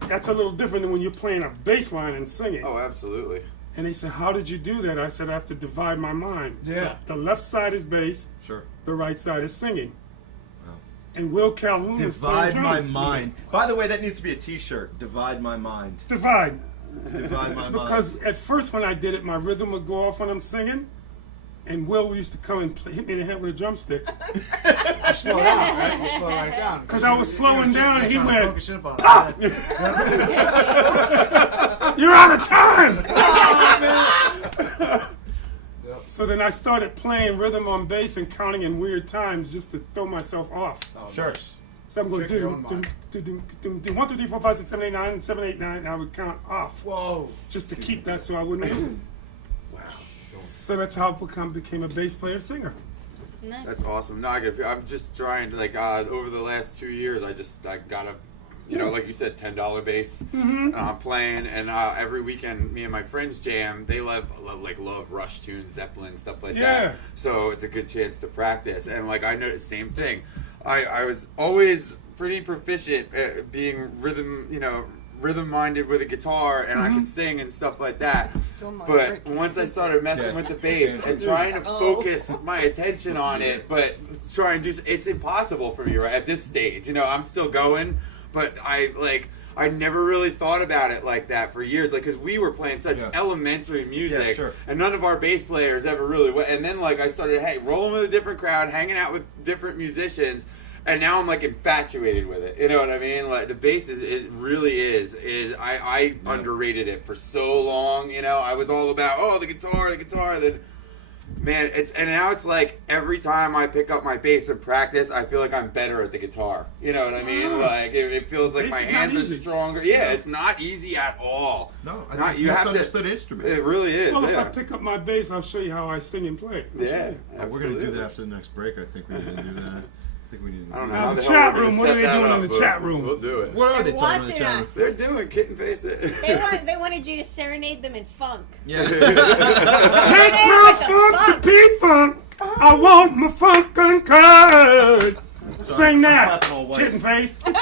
That's a little different than when you're playing a bass line and singing. Oh, absolutely. And they said, how did you do that? I said, I have to divide my mind. Yeah. The left side is bass, Sure. the right side is singing. And Will Calhoun was Divide playing my drums. mind. By the way, that needs to be a T-shirt. Divide my mind. Divide. Divide my mind. Because at first when I did it, my rhythm would go off when I'm singing. And Will used to come and hit me in the head with a drumstick. You slow down, right? You slow right down. 'Cause I was slowing down, You're he trying to went, focus in upon it. "Pop!" You're out of time! So then I started playing rhythm on bass and counting in weird times just to throw myself off. Oh, Sure. nice. So I'm going Trick your own do mind. 1, 2, 3, 4, 5, 6, 7, 8, 9, and 7, 8, 9, and I would count off Whoa. just to keep that so I wouldn't lose it. Wow. So that's how I became a bass player singer. Nice. That's awesome. No, I'm just trying to, over the last 2 years, I got a, like you said, $10 bass. I'm playing, and every weekend, me and my friends jam. They love Rush tunes, Zeppelin, stuff like Yeah. that. So it's a good chance to practice. And I noticed the same thing. I was always pretty proficient at being rhythm-minded with a guitar, and I could sing and stuff like that. But once I started messing with the bass and trying to focus my attention on it, but try and it's impossible for me right at this stage. I'm still going, but I never really thought about it like that for years, because we were playing such elementary music, Yeah, sure. and none of our bass players ever really went. And then I started, rolling with a different crowd, hanging out with different musicians, and now I'm infatuated with it. You know what I mean? The bass it really is. I underrated it for so long. I was all about the guitar. Then, man, now it's every time I pick up my bass and practice, I feel like I'm better at the guitar. You know what I mean? It feels like Bass my is not hands are easy. stronger. Yeah, it's not easy at all. No, I Not- think it's you a have to- misunderstood instrument. It really is. Well, if I Yeah. pick up my bass, I'll show you how I sing and play. I'll show Yeah, you. We're going to do that after the next break. I think we need to do that. I think we need to I don't do know. that. how the hell chat we're gonna room, what are set they that doing in up, the but chat room? We'll do it. What are they They're talking in the watching channel? us. They're doing kitten face. They wanted you to serenade them in funk. Yeah. Make my funk the P-funk! I want my funkin' cut. Sorry, Sing I'm that, clapping all white. kitten face. I'm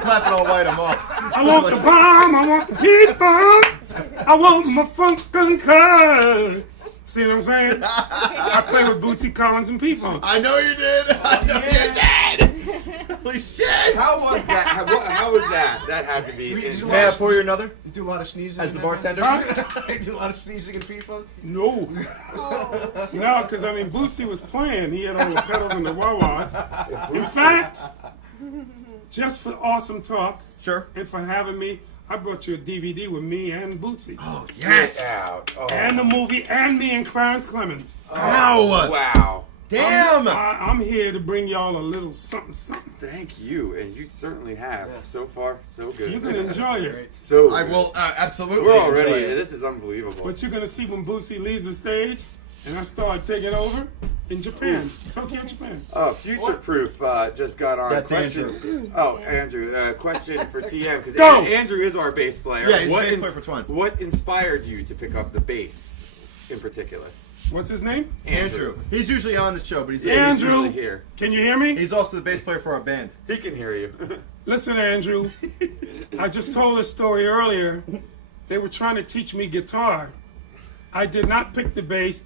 clapping all white. I'm off. I want the bomb, I want the people. I want my funkin' cut. See what I'm saying? I play with Bootsy Collins and P-Funk. I know you did. I know you did. Holy shit! How was that? How was that? That had to be. May I pour you another? You do a lot of sneezing. As the in that, bartender? man? You do a lot of sneezing and people. No. Oh. No, because I mean, Bootsy was playing. He had all the pedals and the wah-wahs. In fact, just for awesome talk Sure. and for having me, I brought you a DVD with me and Bootsy. Oh, Get yes! out. Oh. And the movie, and me and Clarence Clemens. Ow! Wow. Damn! I'm here to bring y'all a little something, something. Thank you, and you certainly have. So far, so good. You can enjoy it. So I good. will absolutely. We're already. enjoy it. This is unbelievable. But you're going to see when Bootsy leaves the stage and I start taking over in Japan, Tokyo, Japan. Future Proof just got on. That's question. Andrew. Oh, Andrew. Question for TM because Go! Andrew is our bass player. Yeah, he's a bass player for Twine. What inspired you to pick up the bass in particular? What's his name? Andrew. He's usually on the show, but he's Yeah, he's Andrew. usually here. Can you hear me? He's also the bass player for our band. He can hear you. Listen, Andrew, I just told a story earlier. They were trying to teach me guitar. I did not pick the bass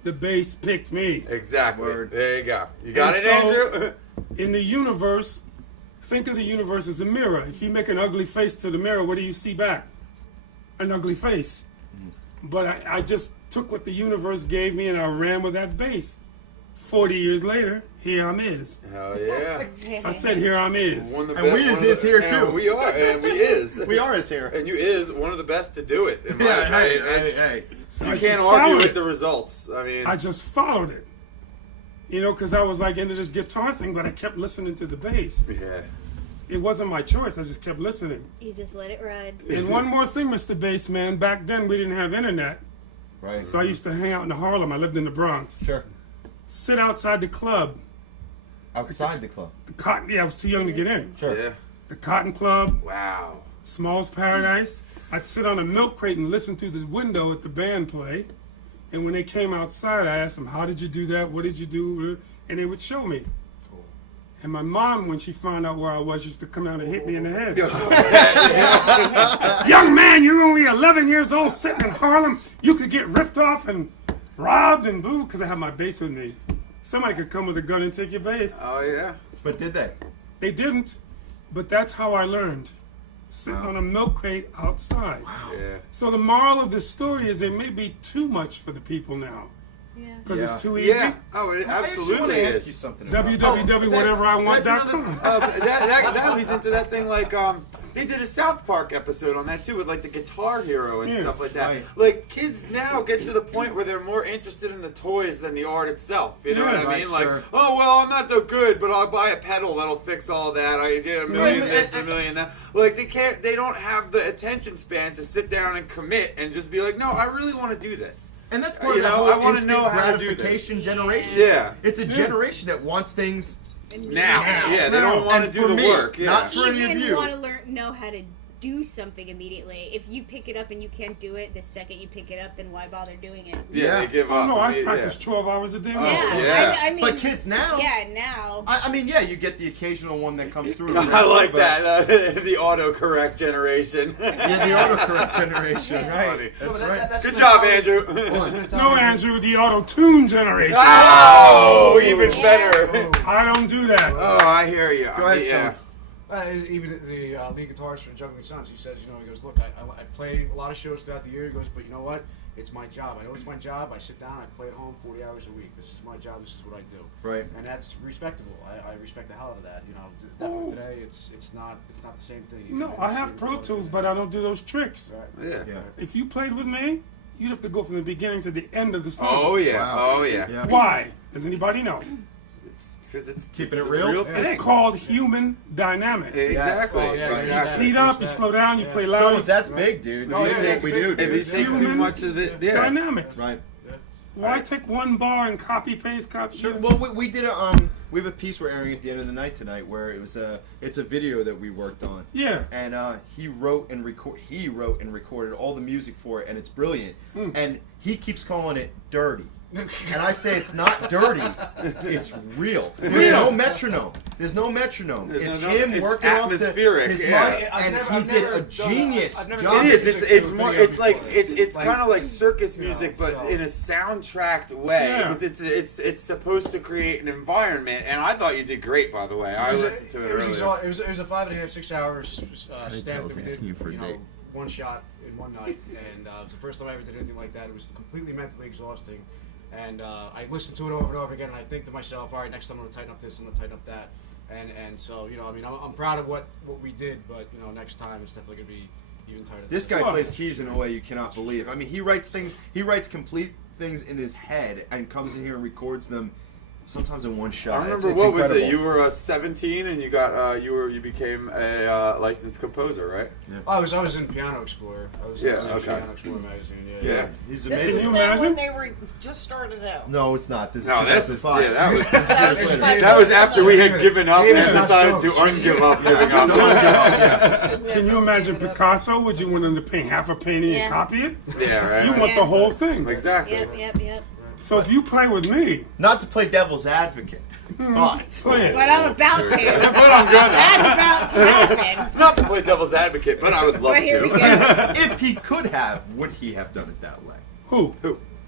picked me. Exactly. Word. There you go. You got And it, so- Andrew? In the universe, think of the universe as a mirror. If you make an ugly face to the mirror, what do you see back? An ugly face. But I just took what the universe gave me and I ran with that bass. 40 years later, here I'm is. Hell yeah. I said here I'm is. One of the And we one of is the- here, and too. We are, and we is. We are his here. And you is one of the best to do it. In my Yeah, hey, opinion. hey, It's- hey. So You I can't just argue followed with it. the results. I mean, I just followed it. You know, because I was like into this guitar thing, but I kept listening to the bass. yeah. It wasn't my choice. I just kept listening. You just let it ride. And one more thing, Mr. Bassman. Back then, we didn't have internet. Right. So I used to hang out in Harlem. I lived in the Bronx. Sure. Sit outside the club. Outside the club. The Cotton, yeah, I was too young to get in. Sure. Yeah. The Cotton Club, Wow. Small's Paradise. I'd sit on a milk crate and listen through the window at the band play. And when they came outside, I asked them, how did you do that? What did you do? And they would show me. And my mom, when she found out where I was, used to come out and hit me in the head. Young man, you're only 11 years old, sitting in Harlem. You could get ripped off and robbed and boo, because I have my bass with me. Somebody could come with a gun and take your bass. Oh yeah. But did they? They didn't, but that's how I learned. Sitting on a milk crate outside. Yeah. So the moral of the story is it may be too much for the people now. Because Yeah. it's too easy. Yeah. Oh, it I actually want absolutely to ask is. you something. about- www.whateverIwant.com. That leads into that thing like they did a South Park episode on that too with like the Guitar Hero and Yeah. stuff like that. Right. Like kids now get to the point where they're more interested in the toys than the art itself. You know Yeah. what I Right, mean? Like, sure. oh well, I'm not so good, but I'll buy a pedal that'll fix all that. I did a million this, a million that. Like they don't have the attention span to sit down and commit and just be like, no, I really want to do this. And that's part You of the know, whole I wanna instant know how to do this. gratification generation. Yeah. It's a generation that wants things Now, yeah, they Now. don't want to And do for the me, work. Yeah. not for any of Even you. want to know how to do something immediately. If you pick it up and you can't do it the second you pick it up, then why bother doing it? yeah, they give Oh, up. no, I Yeah. practice 12 hours a day. Oh, Yeah, yeah. I mean, But kids now, yeah, now. I mean, yeah, you get the occasional one that comes through. I like but- that, the autocorrect generation. Yeah, the autocorrect generation. That's Right. funny. That's Well, right. that's Good what job, I- Andrew. No, Andrew, the auto-tune generation. Oh, even Yeah. better. I don't do that. Oh, I hear you. Go ahead, Yeah. Stonz. Even the lead guitarist for the Juggling Sons, he says, you know, he goes, look, I play a lot of shows throughout the year. He goes, but you know what? It's my job. I know it's my job. I sit down, I play at home 40 hours a week. This is my job. This is what I do. Right. And that's respectable. I respect the hell out of that. You know, definitely today it's not the same thing. You No, know, I it's have Pro Tools, but I don't do those tricks. Right. Yeah. Yeah. If you played with me, you'd have to go from the beginning to the end of the song. Oh yeah. Wow. Oh yeah. Yeah. Why? Does anybody know? Because it's Keeping it's it the real? thing. It's called human dynamics. Exactly. Oh, yeah, exactly. exactly. Speed up, you slow down, you play loud. Stones, that's big, dude. Oh, That's yeah, what we it's do, big. If you dude. take too Human much of it, yeah. Dynamics. Right. Why take one bar and copy paste? Sure. Well, we did we have a piece we're airing at the end of the night tonight where it's a video that we worked on. Yeah. And he wrote and recorded all the music for it, and it's brilliant. And he keeps calling it dirty. And I say it's not dirty, it's real. There's no metronome. There's no metronome. It's him it's working off atmospheric, his yeah. mind, and he did a genius job. It is. It's more. It's like it's Like, kind of like circus music, but in a soundtracked way. Yeah. Because it's supposed to create an environment, and I thought you did great. By the way, I listened to it was earlier. It was a 5.5, 6 hours stand was that we asking did. you for a date. One shot in one night, and it was the first time I ever did anything like that. It was completely mentally exhausting, and I listened to it over and over again, and I think to myself, all right, next time I'm gonna tighten up this, I'm gonna tighten up that, and so I mean, I'm proud of what we did, but next time it's definitely gonna be even tighter. This guy plays keys in a way you cannot believe. I mean, he writes complete things in his head and comes in here and records them sometimes in one shot. I remember It's what was incredible. it? You were 17 and you got you became a licensed composer, right? I was in Piano Explorer. I was in Piano Explorer magazine. Yeah. He's This amazing. is you them imagine? when they were just started out. No, it's not. This is No, this is 2005. that was That that was after we had given up David's and not decided to stoked. ungive up giving up. Can you imagine Picasso? Would you want him to paint half a painting Yeah. and copy it? Yeah, right. You want the whole thing. Exactly. Yep. So if you play with me, Not to play devil's advocate, but play But it. I'm about to. But I'm gonna. That's about to happen. Not to play devil's advocate, but I would love But here we to. go. if he could have, would he have done it that way? Who?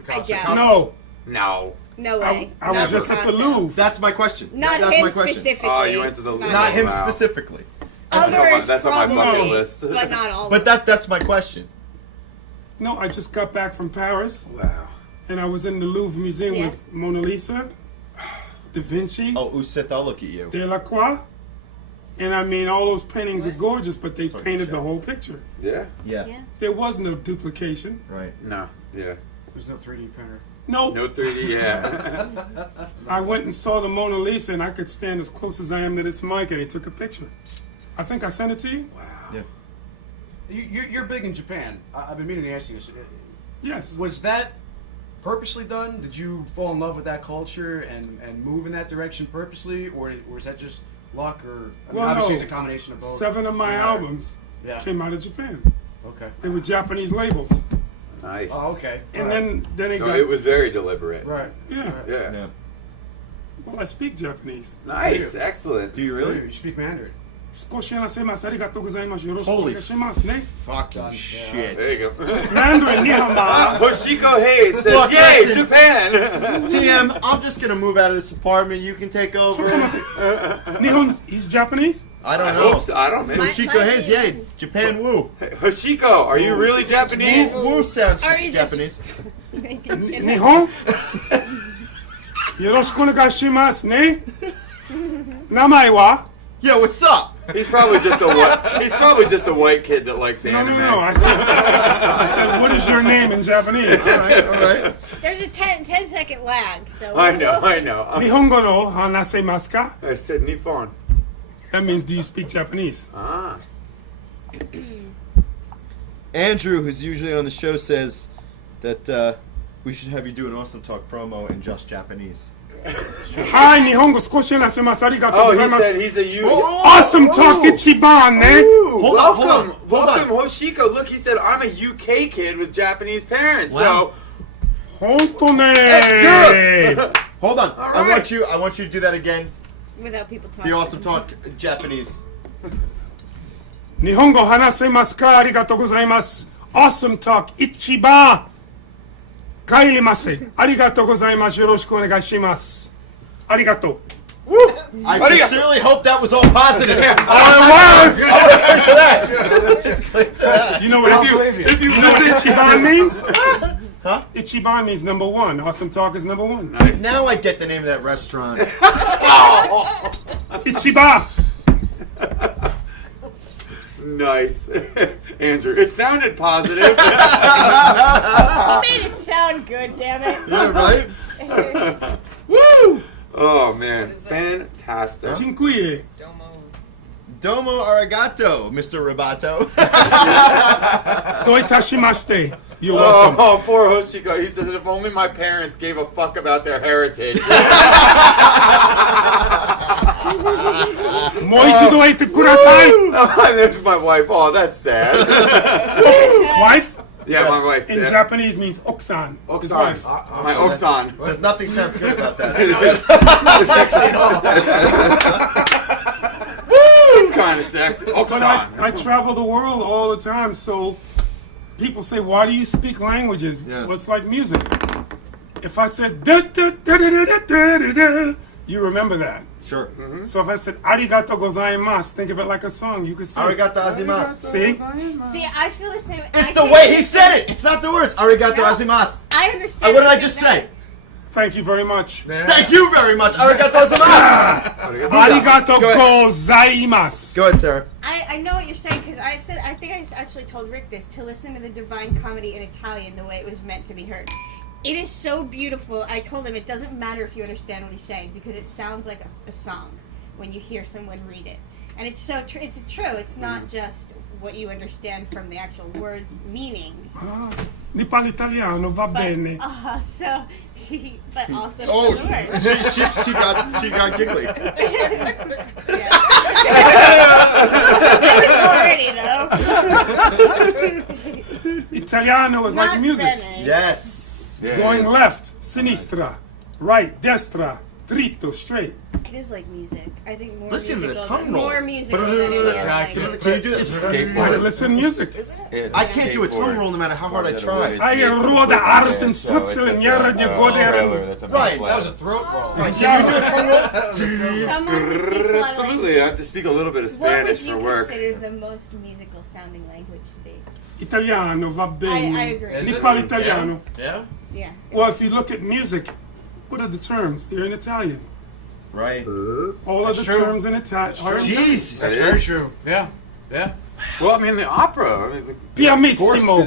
I doubt. No. No. No way. I was Not just at the Picasso. Louvre. That's my question. Not That's him my question. specifically. Oh, you went to the Louvre. Not him Wow. specifically. Others That's on my bucket probably, list. but not all. But that's my question. No, I just got back from Paris, Wow. and I was in the Louvre Museum Yeah. with Mona Lisa, Da Vinci, Oh, Usith, I'll look at you. Delacroix, and I mean, all those paintings are gorgeous, but they painted the whole picture. Yeah. Yeah. Yeah. There was no duplication. Right. No. Yeah. There's no 3D printer. Nope. No 3D. Yeah. I went and saw the Mona Lisa, and I could stand as close as I am to this mic, and they took a picture. I think I sent it to you. Yeah. You're big in Japan. I've been meaning to ask you this. Yes. Was that purposely done? Did you fall in love with that culture and move in that direction purposely, or was that just luck? Or I mean, Well, obviously, no. it's a combination of both. 7 of my albums Yeah. came out of Japan. Okay. They were Japanese labels, Nice. Oh, okay. and Alright. then they So got it was very deliberate. Right. yeah. Right. Yeah. Yeah. Well, I speak Japanese. Nice. Excellent. Do you Really? really? You speak Mandarin. 少し話せます。ありがとうございます。よろしくお Holy 願いしますね。 fucking Done. shit. There you go. Mandarin, nihama. Hoshiko Hayes says, Look, "Yay, listen. Japan!" TM, I'm just gonna move out of this apartment. You can take over. Nihon, he's Japanese? I I don't hope know. so. I don't know. My- Shiko Hayes, yay. Japan woo. Hey, Hoshiko, are you really Japanese? Woo sounds Are you just- Japanese. Nihon? よろしくお願いしますね。名前は? Yo, what's up? He's probably just a white. He's probably just a white kid that likes No, anime. no, no. I said, what is your name in Japanese? All right. There's a 10-second lag, so. I know. I know. 日本語の話せますか? I said Nippon. That means, do you speak Japanese? Ah. Andrew, who's usually on the show, says that we should have you do an Awesome Talk promo in just Japanese. はい、日本語少し話せます。ありがとう Oh, ござ he います。 said he's a you. Awesome Talk 一番ね。 Hold on, hold on, Welcome, hold on. Hoshiko. Look, he said I'm a UK kid with Japanese parents. Wow. ほんとね Hold on. All I right. want you to do that again. Without people talking. The Awesome Talk Japanese. 日本語話せますか? ありがとうございます。Awesome Talk 一番帰ります。ありがとうございます。よろしくお願いします。ありがとう。 I sincerely hope that was all positive. I was! Let's click to that. Let's click to that. You know what else? If you You know what listen, Ichiban means? Huh? Ichiban means number one. Awesome Talk is number one. nice. Now I get the name of that restaurant. Ichiban! Nice, Andrew. It sounded positive. You made it sound good, damn it. Yeah, right? Woo! Oh man, is that? fantastic. Dziękuję. Domo arigato, Mr. Roboto. Do itashimashite. You're welcome. Oh, poor Hoshiko. He says, if only my parents gave a fuck about their heritage. もう一度言ってください. Oh, there's my wife. Oh, that's sad. Wife? Yeah, my wife. In yeah. Japanese means oksan. His wife. My Oksan. There's nothing sounds good about that. It's kind of sexy. But Oksan. I travel the world all the time, so people say, "Why do you speak languages?" Yeah. Well, it's like music. If I said da da da da da da da da, you remember that. Sure. So if I said "arigato gozaimasu," think of it like a song. You could say. Arigato azimasu. See? See, I feel the same. It's the way he said it. It's not the words. Arigato azimasu. I understand. What did I just say? Thank you very much. Thank you very much. Arigato azimasu. Arigato Go ahead. gozaimasu. Go ahead, Sarah. I know what you're saying because I think I actually told Rick this, to listen to the Divine Comedy in Italian the way it was meant to be heard. It is so beautiful. I told him it doesn't matter if you understand what he's saying because it sounds like a song when you hear someone read it. And it's so true. It's true. It's not just what you understand from the actual words' meanings. Di parlo italiano, va bene. But also Oh, the words. she got giggly. Already though. Italiano is like Not music. bene. Yes. Yeah, Going yeah. left, sinistra, right, destra, dritto, straight. It is like music. I think more Listen to the musical. tongue More rolls. musical than any other language. Can you do that? Skateboard. Listen to music. It's I can't do a tongue skateboard. roll no matter how hard I It's try. made I from roda wood, ars in so it's Switzerland, a, Jara, you go there trailer and... that's a Right. big That was a flat. throat roll. Can you do a tongue roll? Someone who speaks a lot of Absolutely, I languages. have to speak a little bit of What would Spanish you for work. consider the most musical sounding language to be? Italiano, va bene. I agree. Is Di it? parlo italiano. Yeah? Yeah. Well, if you look at music, what are the terms? They're in Italian. Right. All of the That's true. terms in Italian are in Jesus. That Very is. true. Yeah. Yeah. Well, I mean, the opera. I mean, the Pianissimo.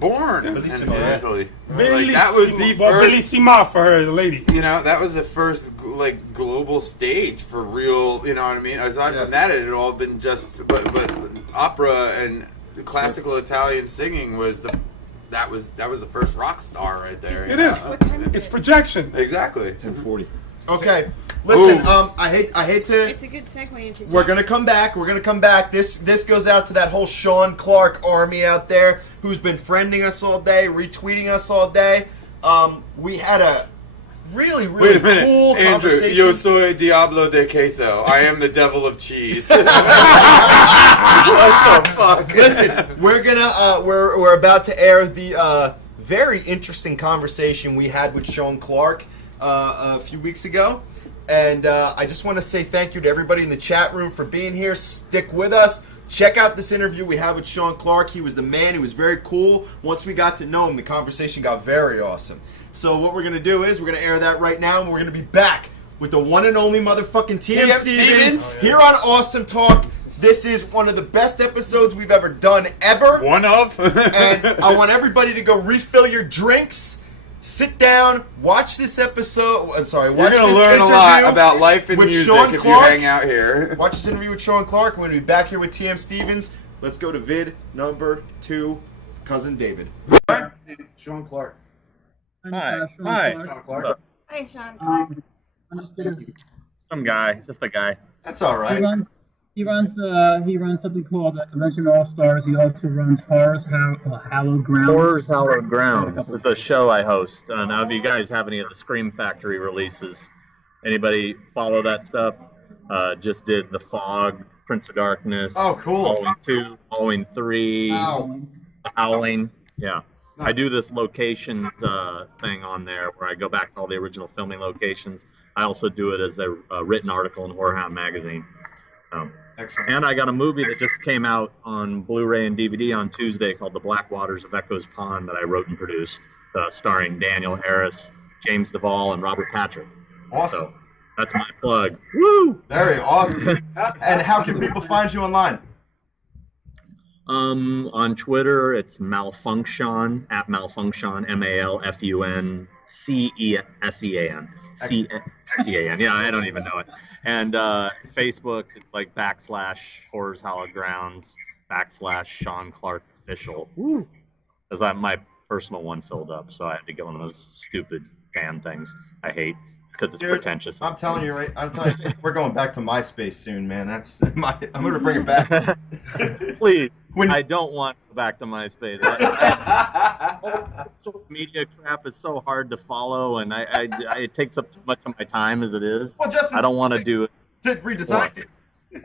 born Bellissimo, in yeah. Italy. Bellissimo. Like, that was the Well, first. bellissima for her, the lady. You know, that was the first like global stage for real. You know what I mean? Aside from that, it had all been just. But opera and classical Italian singing was that was the first rock star right there. It you is. know? What time is It's it? projection. Exactly. 10:40. Okay. Listen, Ooh. I hate to. It's a good segue into. We're gonna come back. We're gonna come back. This goes out to that whole Sean Clark army out there who's been friending us all day, retweeting us all day. We had a really Wait a minute, cool Andrew. conversation. Yo soy Diablo de Queso. I am the devil of cheese. What the fuck? Listen, we're gonna we're about to air the very interesting conversation we had with Sean Clark a few weeks ago, and I just want to say thank you to everybody in the chat room for being here. Stick with us. Check out this interview we had with Sean Clark. He was the man. He was very cool. Once we got to know him, the conversation got very awesome. So what we're gonna do is we're gonna air that right now, and we're gonna be back with the one and only motherfucking TM Stevens here on Awesome Talk. This is one of the best episodes we've ever done ever. One of. And I want everybody to go refill your drinks, sit down, watch this episode. I'm sorry, watch You're gonna this learn a interview lot about life and with music Sean if Clark. you hang out here. Watch this interview with Sean Clark. We're going to be back here with TM Stevens. Let's go to vid number 2, Cousin David. Sean Clark. Hi. Sean Hi. Clark. Hi, Sean. I'm just kidding. Some guy. Just a guy. That's all right. He runs something called Convention All Stars. He also runs Hallowed Grounds. Horrors Hallowed Grounds. It's a show I host. Now, if you guys have any of the Scream Factory releases, anybody follow that stuff? Just did The Fog, Prince of Darkness. Oh, cool. Halloween 2, Halloween 3, Wow. Howling. Yeah. I do this locations thing on there where I go back to all the original filming locations. I also do it as a written article in Horror Hound magazine. Excellent. And I got a movie that just came out on Blu-ray and DVD on Tuesday called The Black Waters of Echo's Pond that I wrote and produced, starring Daniel Harris, James Duvall, and Robert Patrick. Awesome. So that's my plug. Woo! Very awesome. And how can people find you online? On Twitter, it's Malfunction, at Malfunction, MALFUNCESEAN. C-S-E-A-N. Yeah, I don't even know it. And Facebook, it's like / Horrors Hallowed Grounds / Sean Clark Official. Woo! Because my personal one filled up, so I had to get one of those stupid fan things I hate because it's pretentious. I'm telling you, we're going back to MySpace soon, man. I'm going to bring it back. Please. I don't want to go back to MySpace. Social media crap is so hard to follow, and it takes up too much of my time as it is. Well, Justin, I don't want to do it. To redesign it.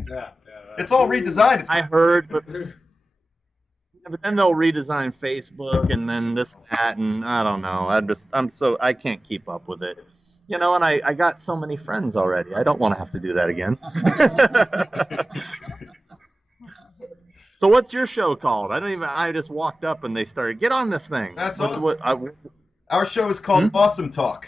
Yeah. It's all redesigned. It's I heard, but then they'll redesign Facebook and then this, that, and I don't know. I can't keep up with it. You know, and I got so many friends already. I don't want to have to do that again. So what's your show called? I just walked up and they started, get on this thing. That's awesome. Our show is called Awesome Talk.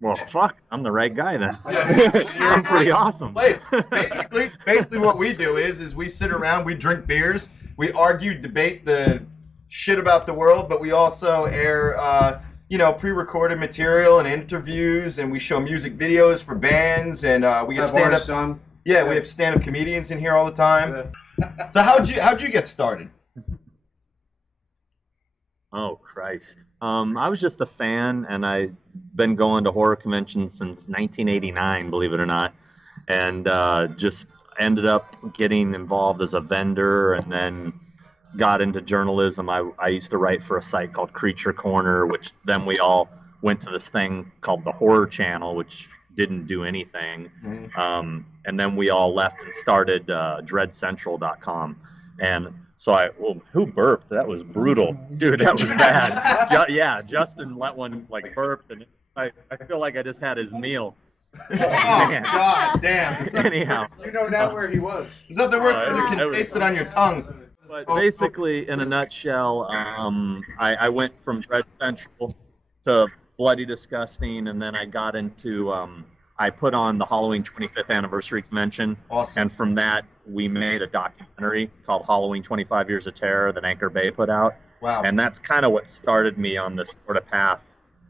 Well, fuck, I'm the right guy then. Yeah. I'm pretty awesome. Basically what we do is we sit around, we drink beers, we argue, debate the shit about the world, but we also air, pre-recorded material and interviews, and we show music videos for bands, and we get stand-up. Yeah, we have stand-up comedians in here all the time. Yeah. So how'd you get started? Oh, Christ. I was just a fan, and I've been going to horror conventions since 1989, believe it or not, and just ended up getting involved as a vendor, and then got into journalism. I used to write for a site called Creature Corner, which then we all went to this thing called the Horror Channel, which didn't do anything. And then we all left and started dreadcentral.com. And so who burped? That was brutal. Dude, that was bad. Yeah, Justin let one burp, and I feel like I just had his meal. Oh, God damn. Anyhow. You know now where he was. Is that the worst thing you can taste it on your tongue? But basically, in a nutshell, I went from Dread Central to Bloody Disgusting, and then I got into, I put on the Halloween 25th anniversary convention. Awesome. And from that, we made a documentary called Halloween 25 Years of Terror that Anchor Bay put out. Wow. And that's kind of what started me on this sort of path,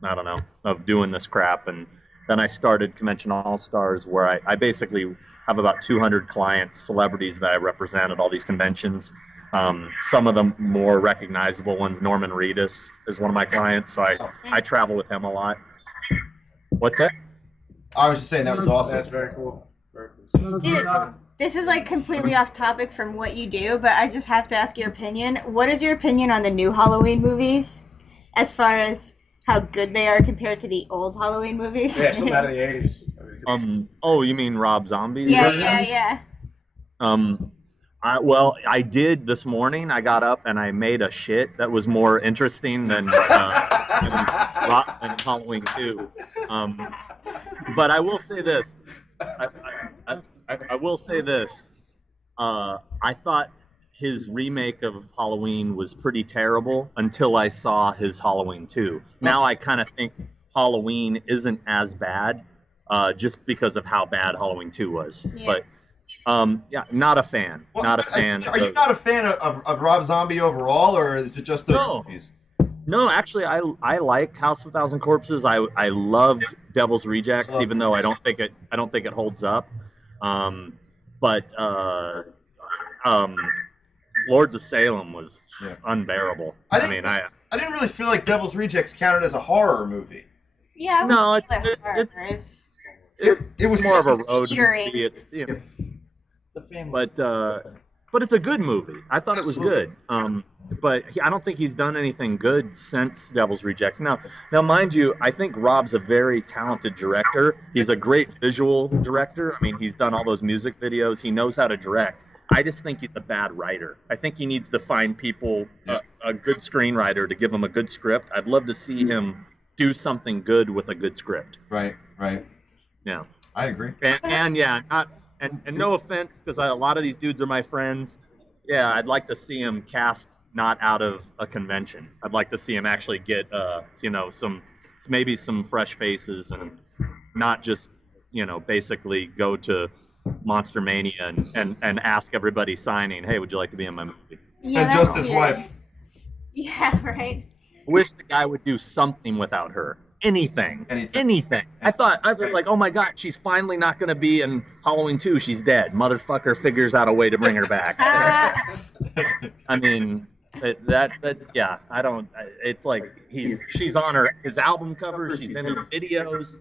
I don't know, of doing this crap. And then I started Convention All-Stars, where I basically have about 200 clients, celebrities that I represent at all these conventions. Some of the more recognizable ones, Norman Reedus is one of my clients, so I travel with him a lot. What's that? I was just saying that was awesome. That's very cool. Dude, this is completely off topic from what you do, but I just have to ask your opinion. What is your opinion on the new Halloween movies, as far as how good they are compared to the old Halloween movies? Yeah, still out of the 80s. Oh, you mean Rob Zombie's version? Yeah. I did this morning. I got up and I made a shit that was more interesting than Halloween 2. But I will say this. I will say this. I thought his remake of Halloween was pretty terrible until I saw his Halloween 2. Now I kind of think Halloween isn't as bad, just because of how bad Halloween 2 was. Yeah. But not a fan. Well, not a fan. Are you not a fan of Rob Zombie overall, or is it just those movies? No, actually, I like House of a Thousand Corpses. I loved Devil's Rejects, even though I don't think it holds up. But Lords of Salem was unbearable. I didn't really feel like Devil's Rejects counted as a horror movie. Yeah. No, it was more of a road movie. It's a family. But it's a good movie. I thought it was good. But I don't think he's done anything good since Devil's Rejects. Now, mind you, I think Rob's a very talented director. He's a great visual director. I mean, he's done all those music videos. He knows how to direct. I just think he's a bad writer. I think he needs to find people, a good screenwriter, to give him a good script. I'd love to see him do something good with a good script. Right. Yeah. I agree. And no offense, because a lot of these dudes are my friends. Yeah, I'd like to see him cast not out of a convention. I'd like to see him actually get, maybe some fresh faces, and not just, basically go to Monster Mania and ask everybody signing, hey, would you like to be in my movie? Yeah, and just his wife. Yeah, right. Wish the guy would do something without her. Anything. I was like, oh my God, she's finally not going to be in Halloween 2. She's dead. Motherfucker figures out a way to bring her back. I mean, I don't. It's like she's on his album cover. She's in his videos.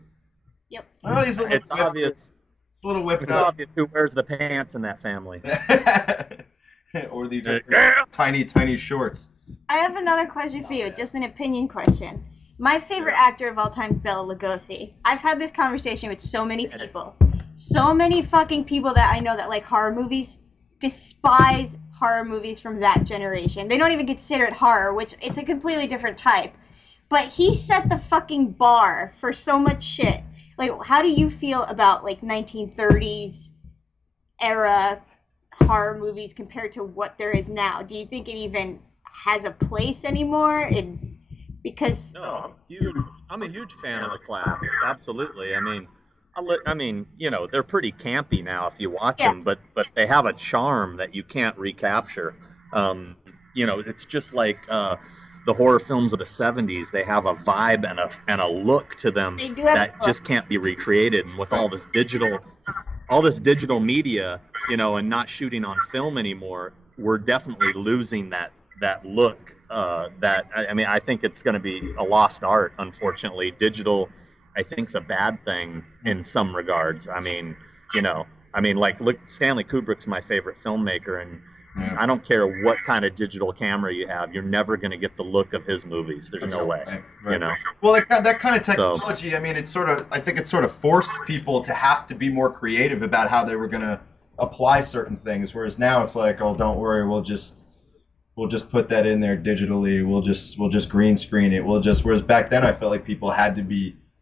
Yep. Well, it's obvious. It's a little whipped it's up. Obvious who wears the pants in that family. or these Yeah. tiny shorts. I have another question for you, just an opinion question. My favorite actor of all time is Bela Lugosi. I've had this conversation with so many people. So many fucking people that I know that like horror movies despise horror movies from that generation. They don't even consider it horror, which it's a completely different type. But he set the fucking bar for so much shit. Like, how do you feel about like 1930s era horror movies compared to what there is now? Do you think it even has a place anymore? Because No, I'm a huge fan of the classics. Absolutely. I mean, you know, they're pretty campy now if you watch them, but they have a charm that you can't recapture. You know, it's just like the horror films of the '70s. They have a vibe and a look to them that just can't be recreated. And with all this digital media, you know, and not shooting on film anymore, we're definitely losing that look. I think it's going to be a lost art, unfortunately. Digital, I think, is a bad thing in some regards. I mean, you know, like, look, Stanley Kubrick's my favorite filmmaker, and I don't care what kind of digital camera you have, you're never going to get the look of his movies. There's no way, you know. Well, that kind of technology, I mean, I think it sort of forced people to have to be more creative about how they were going to apply certain things, whereas now it's like, oh, don't worry, we'll just put that in there digitally. We'll just green screen it. Whereas back then I felt like people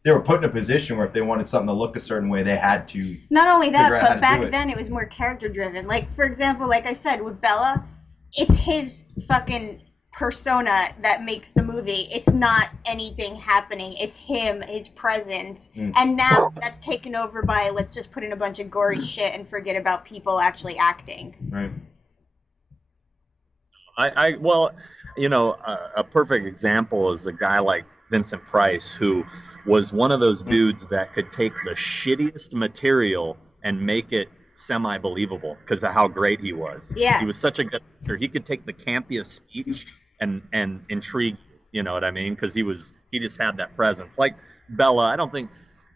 they were put in a position where if they wanted something to look a certain way, they had to. Not only that, but back then it was more character driven. Like, for example, like I said, with Bella, it's his fucking persona that makes the movie. It's not anything happening. It's him, his presence. And now that's taken over by, let's just put in a bunch of gory shit and forget about people actually acting. Right. Well, you know, a perfect example is a guy like Vincent Price, who was one of those dudes that could take the shittiest material and make it semi-believable because of how great he was. Yeah. He was such a good actor. He could take the campiest speech and intrigue, you know what I mean? Because he just had that presence. Like Bella, I don't think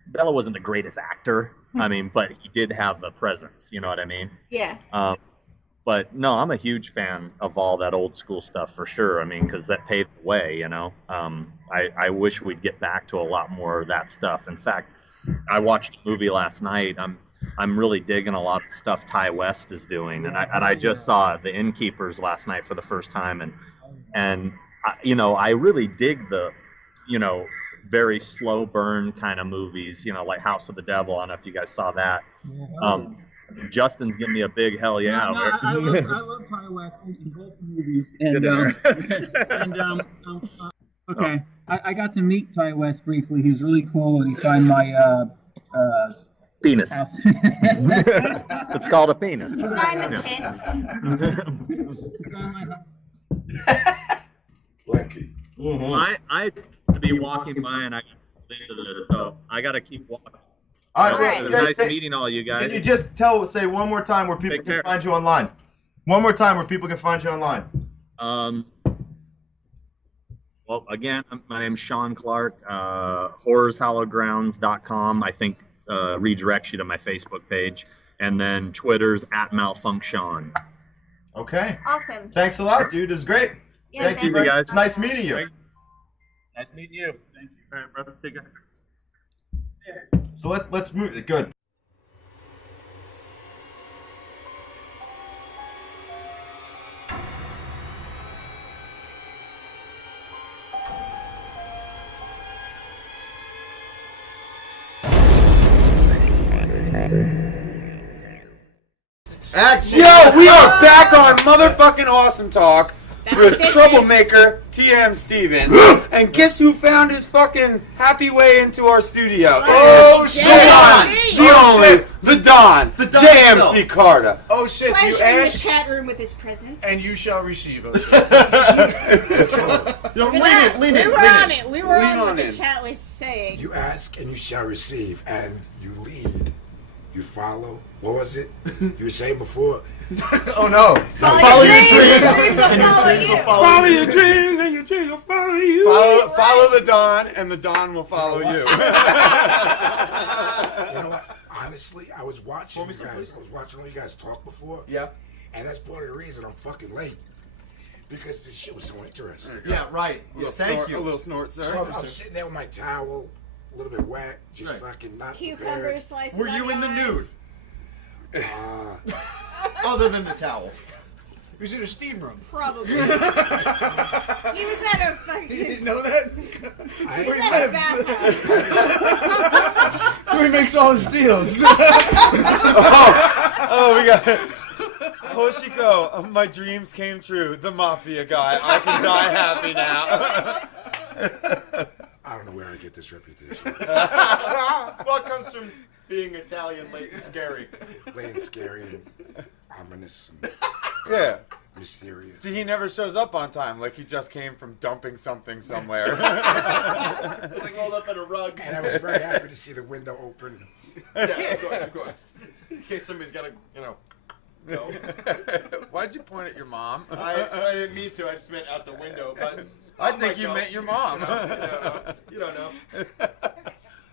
Bella wasn't the greatest actor. I mean, but he did have the presence, you know what I mean? Yeah. But no, I'm a huge fan of all that old school stuff for sure. I mean, because that paved the way, you know. I wish we'd get back to a lot more of that stuff. In fact, I watched a movie last night. I'm really digging a lot of stuff Ty West is doing, and I just saw The Innkeepers last night for the first time, and you know, I really dig the, you know, very slow burn kind of movies, you know, like House of the Devil. I don't know if you guys saw that. Justin's giving me a big hell yeah. No, I love Ty West in both movies. Okay, I got to meet Ty West briefly. He was really cool, and he signed my penis. house. It's called a penis. Sign the tits. He signed my house. Blackie. I to be walking by and I got into this, so I got to keep walking. All right, It was nice meeting all you guys. Can you just say one more time where people can find you online? One more time where people can find you online. Well, again, my name's Sean Clark. HorrorsHallowedGrounds.com, I think, redirects you to my Facebook page. And then Twitter's @Malfunction. Okay. Awesome. Thanks a lot, dude. It was great. Yeah, Thank you, guys. It's nice meeting you. Nice meeting you. Thank you. All right, brother. Take care. So let's move. Good. Action. Yo, we are back on motherfucking Awesome Talk That's with what this Troublemaker, TM Stevens. And guess who found his fucking happy way into our studio? Oh, The shit. one, the Oh, only, shit. the Don, The Don JMC Carta. Oh shit! You Pleasuring the asked, chat room with his presence. and you shall receive. Lean We in. were on it. We were Lean on what on the in. chat was saying. You ask and you shall receive, and you lead. You follow. What was it you were saying before? Oh no! Follow your dreams. and your dreams will follow Follow you. your dreams and your dreams will follow you. Follow the Don, and the Don will follow you. You know what? Honestly, I was watching you guys. I was watching all you guys talk before. Yeah. And that's part of the reason I'm fucking late. Because this shit was so interesting. Yeah, right. Yeah, thank you. A little snort, sir. So I'm sitting there with my towel, a little bit wet, just fucking not Cucumber prepared. slices. Were you in the nude? Uh, Other than the towel. He was in a steam room. Probably. He was at a fucking. You didn't know that? He was at a bathhouse. So he makes all his deals. Oh, we got it. Hoshiko, my dreams came true. The mafia guy. I can die happy now. I don't know where I get this reputation. Well, it comes from being Italian, late and scary. Late and scary and ominous and Yeah. mysterious. See, he never shows up on time. Like he just came from dumping something somewhere. It's like rolled up in a rug. And I was very happy to see the window open. Yeah, of course. In case somebody's got to, go. Why'd you point at your mom? I didn't mean to. I just meant out the window. But I think you meant your mom. You don't know.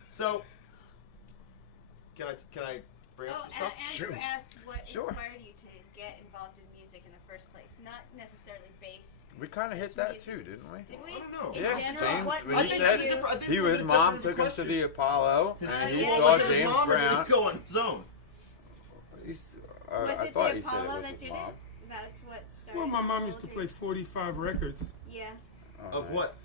So, can I bring up some stuff? Andrew asked what Sure. inspired you to get involved in music in the first place. Not necessarily bass. We kind of hit that too, didn't we? Did we? I don't know. In Yeah, general, James. what When I he think made that's a said different- I think he it's a was bit mom different took him to question. the Apollo, His and mom he was saw Was it his James mom, or did Brown. he go on his own? He's, Was I it thought the he said it Apollo was that his did mom. it? That's what started. Well, my the mom whole used to thing. play 45 records. Yeah. Oh, Of nice. what?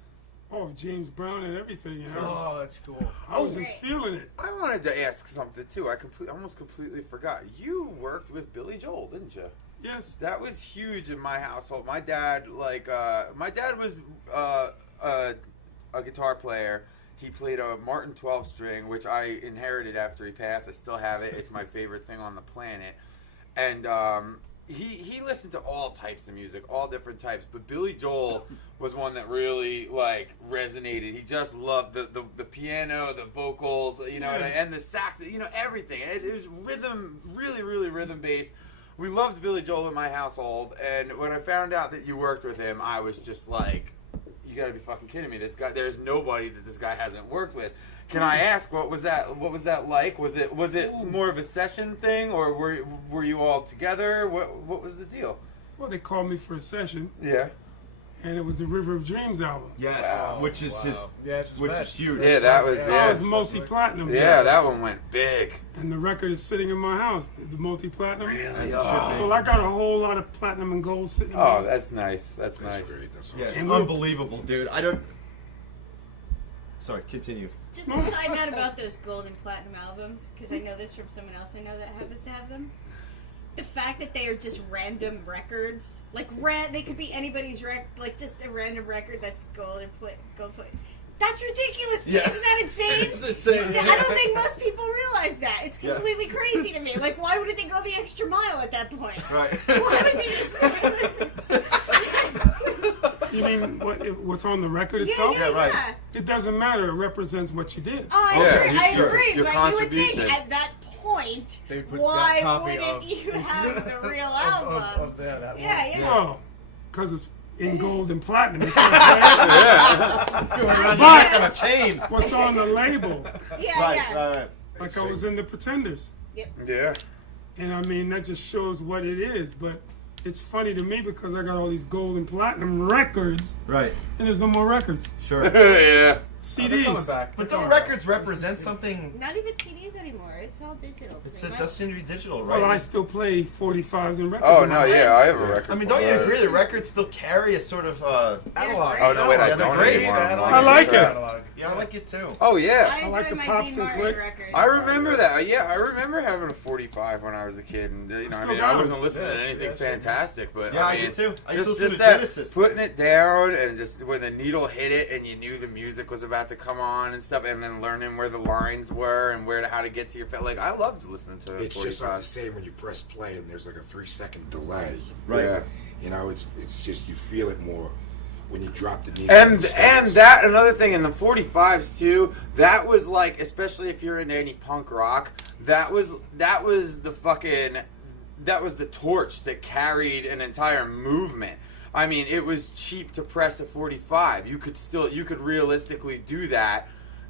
Oh, of James Brown and everything. And Oh, that's cool. I was just feeling it. I wanted to ask something too. I almost completely forgot. You worked with Billy Joel, didn't you? Yes. That was huge in my household. My dad, my dad was a guitar player. He played a Martin 12-string, which I inherited after he passed. I still have it. It's my favorite thing on the planet. And he listened to all types of music, all different types. But Billy Joel was one that really resonated. He just loved the piano, the vocals, and the sax, everything. It was rhythm, really, really rhythm based. We loved Billy Joel in my household, and when I found out that you worked with him, I was just like, you gotta be fucking kidding me. This guy, there's nobody that this guy hasn't worked with. Can I ask, what was that like? Was it more of a session thing, or were you all together? What was the deal? Well, they called me for a session, Yeah. and it was the River of Dreams album. Yes, Wow. which is his, Yeah, it's his which best. is huge. Yeah, that was Oh, yeah. it's multi-platinum. Yeah, that one went big. And the record is sitting in my house, the multi-platinum. Really? As it Oh. should be. Well, I got a whole lot of platinum and gold sitting in my Oh, house. that's nice. That's nice. That's great. That's Yeah, it's And we'll- unbelievable, dude. I don't. Sorry, continue. Just a side note about those gold and platinum albums, because I know this from someone else I know that happens to have them. The fact that they are just random records, they could be anybody's just a random record that's gold plate. That's ridiculous. to me. Yeah. Isn't that insane? It's insane. Yeah, I don't think most people realize that. It's completely crazy to me. Why wouldn't they go the extra mile at that point? Right. Why would you just... You mean what's on the record Yeah, itself? yeah, right. yeah. It doesn't matter. It represents what you did. Oh, I Yeah, agree. I your agree. But you would contribution. think at that point, They would put why that copy wouldn't of- you have the real album? Of that Yeah, yeah. Well, because it's in gold and platinum. It's Around your neck on a chain. what's on the label. Yeah, Right, yeah. right. Like I was in the Pretenders. Yeah. And I mean, that just shows what it is. But it's funny to me because I got all these gold and platinum records, Right. and there's no more records. Sure. Yeah. They're coming CDs. back. But They're don't coming back. records represent something? Not even CDs anymore. It's all digital. It pretty much. does seem to be digital, right? Well, I still play 45s and records. Oh in no, my yeah, I have a record. I mean, don't you player. agree that records still carry a sort of Analog. Oh no, wait, I Yeah, they're don't great. anymore. I like it. Analog. Yeah, I like it too. Oh yeah. I like enjoy the my pops Dean and Martin clicks. records. I remember that. Yeah, I remember having a 45 when I was a kid, and I Still mean, got I 'em. wasn't listening to Yeah, anything yeah, fantastic, but Yeah, I I mean, did too. I used to just listen to that Genesis. putting it down and just when the needle hit it, and you knew the music was about to come on and stuff, and then learning where the lines were and how to get to your like I loved listening to It's just like 45. the same when you press play and there's like a 3-second delay. Right. Yeah. You know, it's just you feel it more when you drop the needle. And that another thing in the 45s too. That was like, especially if you're into any punk rock, that was the torch that carried an entire movement. I mean, it was cheap to press a 45. You could realistically do that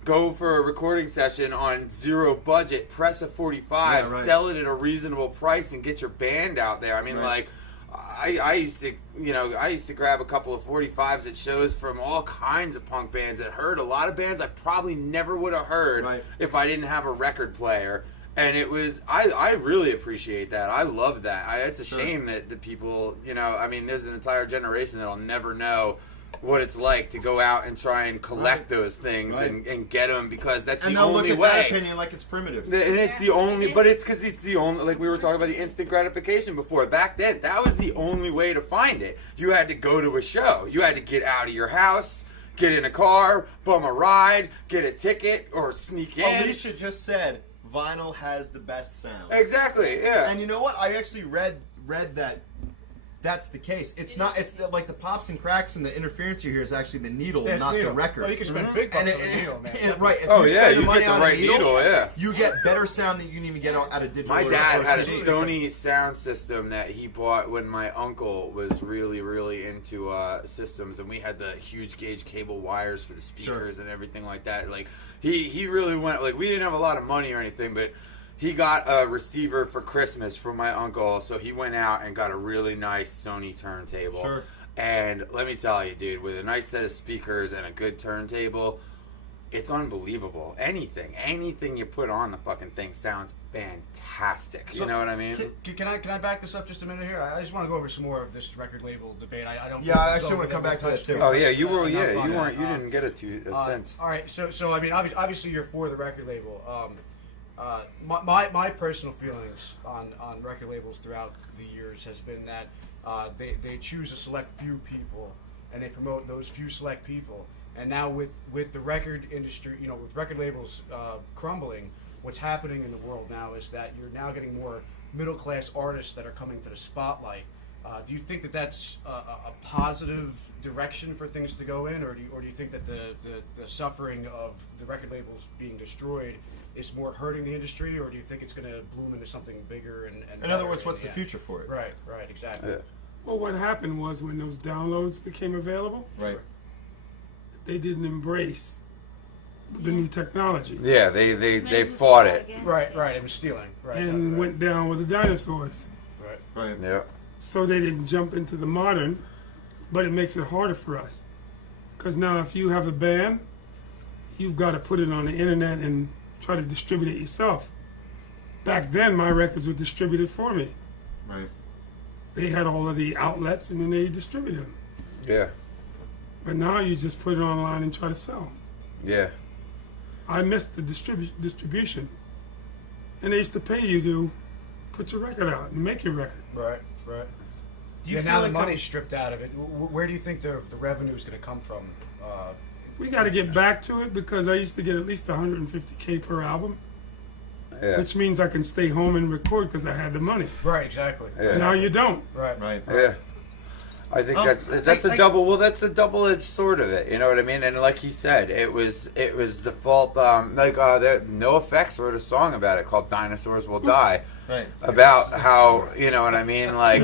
go for a recording session on zero budget, press a 45, Yeah, right. sell it at a reasonable price, and get your band out there. I mean, Right. like, I used to grab a couple of 45s at shows from all kinds of punk bands that heard a lot of bands I probably never would have heard Right. if I didn't have a record player. And it was, I really appreciate that. I love that. It's a shame that the people, I mean, there's an entire generation that'll never know what it's like to go out and try and collect those things and get them, because that's And the they'll only look at way. that opinion like it's primitive. And it's the only, but it's because it's the only, like we were talking about the instant gratification before. Back then, that was the only way to find it. You had to go to a show. You had to get out of your house, get in a car, bum a ride, get a ticket, or sneak in. Alicia just said vinyl has the best sound. Exactly, yeah. And you know what? I actually read that that's the case. It's not. It's like the pops and cracks and the interference you hear is actually the needle, Yeah, it's not the needle. record. Well, you can spend big bucks on the needle, man. Right. If Oh, you yeah, spend the you money get the on right a needle, needle, yeah. you get better sound than you can even get out of digital. My or dad had a CD. Sony sound system that he bought when my uncle was really, really into systems, and we had the huge gauge cable wires for the speakers and everything like that. Like he really went, like, we didn't have a lot of money or anything, but he got a receiver for Christmas from my uncle, so he went out and got a really nice Sony turntable. Sure. And let me tell you, dude, with a nice set of speakers and a good turntable, it's unbelievable. Anything you put on the fucking thing sounds fantastic. You know what I mean? Can I back this up just a minute here? I just want to go over some more of this record label debate. I don't. Yeah, I actually want to come back to that too. Oh yeah, you were. Not Yeah, fun. you weren't. You didn't get a cent. All right, so I mean, obviously you're for the record label. My personal feelings on record labels throughout the years has been that they choose a select few people and they promote those few select people. And now with the record industry, with record labels crumbling, what's happening in the world now is that you're now getting more middle class artists that are coming to the spotlight. Do you think that that's a positive direction for things to go in, or do you think that the suffering of the record labels being destroyed is more hurting the industry, or do you think it's going to bloom into something bigger? And In other words, what's the future for it? Right, exactly. Yeah. Well, what happened was when those downloads became available, Right. they didn't embrace the new technology Yeah, they fought it. Right, it was stealing. Right, and went down with the dinosaurs. Right. Yeah. So they didn't jump into the modern, but it makes it harder for us. Because now if you have a band, you've got to put it on the internet and try to distribute it yourself. Back then, my records were distributed for me. Right. They had all of the outlets and then they distributed them. Yeah. But now you just put it online and try to sell them. Yeah. I missed the distribution. And they used to pay you to put your record out and make your record. Right. Do you feel now the like money's stripped out of it. Where do you think the revenue is going to come from? We got to get back to it because I used to get at least $150K per album, Yeah. which means I can stay home and record because I had the money. Right, exactly. Yeah. Now you don't. Right. Yeah. I think that's a double. Well, that's the double-edged sword of it. You know what I mean? And like he said, it was the fault. No Effects wrote a song about it called "Dinosaurs Will Die," Right. about how, you know what I mean, like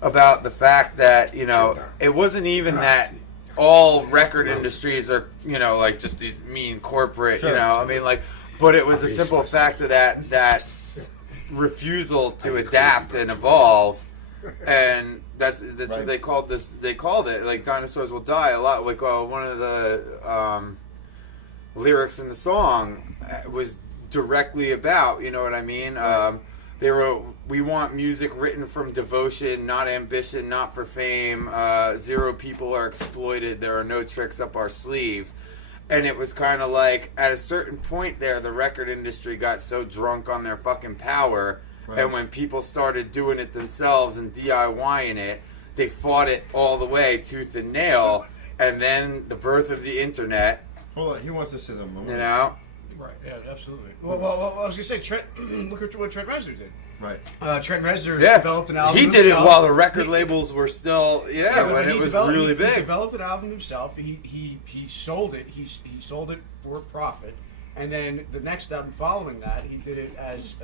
about the fact that it wasn't even that all record industries are like just these mean corporate. Sure. I mean, like, but it was the simple fact of that refusal to adapt and evolve. And that's Right. what they called this. They called it like "Dinosaurs Will Die" a lot. Like one of the lyrics in the song was directly about. You know what I mean? Right. They wrote, "We want music written from devotion, not ambition, not for fame. Zero people are exploited. There are no tricks up our sleeve." And it was kind of like at a certain point there, the record industry got so drunk on their fucking power. Right. And when people started doing it themselves and DIYing it, they fought it all the way, tooth and nail. And then the birth of the internet. Hold on, he wants to say something. Right, yeah, absolutely. Well, I was going to say, Trent, look at what Trent Reznor did. Right. Trent Reznor developed an album He himself. did it while the record labels were still, when it was really big. He developed an album himself. He sold it. He sold it for profit. And then the next album following that, he did it as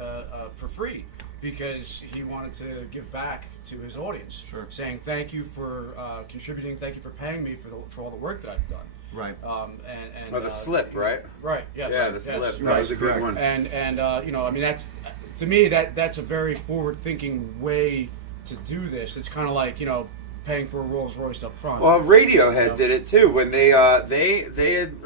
for free. because he wanted to give back to his audience, saying thank you for contributing, thank you for paying me for all the work that I've done. Right. And the slip, right? Right. Yes. Yeah, the yes, slip. That right. was a good one. And you know, I mean, that's to me that's a very forward-thinking way to do this. It's kind of like, you know, paying for a Rolls Royce up front. Well, Radiohead did it too when they had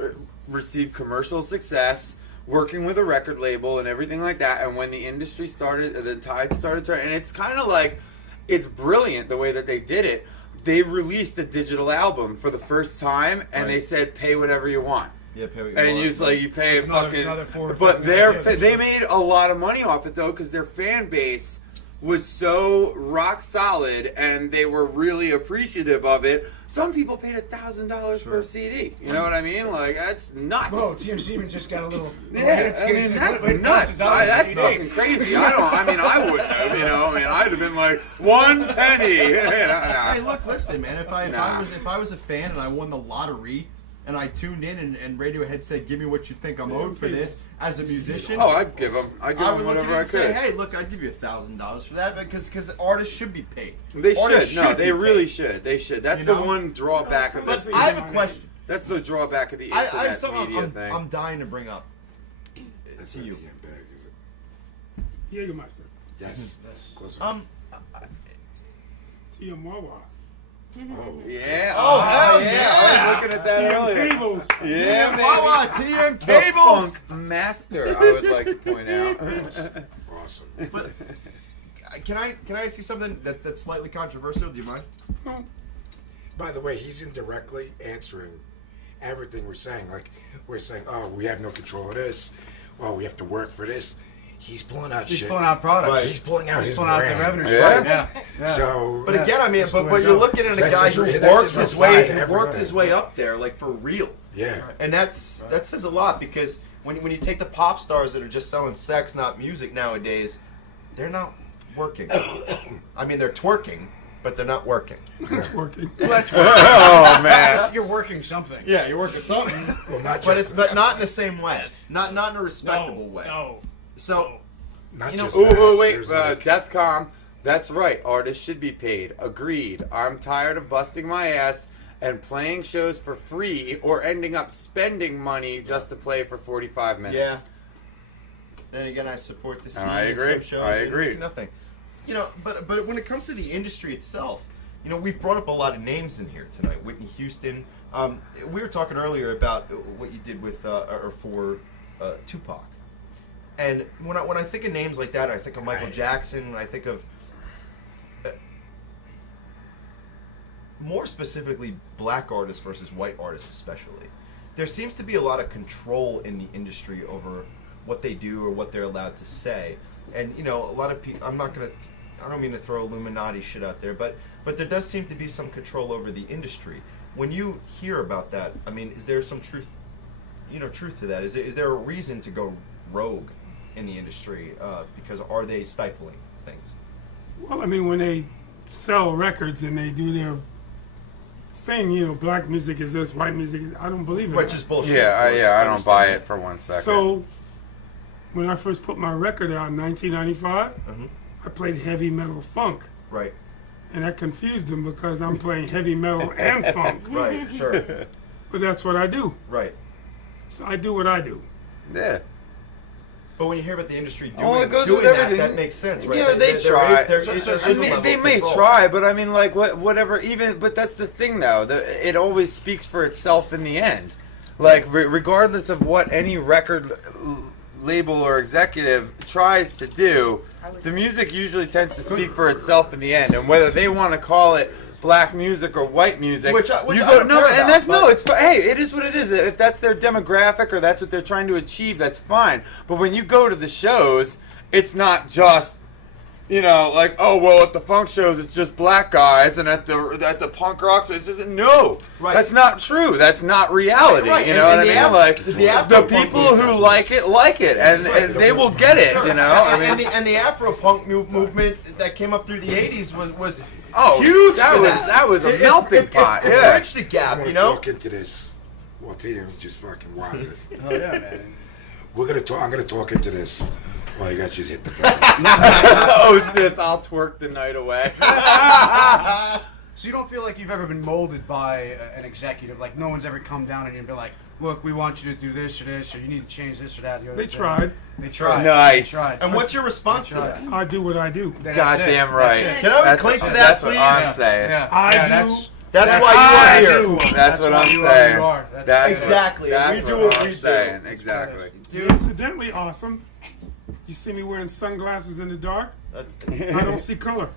received commercial success, working with a record label and everything like that. And when the industry started, the tide started turning, and it's kind of like, it's brilliant the way that they did it. They released a digital album for the first time, and they said, "Pay whatever you want." Yeah, pay what you and want. it's like you pay It's fucking. another But they made a lot of money off it though, because their fan base was so rock solid, and they were really appreciative of it. Some people paid $1,000 for a CD. You know what I mean? Like, that's nuts. Bro, TMC even just got a little. Yeah, I mean, that's nuts. That's fucking crazy. I wouldn't have, you know. I mean, I'd have been like, 1 penny. Hey, look, listen, man. If I was a fan and I won the lottery, and I tuned in and Radiohead said, "Give me what you think I'm owed for this," as a musician. Oh, I'd give them would whatever look at it I and say, could. "Hey, look, I'd give you $1,000 for that," because artists should be paid. They Artists should. No, be they really paid. should. They should. That's You the know? one drawback of this. But I have a question. That's the drawback of the I internet have something media thing. I'm dying to bring up. That's To not you. the end bag, is it? Jägermeister. Yes. Close. TM Wawa. Oh, Yeah. Oh, hell yeah. yeah. I was looking at that TM earlier. Cables. Yeah, man. Wawa, TM The Cables. Funk Master, I would like to point out. awesome. But can I ask you something that's slightly controversial? Do you mind? By the way, he's indirectly answering everything we're saying. Like, we're saying, oh, we have no control of this. Well, we have to work for this. He's pulling out He's shit. pulling out products. Right. He's pulling out He's his pulling out brand. the revenue Yeah. stream. Yeah. So, But again, I mean, That's the but way it you're goes. looking at a That's guy his who re- that's worked his his reply way to worked everything. his way up there, like for real. yeah. And that says a lot, because when you take the pop stars that are just selling sex, not music nowadays, they're not working. I mean, they're twerking, but they're not working. It's working. Oh, man. You're working something. Yeah, you're working something, Well, not but just but not in the same way, not in a respectable way. No. So not you know- just Ooh, that. ooh, wait. There's like- Deathcom. That's right. Artists should be paid. Agreed. I'm tired of busting my ass and playing shows for free or ending up spending money just to play for 45 minutes. yeah. Then again, I support the scene. I and agree. Some shows I and agree. Nothing. You know, but when it comes to the industry itself, you know, we've brought up a lot of names in here tonight. Whitney Houston. We were talking earlier about what you did with or for Tupac. And when I think of names like that, I think of Michael Jackson. I think of more specifically black artists versus white artists, especially. There seems to be a lot of control in the industry over what they do or what they're allowed to say. And you know, a lot of people. I don't mean to throw Illuminati shit out there, but there does seem to be some control over the industry. When you hear about that, I mean, is there some truth to that? Is there a reason to go rogue in the industry? Because are they stifling things? Well, I mean, when they sell records and they do their thing, you know, black music is this, white music is, I don't believe it. Which is bullshit. Yeah, of course. I don't buy understand it for 1 second. So, when I first put my record out in 1995, I played heavy metal funk. that. Right. And that confused them because I'm playing heavy metal and funk. Right. Sure. But that's what I do. Right. So I do what I do. Yeah. But when you hear about the industry doing, Oh, it goes doing with that, everything. that makes sense, right? Yeah, they try. there's a level They of may control. try, but I mean, like, whatever. Even, but that's the thing, though. It always speaks for itself in the end. Like, regardless of what any record label or executive tries to do, the music usually tends to speak for itself in the end. And whether they want to call it black music or white music, Which I you don't no, care and about, that's but- no. It's hey, it is what it is. If that's their demographic or that's what they're trying to achieve, that's fine. But when you go to the shows, it's not just, you know, like, oh well, at the funk shows it's just black guys, and at the punk rocks it's just no. Right. That's not true. That's not reality. Right, You know and what I the mean? Like the Afro the punk people movement. who like it, and they will get it. You know, I mean. and the Afro punk movement that came up through the '80s was Oh, huge. that for was a melting pot. It Yeah. bridged the I gap, want you to know. talk into this. Well, TM's just fucking wise it. Oh yeah, man. I'm gonna talk into this. Well, you got to just hit the button. Oh, Sith, I'll twerk the night away. So you don't feel like you've ever been molded by an executive? Like no one's ever come down and you've been like, look, we want you to do this or this, or you need to change this or that. Or the other They thing. tried. They tried. Nice. They tried. And what's your response to that? I do what I do. That's Goddamn it. right. That's it. Can I have a clink to that, That's what please? I'm saying. Yeah. I do. That's why you are here. That's what why I'm you are who saying. you are. That's Exactly. That's We do what what I'm we do. saying. Exactly. Dude, incidentally awesome. You see me wearing sunglasses in the dark? I don't see color.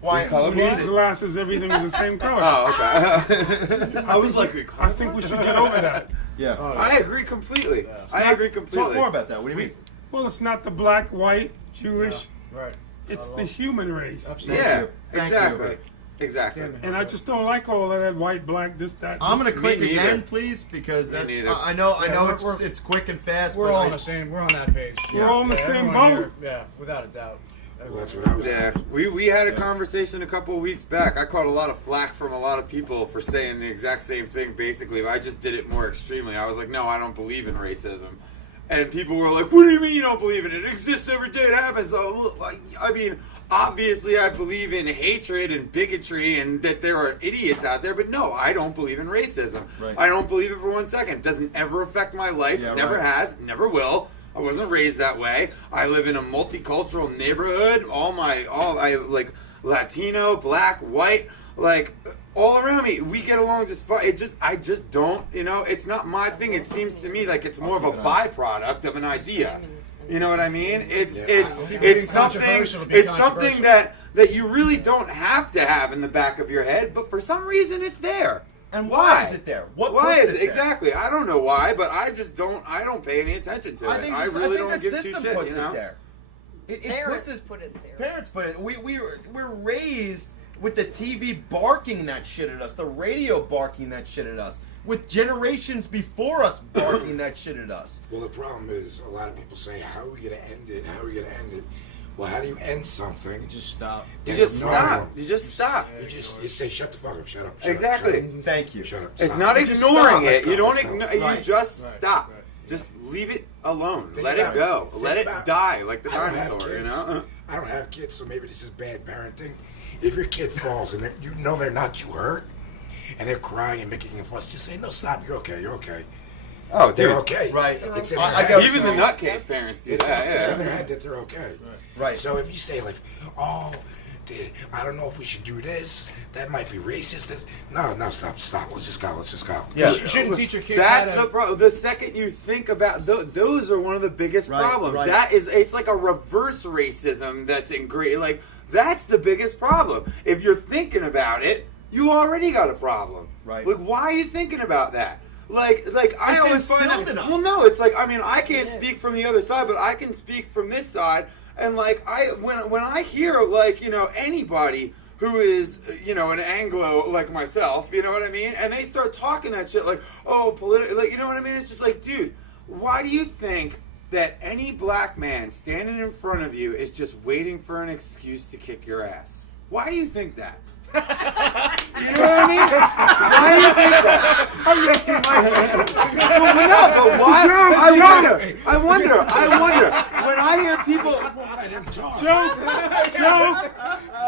Why? These glasses, everything is the same color. Oh, okay. I was like, I think we should get over that. yeah. I agree completely. I agree completely. Talk more about that. What do you mean? Well, it's not the black, white, Jewish. Right. It's the human race. Yeah, you. Thank exactly. you. Exactly. And I just don't like all of that white, black, this, that. I'm this. gonna click Me neither. again, please, because Me that's. neither. I know we're- it's quick and fast, We're but all I, on the same. We're on that page. We're all in the same everyone boat. here- yeah, without a doubt. Well, that's what I was. Yeah, we had a conversation a couple of weeks back. I caught a lot of flack from a lot of people for saying the exact same thing. Basically, I just did it more extremely. I was like, no, I don't believe in racism. And people were like, what do you mean you don't believe in it? It exists every day. It happens. Oh, I mean, obviously I believe in hatred and bigotry and that there are idiots out there. But no, I don't believe in racism. Right. I don't believe it for 1 second. It doesn't ever affect my life. Yeah, Never right. has. Never will. I wasn't raised that way. I live in a multicultural neighborhood. I like Latino, black, white, like all around me. We get along just fine. I just don't, it's not my thing. It seems to me like it's more of a byproduct of an idea. You know what I mean? It's something that you really don't have to have in the back of your head, but for some reason it's there. and why is it there? What Why puts is it it there? exactly? I don't know why, but I just don't. I don't pay any attention to it. I really don't the give two system shit. puts You know? it there. It Parents puts it. put it there. Parents put it. We're raised with the TV barking that shit at us, the radio barking that shit at us, with generations before us barking that shit at us. Well, the problem is a lot of people say, how are we going to end it? How are we going to end it? Well, how do you end something? Just stop. You that's just stop. normal? You just stop. You say, shut the fuck up, shut up. Shut Exactly. Up, shut up. Thank you. Shut up. It's stop. not You just ignoring stop. it. Let's You go, don't let's go. ignore. You Right. just Right. stop. Right. Just leave it alone. Think Let it about go. Think Let it about die like the I don't have dinosaur. You kids. know. I don't have kids, so maybe this is bad parenting. If your kid falls and you know they're not too hurt, and they're crying and making a fuss, just say, no, stop. You're okay. You're okay. Oh, They're dude. okay. Right. It's in I their get head. what Even the you mean. nutcase parents do It's that. in their Yeah. head that they're okay. Right. So if you say like, oh, I don't know if we should do this, that might be racist. No, stop. Let's just go. Yeah. You shouldn't teach your kids That's how to. the problem. The second you think about those are one of the biggest Right, problems. right. It's like a reverse racism that's like that's the biggest problem. If you're thinking about it, you already got a problem. Right. Like, why are you thinking about that? Like I It's always find instilled that. in us. Well, no, it's like I can't It speak is. from the other side, but I can speak from this side. And like when I hear like anybody who is an Anglo like myself, you know what I mean, and they start talking that shit like political, like you know what I mean. It's just like, dude, why do you think that any black man standing in front of you is just waiting for an excuse to kick your ass? Why do you think that? You know what I mean? Why do you think that? But why? I wonder. When I hear people, Let him talk. Joke!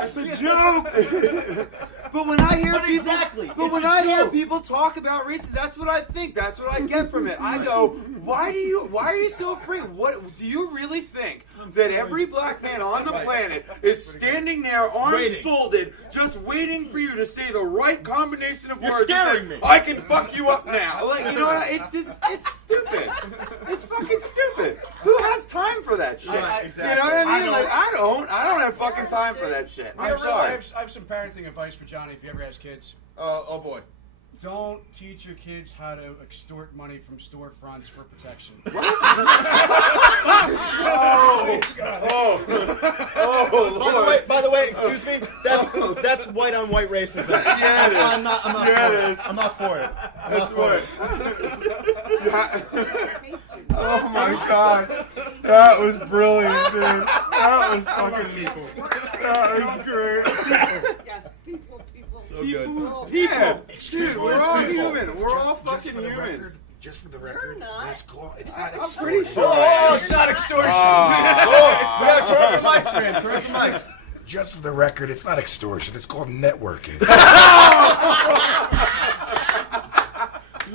It's a joke! but when I hear But people, exactly, but it's when a I hear joke. people talk about racism, that's what I think. That's what I get from it. I go, why are you so afraid? What do you really think that every black man on the planet is standing there, arms Waiting. folded, just waiting for you to say the right combination of You're words? to scaring say, me. I can fuck you up now. Like, you know what? It's stupid. It's fucking stupid. Who has time for that shit? Right, exactly. You know what I mean? I Like, I don't have fucking time for that shit. I'm I sorry. have some parenting advice for Johnny if he ever has kids. Oh boy. Don't teach your kids how to extort money from storefronts for protection. By the way, excuse me. That's white on white racism. Yeah, it is. I'm not Yeah, for it it. is. I'm not for it. That's right. Oh my god. That was brilliant, dude. That was fucking That was great. Yes, people. So good. People's Yeah. people. Excuse Dude, me. we're all people. human. We're all Just fucking for the humans. record, Just for the record, not. that's called. It's not I'm extortion. pretty sure. Oh, it's not extortion. Oh. We gotta turn off the mics, man. Turn off the mics. Just for the record, it's not extortion. It's called networking.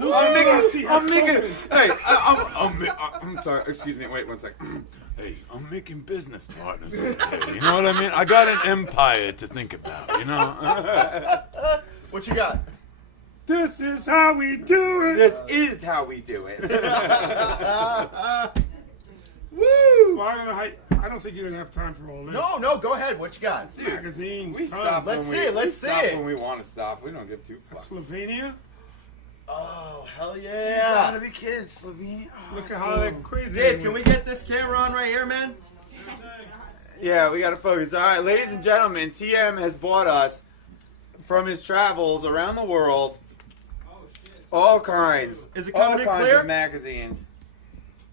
I'm making. Hey, I'm sorry. Excuse me. Wait 1 second. Hey, I'm making business partners over here. You know what I mean? I got an empire to think about. You know. What you got? This is how we do it. This is how we do it. Woo! Well, I don't think you're gonna have time for all this. No, go ahead. What you got? Magazines. We tons. stop. Let's when see we, it, let's we see stop it. when we want to stop. We don't give two fucks. Slovenia. Oh, hell Gotta yeah. be kids, Slovenia. Look at how they're crazy. Dave, can we get this camera on right here, man? Yeah, we gotta focus. All right, ladies and gentlemen, TM has bought us from his travels around the world all kinds. Is it all coming in kinds clear? of magazines.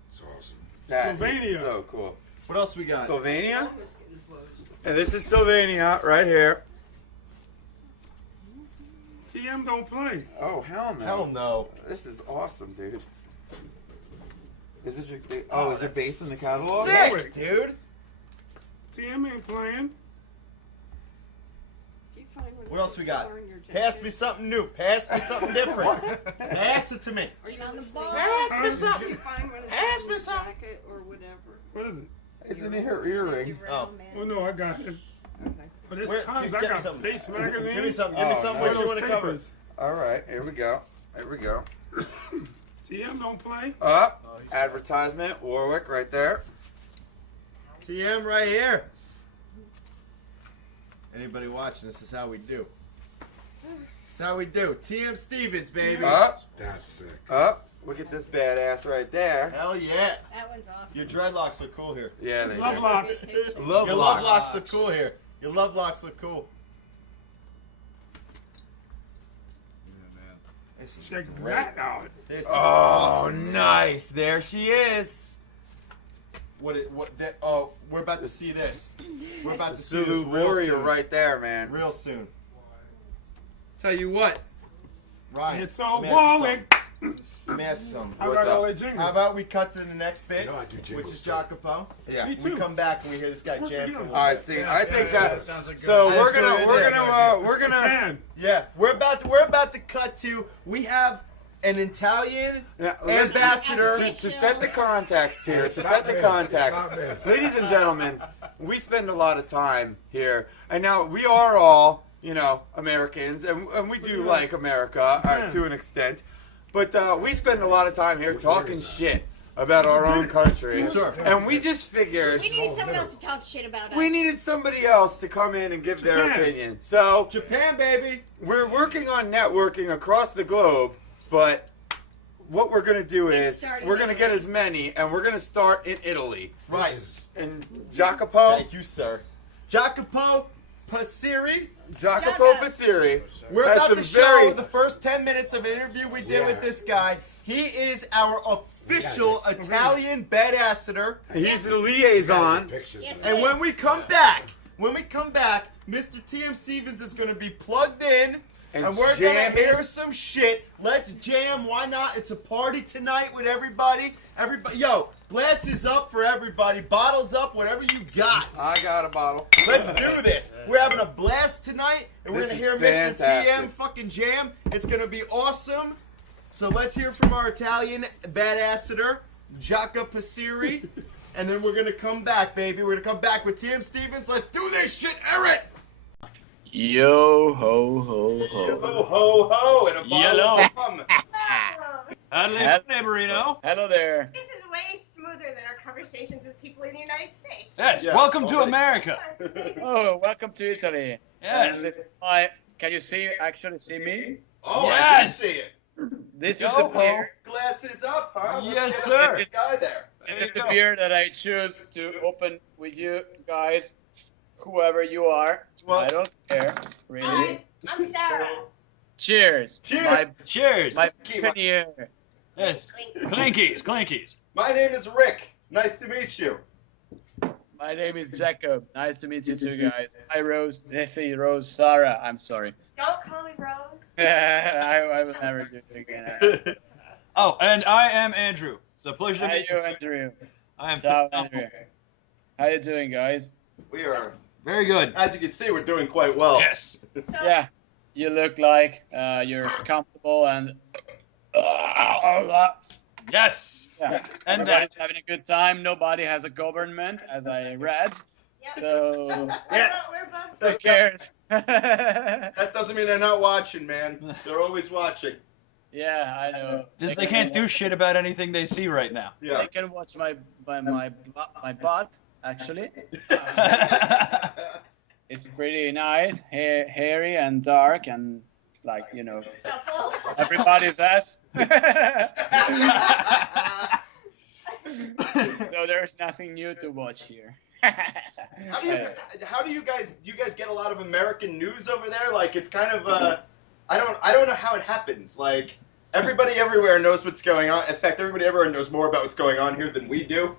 It's awesome. That is Slovenia. so cool. What else we got? Slovenia? And this is Slovenia right here. TM don't play. Oh, hell no. Hell no. This is awesome, dude. Is this is it based in the catalog? Sick, dude. TM ain't playing. What else we got? Pass me something new. Pass me something different. Pass it to me. Are you on the ball? Ask me something. You find one of Ask me those something. jacket or whatever. What is it? It's in her earring. Oh. Oh no, I got it. But there's Where- tons. give I me got something. base magazines. Give me something. Give me Oh, something. no. What you want to cover? Papers. All right, here we go. Here we go. TM don't play. Up. Advertisement. Warwick right there. TM right here. Anybody watching? This is how we do. This is how we do. TM Stevens, baby. Up. That's sick. Up. Look at this badass right there. Hell yeah. That one's awesome. Your dreadlocks look cool here. Yeah, they Love do. locks. Your love locks look cool here. Your love locks look cool. This is Check great. that out. This is Oh, awesome. nice. There she is. Oh, we're about to see this. We're about to see this Zulu real warrior soon. right there, man. Real soon. Tell you what, Ryan. It's all let me ask you Warwick. something. Let me ask you something. How What's about up? all the jingles? How about we cut to the next bit, You know I do jingles which is too. Jacopo. Yeah. Me We too. come back and we hear this guy Let's jam work for a together. little All right, bit. see, I think Yeah, that. sounds like So That's we're good. gonna. Man, Yeah, we're about to cut to. We have an Italian Yeah, let's- ambassador. To set the context here, It's to not set the bad. context, It's not bad. ladies and gentlemen, we spend a lot of time here, and now we are all, Americans, and we do like America to an extent, but we spend a lot of time here talking shit about our own country, Sure. and we just figured We need someone else to talk shit about us. we needed somebody else to come in and give their Japan. opinion. So Japan, baby. we're working on networking across the globe, but what we're gonna do is started we're gonna in get as many, and we're gonna start in Italy. Right. This is And Jacopo, Thank you, sir. Jacopo Pesiri. Jacopo Pesiri. We're has about some to show very- the first 10 minutes of an interview we did Yeah. with this guy. He is our official Yeah, that's- Italian Badassador. He's the got liaison. pictures Yes, of sir. that. And when we come back, Mr. TM Stevens is going to be plugged in. And And we're going to jamming. hear some shit. Let's jam. Why not? It's a party tonight with everybody. Yo, glasses up for everybody. Bottles up, whatever you got. I got a bottle. Let's do this. We're having a blast tonight, and we're This gonna is hear fantastic. Mr. TM fucking jam. It's gonna be awesome. So let's hear from our Italian badassador, Jacopo Pesiri, and then we're gonna come back, baby. We're gonna come back with TM Stevens. Let's do this shit, Eric. Yo ho ho ho. Ho ho ho, and a bottle Yellow. of rum. Hello. Hello there. This is way smoother than our conversations with people in the United States. Yes, Yeah, welcome to already. America. Oh, welcome to Italy. Yes. And this is can you actually see me? Oh, Yes. I did see it. This Yo is the ho. beer. Glasses up, huh? Let's Yes, get up to sir. This guy there. This There is you the go. beer that I choose to open with you guys, whoever you are. Well- I don't care, really. Hi, I'm Sarah. Cheers. Cheers. Cheers. My Ski- pioneer. Yes. Clinkies. My name is Rick. Nice to meet you. My name is Jacob. Nice to meet you two guys. Hi, Rose. Rose. Sarah. I'm sorry. Don't call me Rose. I will never do it again. Oh, and I am Andrew. It's a pleasure to How meet you, you, sir. Andrew? I am Ciao, Chris Andrew. How you doing, guys? We are, Very good. as you can see, we're doing quite well. Yes. So, Yeah, you look like you're comfortable and Yes. yeah. And Everybody's that. having a good time. Nobody has a government, as I read. yeah. So We're above. who cares? That doesn't mean they're not watching, man. They're always watching. Yeah, I know. Just they can't do shit about anything they see right now. Yeah. They can watch my butt actually. It's pretty nice, hairy and dark and like Supple. everybody's ass. So there's nothing new to watch here. How do you guys get a lot of American news over there? Like it's kind of I don't know how it happens. Like everybody everywhere knows what's going on. In fact, everybody everywhere knows more about what's going on here than we do.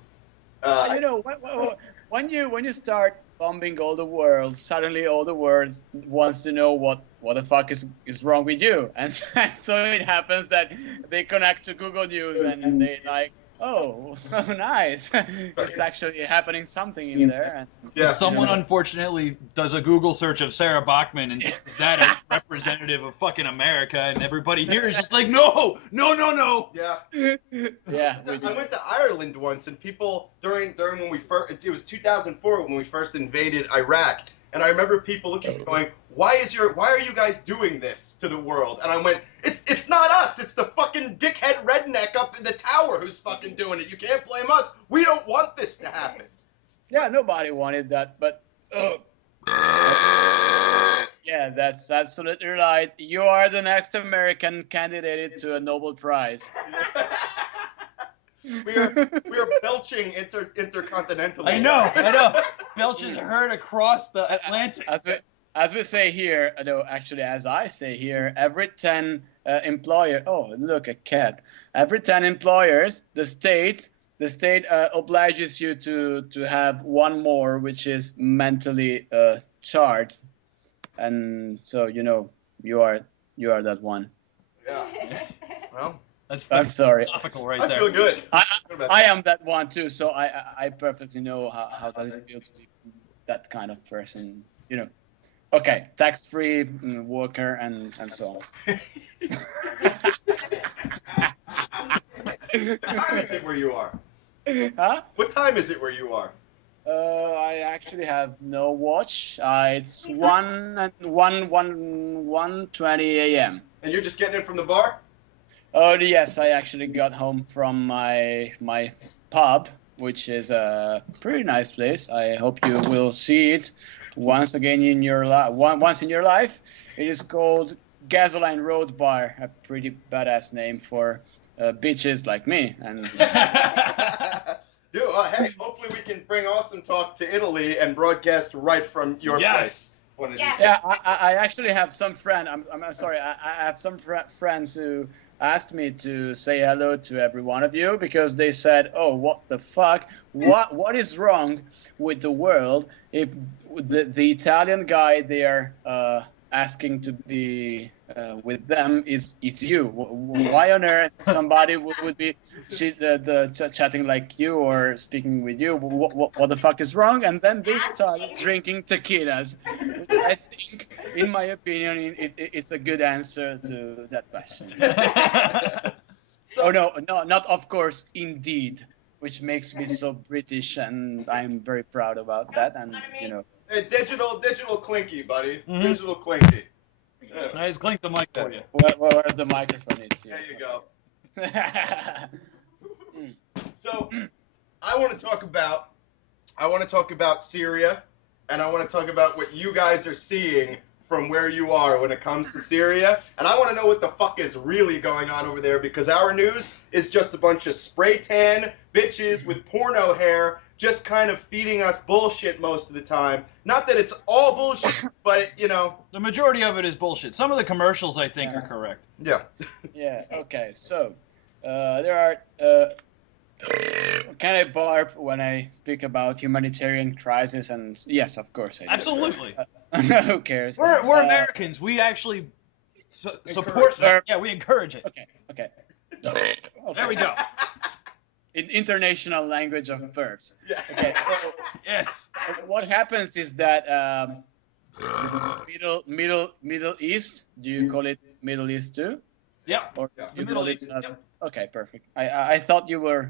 When you start bombing all the world, suddenly all the world wants to know what the fuck is wrong with you, and so it happens that they connect to Google News and they like, oh, nice, it's actually happening something in there. And, Yeah. Someone unfortunately does a Google search of Sarah Bachman and is that a representative of fucking America, and everybody here is just like, no. Yeah. yeah, I went to Ireland once, and people during when we first, it was 2004 when we first invaded Iraq, and I remember people looking at me going, why are you guys doing this to the world? And I went, it's not us, it's the fucking dickhead redneck up in the tower who's fucking doing it. You can't blame us. We don't want this to happen. yeah, nobody wanted that, but yeah, that's absolutely right. You are the next American candidate to a Nobel Prize. We are belching intercontinentally. I know. Belches heard across the Atlantic. As we say here, no, actually, as I say here, every 10 employer. Oh, look, a cat. Every 10 employers, the state obliges you to have one more, which is mentally charged, and so you are that one. Yeah. Well, I'm sorry. Philosophical right I there. feel good. I am that one too, so I perfectly know how does it feel to be that kind of person, Okay, tax-free worker and so on. What time is it where you are? Huh? What time is it where you are? I actually have no watch. It's 1:20 a.m. And you're just getting in from the bar? Oh yes, I actually got home from my pub, which is a pretty nice place. I hope you will see it once again in your once in your life. It is called Gasoline Road Bar, a pretty badass name for bitches like me. And Dude, hey, hopefully we can bring Awesome Talk to Italy and broadcast right from your place. One of these days. yeah, I actually have some friend. I'm sorry. I have some friends who asked me to say hello to every one of you because they said, "Oh, what the fuck? What is wrong with the world if the Italian guy there asking to be with them is you? Why on earth somebody would be chatting like you or speaking with you? What the fuck is wrong?" And then they started drinking tequilas. Which I think, in my opinion, it's a good answer to that question. Oh no, not of course, indeed, which makes me so British, and I'm very proud about that. And Hey, digital clinky, buddy. Mm-hmm. Digital clinky. Yeah. I just clink the mic for you. Where's the microphone? Is here. There you go. So, I want to talk about Syria, and I want to talk about what you guys are seeing from where you are when it comes to Syria, and I want to know what the fuck is really going on over there, because our news is just a bunch of spray tan bitches with porno hair just kind of feeding us bullshit most of the time. Not that it's all bullshit, but The majority of it is bullshit. Some of the commercials, I think, are correct. Yeah. Yeah. Okay. So there are. Can I barb when I speak about humanitarian crisis? And yes, of course I do. Absolutely. Who cares? We're Americans. We actually support that. Yeah, we encourage it. Okay. There we go. International language of birds. Yeah. Okay, so Yes. what happens is that Middle East. Do you call it Middle East too? Yeah. Or Yeah. you The Middle call it East, as- yep. Okay, perfect. I thought you were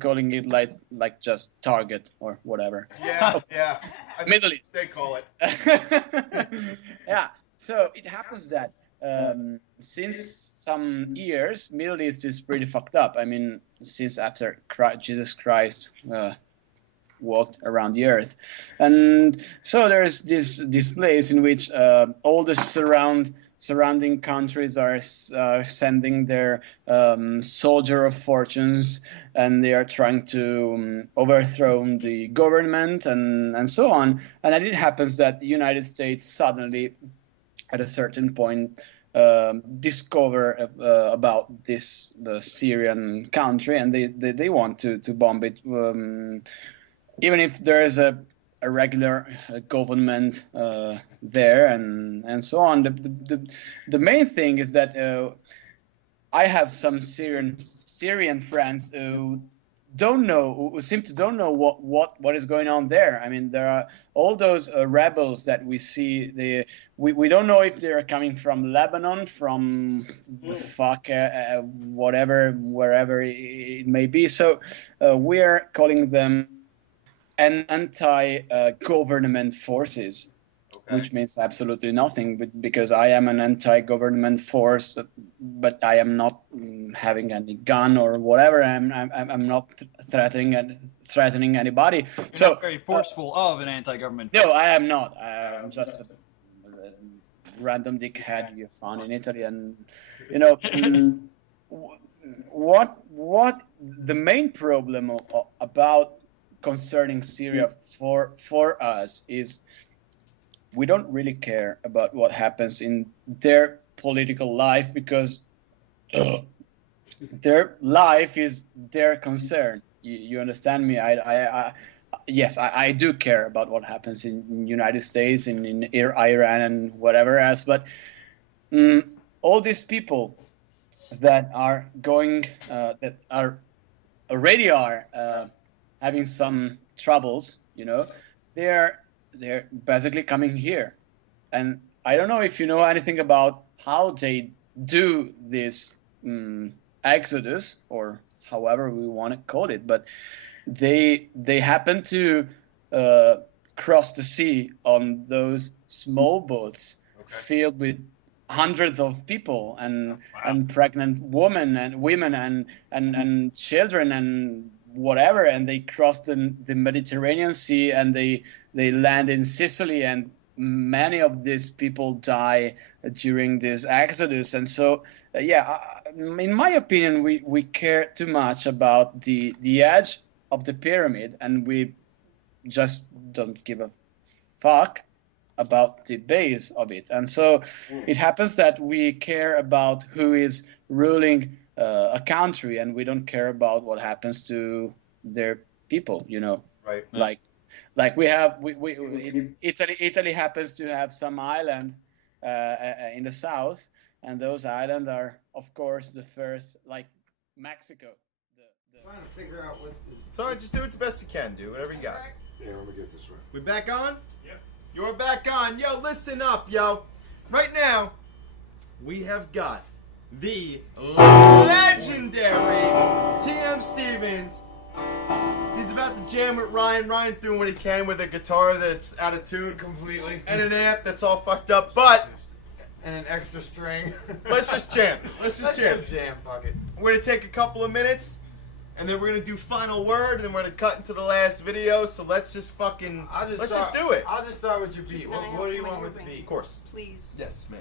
calling it like just Target or whatever. Yeah, yeah. I think Middle East. They call it. Yeah. So it happens that since some years, Middle East is pretty fucked up. I mean, since after Jesus Christ walked around the earth, and so there's this place in which all the surrounding countries are sending their soldier of fortunes, and they are trying to overthrow the government and so on. And then it happens that the United States suddenly, at a certain point, discover about the Syrian country, and they want to bomb it, even if there is a regular government there and so on. The main thing is that I have some Syrian friends who seem to don't know what is going on there. I mean, there are all those rebels that we see. We don't know if they're coming from Lebanon, from whatever, wherever it may be. So we are calling them anti-government forces. Okay. Which means absolutely nothing, because I am an anti-government force, but I am not having any gun or whatever. I'm not threatening anybody. You're So not very forceful of an anti-government. no, I am not. I'm just a random dickhead you found in Italy, and you know what the main problem about concerning Syria for us is. We don't really care about what happens in their political life, because their life is their concern. You understand me? Yes, I do care about what happens in United States, in Iran, and whatever else. But all these people that are going, that are already having some troubles, they're basically coming here. And I don't know if you know anything about how they do this exodus, or however we want to call it, but they happen to cross the sea on those small boats filled with hundreds of people and pregnant women and children and whatever, and they cross the Mediterranean Sea, and they land in Sicily, and many of these people die during this exodus. And so in my opinion, we care too much about the edge of the pyramid, and we just don't give a fuck about the base of it. And so it happens that we care about who is ruling a country, and we don't care about what happens to their people, Right. Like we in Italy happens to have some island in the south, and those islands are, of course, the first, like Mexico. Trying to figure out what is. Sorry, just do it the best you can. Do whatever you got. Yeah, let me get this right. We back on? Yep. You're back on. Yo, listen up, yo. Right now, we have got the legendary TM Stevens. He's about to jam with Ryan. Ryan's doing what he can with a guitar that's out of tune Completely. and an amp that's all fucked up. But And an extra string. let's just jam. Let's just jam. Just jam, fuck it. We're gonna take a couple of minutes, and then we're gonna do final word, and then we're gonna cut into the last video. So let's just fucking let's just do it. I'll just start with your beat. What do you want with the beat? Of course. Please. Yes, ma'am.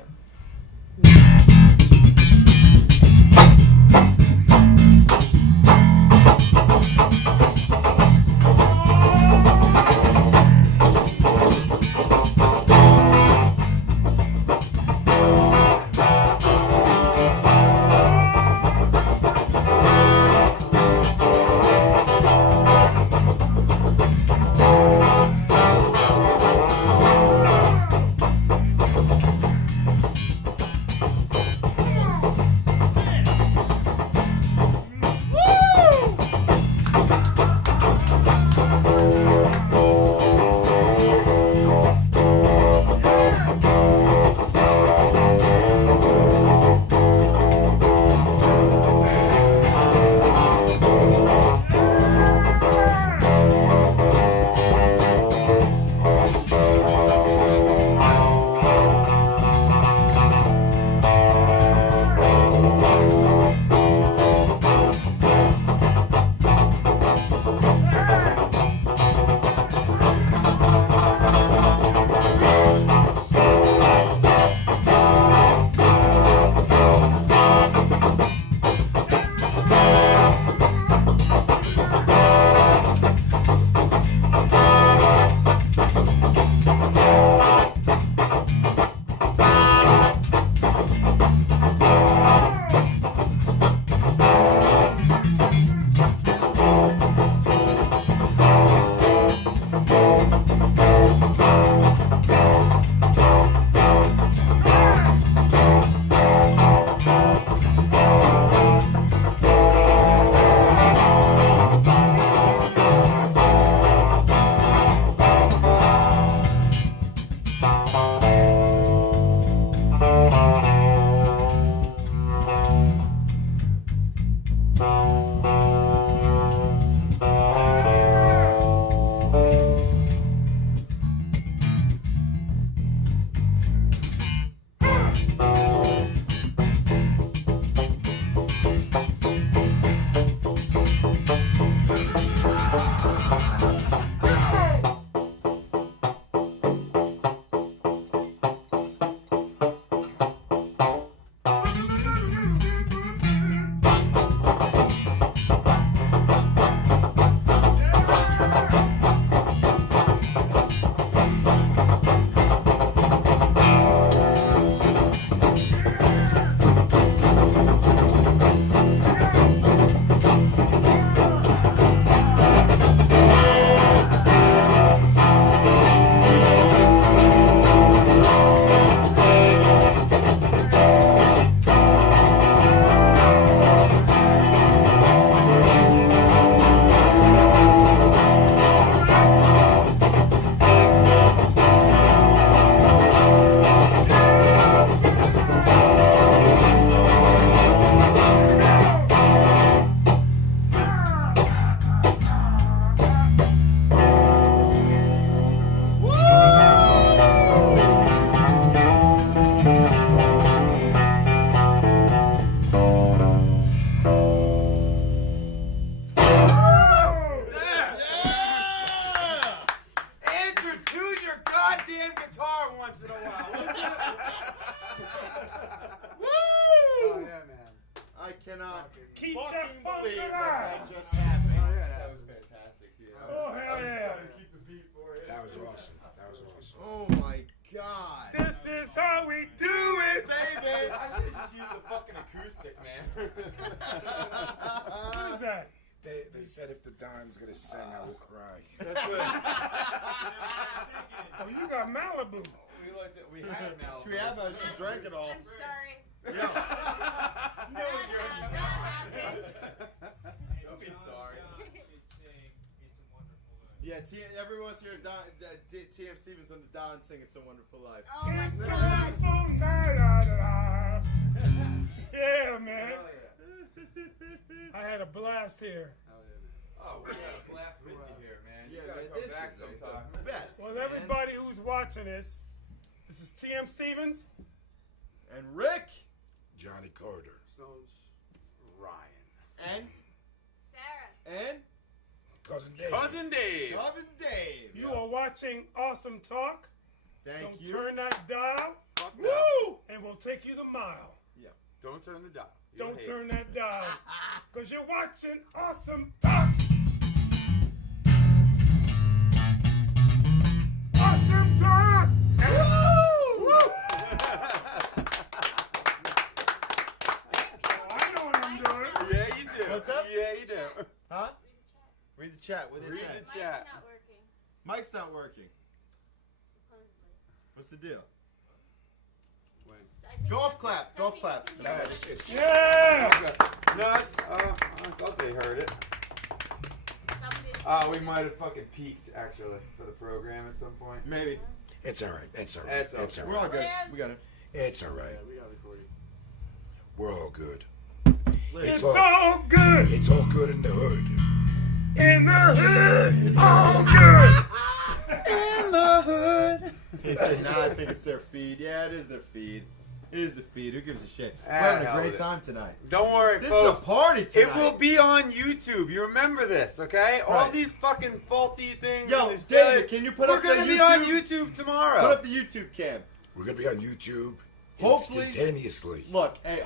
Keep fucking that funk believe alive. that just happened. Oh, yeah, that was fantastic. Oh, hell yeah. Keep the beat for it. That was awesome. That was awesome. Oh my god. This is how we do it, baby. I should have just used the fucking acoustic, man. What is that? They said if the Don's gonna sing, I will cry. That's good. Oh, you got Malibu. We had it now. Should we have she drank it all. I'm sorry. Yeah. No, That happened. Don't be sorry. Yeah, everyone's here. TM Stevens on the Don sing It's a Wonderful Life. Oh my It's a god. wonderful night. Yeah, man. I had a blast here. Oh, we got a blast with you here, man. You Yeah, gotta man, come this back is sometime. the best. Well, man. everybody who's watching this is TM Stevens. And Rick. Johnny Carter. Stonz. Ryan. And. Sarah. And. Cousin Dave. Cousin Dave. Cousin Dave. You are watching Awesome Talk. Thank Don't you. turn that dial, Fuck no. Woo! and we'll take you the mile. Don't turn the dial. Don't turn that dial, because you're watching Awesome Talk. Awesome Talk. Woo! I know what I'm doing. Yeah, you do. What's up? Yeah, you do. Huh? Read the chat. What they Read say? the chat. Mike's not working. Mike's not working. Supposedly. What's the deal? When? So I think Golf some- clap, some golf people clap. can No, hear it's, it. it's Yeah. No, I thought they heard it. Somebody- We might have fucking peaked, actually, for the program at some point. Maybe. it's all right. It's all right. It's It's okay. all We're all right. good. We got it. It's all right. Yeah, we got recording. We're all good. It's all good It's all good in the hood. in the hood. All good. In the hood. He said, nah, I think it's their feed. Yeah, it is their feed. It is the feed. Who gives a shit? We're having a hell great with it. time tonight. Don't worry, This folks. is a party tonight. It will be on YouTube. You remember this, okay? All Right. these fucking faulty things. Yo, and these David, failures, can you put we're up the gonna be on YouTube? YouTube tomorrow. Put up the YouTube cam. We're gonna be on YouTube Hopefully- instantaneously. Look, hey,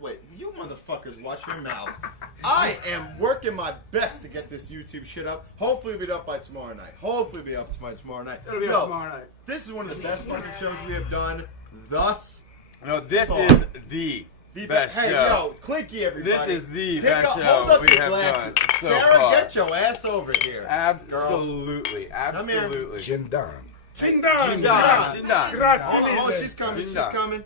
wait, you motherfuckers, watch your mouths. I am working my best to get this YouTube shit up. Hopefully, it'll be up by tomorrow night. Hopefully, it'll be up by tomorrow night. It'll be Yo, up tomorrow night. This is one of the best fucking shows we have done thus. No, this far. is the The best hey, show. yo, Clinky, everybody. This is the Pick best up, show hold up we your have glasses. done so Sarah, far. get your ass over here. Absolutely, here. absolutely. Jindan. Chindan. Jindan, Jindan. Grazie Hold on, mille. she's coming, she's Jindan. coming.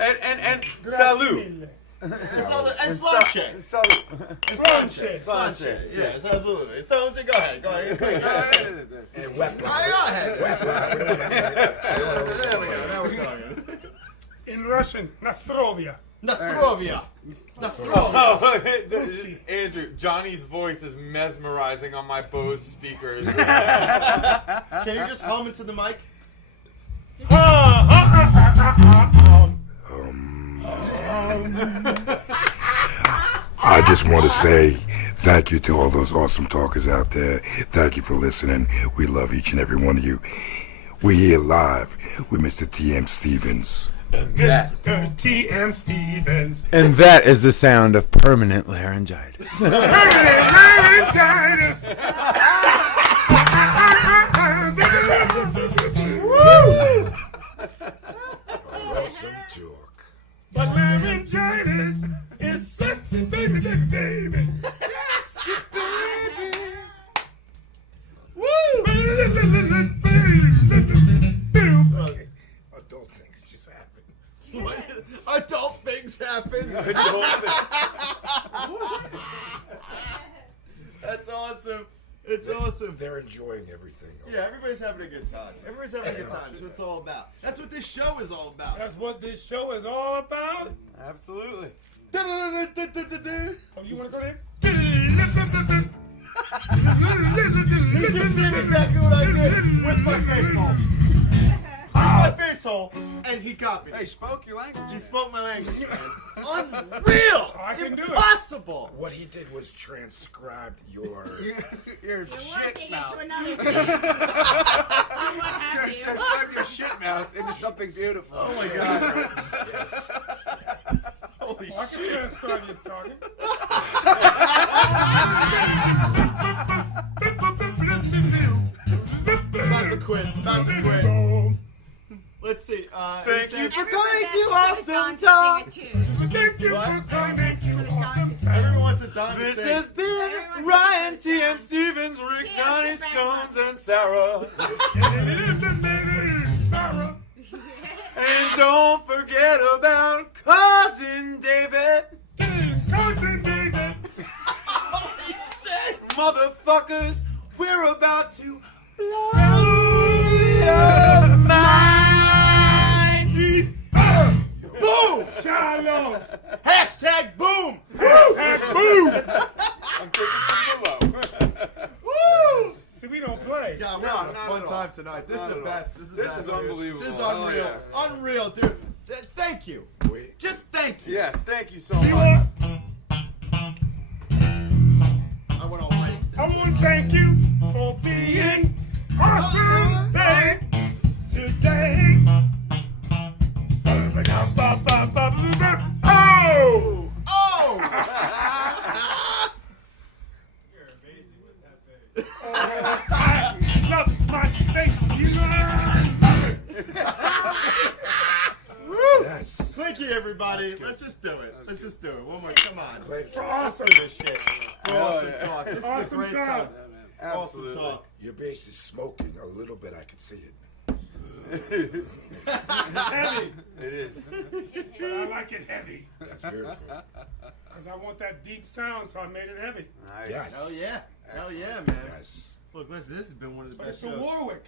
And Grazie salute. mille. And Slanche. Salute. Slanche. Slanche. Yes, absolutely. Slanche, go ahead. Go ahead. And wet Go ahead. There we go. Now we're talking. In Russian, Nostrovia. Nostrovia. Oh, Andrew, Johnny's voice is mesmerizing on my Bose speakers. Can you just hum into the mic? I just want to say thank you to all those awesome talkers out there. Thank you for listening. We love each and every one of you. We're here live with Mr. TM Stevens. Mr. TM Stevens. And that is the sound of permanent laryngitis. Laryngitis. Woo! Awesome talk. But laryngitis is sexy, baby, baby, baby. Sexy, baby. Woo! Adult things just happen. What? Adult things happen. That's awesome. It's awesome. They're enjoying everything. Yeah, everybody's having a good time. Everybody's having a good time. That's what it's all about. That's what this show is all about. That's what this show is all about. Absolutely. Oh, you want to go there? You just did exactly what I did with my face hole. My face hole, and he copied Hey, it. spoke your language. He spoke my language, man. Unreal! I can do it. Impossible! What he did was transcribe your... Your You're shit working mouth. into another thing. What have you? Transcribe your shit mouth into something beautiful. Oh my god. Holy I can shit. try to start you talking. About to quit. Let's see. Thank you for coming to Awesome Awesome Talk. Thank you What? for coming to Awesome Everyone wants to Don to This sing. has been Ryan, TM Stevens, Rick, Johnny, Stones, and Sarah. Sarah. And don't forget about Cousin David. Cousin David. Motherfuckers, we're about to blow your mind. Boom! Shalom. Hashtag boom! Hashtag boom. I'm taking some Willow. Woo! See, we don't play. God, we're No, having a not fun at all. time tonight. This Not is the at all. best. This is the This best. is dude. unbelievable. This is Oh, unreal. yeah. Unreal, dude. Thank you. Wait. Just thank you. Yes, thank you so You much. are- I went all right. I want to thank you for being awesome day today. Oh! Oh! I love my face. You Yes. Thank you, everybody. Let's just do it. Let's just do it. One more. Come on. for awesome. Let's do this shit. For awesome yeah. talk. This is a Awesome great talk. time. Awesome Absolutely. talk. Your bass is smoking a little bit. I can see it. It's heavy, It is. but I like it heavy That's beautiful. because I want that deep sound, so I made it heavy. Nice. Yes. Hell yeah. Hell yeah, man. Yes. Look, listen, this has been one of the But best it's a shows. Warwick,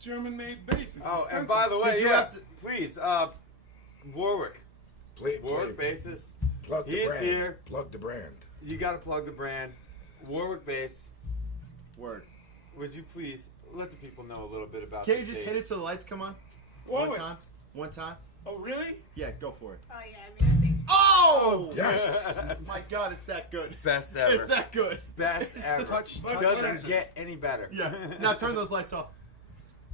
German-made bass. It's Oh, and expensive. by the way, Did you yeah, have to- please, Warwick. Play. Warwick bassist. Plug the He's brand. here. Plug the brand. You got to plug the brand. Warwick bass. Word. Would you please let the people know a little bit about Can't you this just bass? hit it so the lights come on? Warwick. One time? One time? Oh, really? Yeah, go for it. Oh, yeah, I mean, everything's Oh! Yes. My God, it's that good. Best ever. It's that good. Best ever. touch Doesn't that. get any better. Yeah. Now turn those lights off.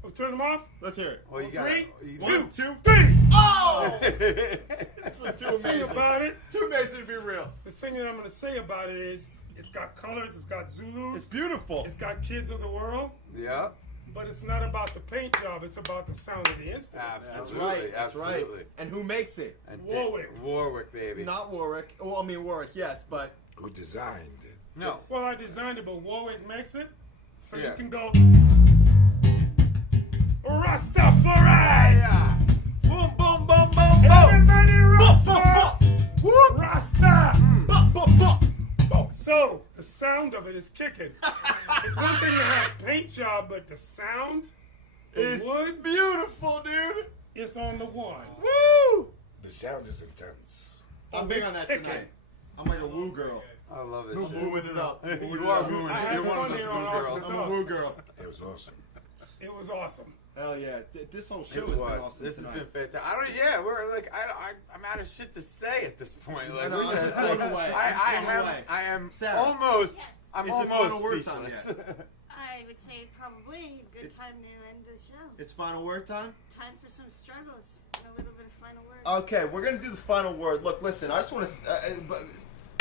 Oh, turn them off. Let's hear it. Well, you got Three, you 1, 2, Three. Oh! That's too The thing amazing. about it, Too amazing to be real. the thing that I'm going to say about it is, it's got colors, it's got Zulus, It's beautiful. it's got kids of the world, Yeah. but it's not about the paint job. It's about the sound of the instrument. That's Absolutely. right. That's Absolutely. right. And who makes it? And Warwick. Warwick, baby. Not Warwick. Well, I mean Warwick, yes, but Who designed it? No. Well, I designed it, but Warwick makes it, so Yeah. you can go Rastafari. Yeah. Boom, boom, boom, boom, boom. Everybody rocks Bop, up. Whoop. Rasta. Bop, bop, bop. So the sound of it is kicking. It's one thing to have paint job, but the sound, the It's wood, beautiful, dude. is on the one. Woo! The sound is intense. I'm big it's on that kicking. tonight. I'm like a woo girl. I love this. I'm shit. wooing it up. You are wooing I it. had You're one fun of those here on woo Awesome girls. I'm a woo girl. It was awesome. It was awesome. Hell yeah. This whole show It has was. been awesome This has tonight. been fantastic. I don't. Yeah, we're like I'm out of shit to say at this point. Like No, we're I'm just blown away. I am Sarah, almost. I'm is it final almost word time speechless. I would say probably a good time to end the show. It's final word time? Time for some struggles and a little bit of final word. Okay, we're going to do the final word. Look, listen, I just want to...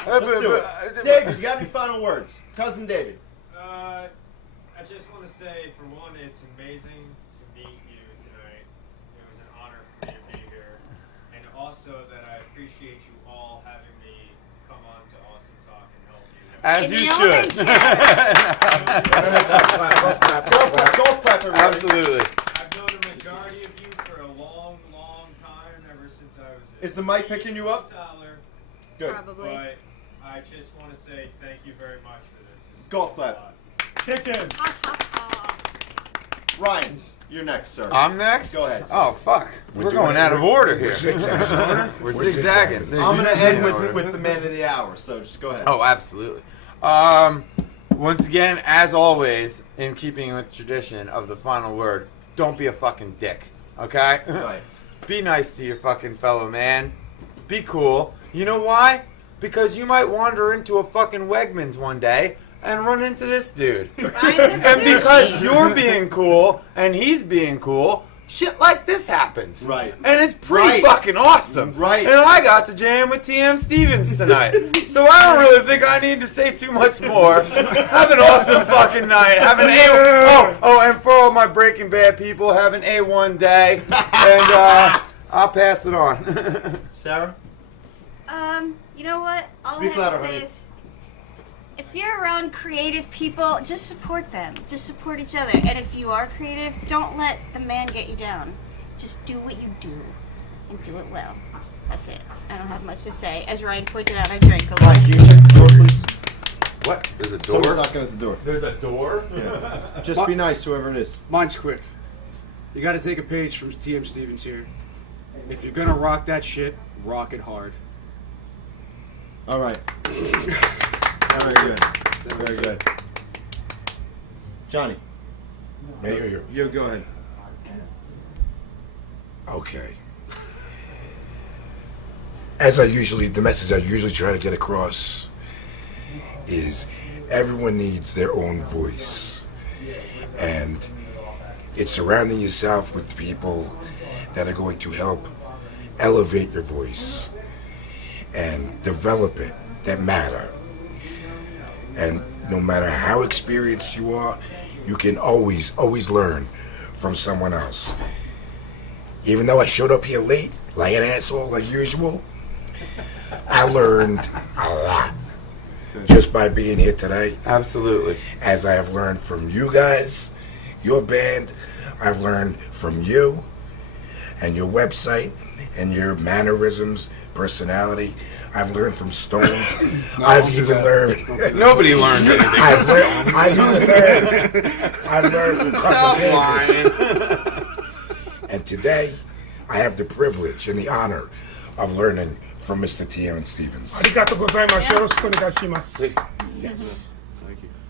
Let's let's do it. David, you got any final words? Cousin David. I just want to say, for one, it's amazing to meet you tonight. It was an honor for me to be here. And also that I appreciate you all having me come on to Awesome Talk and help you. As you should. Golf clap, everybody. Absolutely. I've known a majority of you for a long, long time, ever since I was a Is the mic picking you up? Tyler. Good. Probably. But I just want to say thank you very much for this. This Golf means a clap. lot. Kicking. Ryan, you're next, sir. I'm next. Go ahead. Oh fuck, we're doing going it. out of order We're here. zigzagging. We're We're zigzagging. zigzagging. There I'm used going to to be end an order. with the man of the hour, so just go ahead. Oh, absolutely. Once again, as always, in keeping with tradition of the final word, don't be a fucking dick. Okay? Right. Be nice to your fucking fellow man. Be cool. You know why? Because you might wander into a fucking Wegmans one day and run into this dude. And because you're being cool and he's being cool, shit like this happens. Right. And it's pretty fucking awesome. Right. And I got to jam with TM Stevens tonight. So I don't really think I need to say too much more. Have an awesome fucking night. Have an and for all my Breaking Bad people, have an A1 day. And I'll pass it on. Sarah? You know what? All Speak I have louder, to say honey. is, if you're around creative people, just support them. Just support each other. And if you are creative, don't let the man get you down. Just do what you do, and do it well. That's it. I don't have much to say. As Ryan pointed out, I drank a lot. Ryan, can you check the door, please? What? There's a door? Someone's knocking at the door. There's a door? Yeah. Just be nice, whoever it is. Mine's quick. You got to take a page from TM Stevens here. If you're gonna rock that shit, rock it hard. All right. Very good. Very good. Johnny. You go ahead. Okay. The message I usually try to get across is everyone needs their own voice. And it's surrounding yourself with people that are going to help elevate your voice and develop it, that matter. And no matter how experienced you are, you can always learn from someone else. Even though I showed up here late, like an asshole, like usual, I learned a lot just by being here today. Absolutely. As I have learned from you guys, your band, I've learned from you and your website and your mannerisms, personality. I've learned from Stonz. I've even learned. Nobody learns anything. I've learned from Carta. And today, I have the privilege and the honor of learning from Mr. TM Stevens. Arigato gozaimasu. Yoroshiku onegaishimasu. Yes.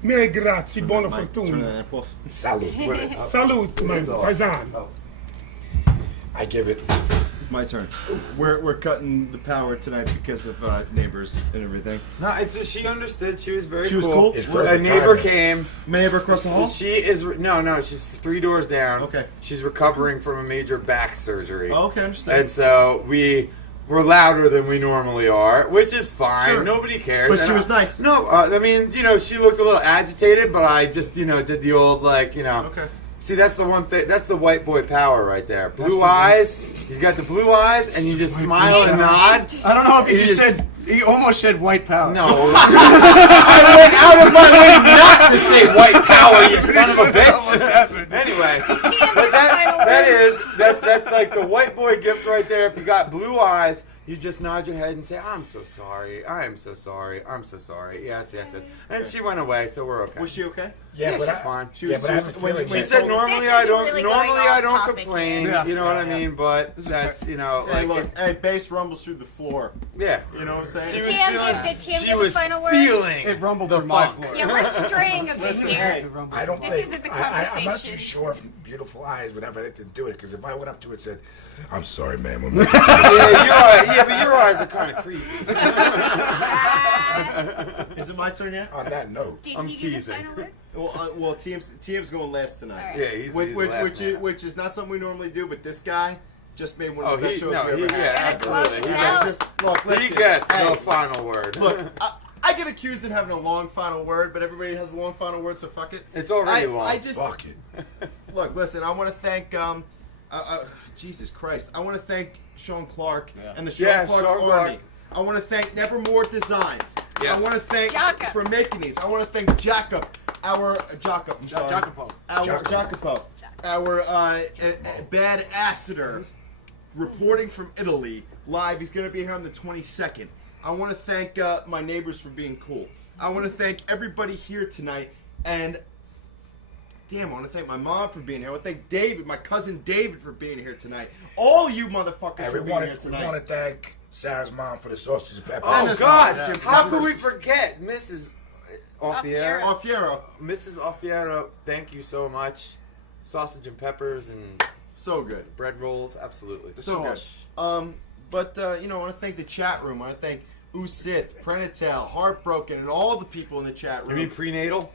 Mille grazie, buona Turn fortuna. that amp off. Salute. Salute, my paisan. I give it. My turn. We're cutting the power tonight because of neighbors and everything. No, it's she understood. She was very She was cool? It's A perfect neighbor timing. came. Neighbor across the hall? She is no. She's 3 doors down. Okay. She's recovering from a major back surgery. Oh, okay, I understand. And so we're louder than we normally are, which is fine. Sure. Nobody cares. But And she was nice. No, I mean, she looked a little agitated, but I just, did the old Okay. See, that's the one thing. That's the white boy power right there. Blue eyes. You got the blue eyes, and you just smile and nod. I don't know if he just said. He almost said white power. No. I went out of my way not to say white power, you son of a bitch. Anyway, but that's like the white boy gift right there. If you got blue eyes, you just nod your head and say, "I'm so sorry. I am so sorry. I'm so sorry." Yes. And she went away, so we're okay. Was she okay? Yeah, but she's fine. But I have a feeling She that- said normally This I is don't really going I off don't topic complain. here. You know what I mean? But that's Hey, like look, hey, bass rumbles through the floor. yeah. You know what I'm saying? She was TM, feeling. did TM She give a was final word? feeling. It rumbled the through my funk. floor. Yeah, we're straying a bit Listen, here. hey, I don't This think. isn't the I'm not too conversation. sure if beautiful eyes would have anything to do with it. Because if I went up to it and said, "I'm sorry, ma'am," But your eyes are kind of creepy. Is it my turn yet? On that note, Did I'm he give a teasing. final word? Well, TM's going last tonight. All right. Yeah, he's the last man. Which is not something we normally do, but this guy just made one Oh, of the best shows we ever had. Gotta close absolutely. us He out. Look, listen, He gets hey, no final word. Look, I get accused of having a long final word, but everybody has a long final word, so fuck it. It's already long. I just fuck it. look. Listen, I want to thank Jesus Christ. I want to thank Sean Clark and the Sean Clark Sean Army. Clark. I want to thank Nevermore Designs. Yes. I want to thank Jacob. for making these. I want to thank Jacob, our Jacob. I'm sorry. Jacopo. Jacopo, our Badassador, reporting from Italy live. He's going to be here on the 22nd. I want to thank my neighbors for being cool. I want to thank everybody here tonight, and damn, I want to thank my mom for being here. I want to thank David, my cousin David, for being here tonight. All you motherfuckers for being here We tonight. want to thank Sarah's mom for the sausage and peppers. Oh the God! sausage and How could peppers. we forget Mrs. Offiero? Offiero. Mrs. Offiero, thank you so much. Sausage and peppers and So good. bread rolls, absolutely. So good. But I want to thank the chat room. I want to thank Usith, Prenitel, Heartbroken, and all the people in the chat You room. mean prenatal?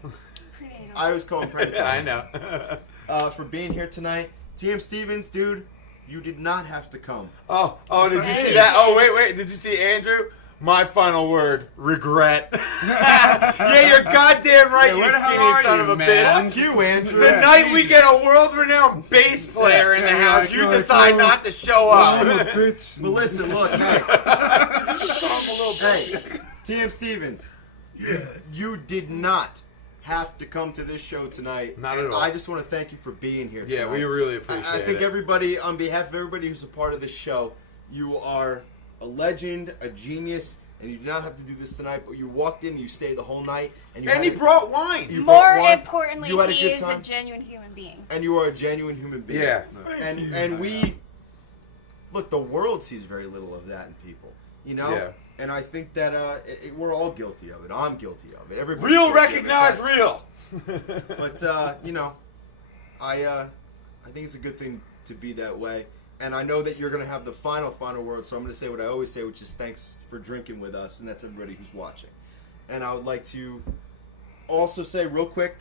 I always call him Prenitel. I know. For being here tonight. TM Stevens, dude, you did not have to come. Oh, did you see that? Oh, wait, did you see Andrew? My final word, regret. Yeah, you're goddamn right, you skinny son of a bitch. Fuck you, Andrew. The night we get a world-renowned bass player in the house, you decide not to show up. But listen, look, hey, TM Stevens, you did not have to come to this show tonight. Not at all. I just want to thank you for being here tonight. Yeah, we really appreciate it. I think everybody, on behalf of everybody who's a part of this show, you are a legend, a genius, and you did not have to do this tonight, but you walked in, you stayed the whole night, and he brought wine. More importantly, you had a he good is time. a genuine human being. And you are a genuine human being. Yeah. And we look, the world sees very little of that in people, you know. Yeah. And I think that we're all guilty of it. I'm guilty of it. Everybody. Real recognize real. But you know, I think it's a good thing to be that way. And I know that you're going to have the final word, so I'm going to say what I always say, which is thanks for drinking with us, and that's everybody who's watching. And I would like to also say real quick,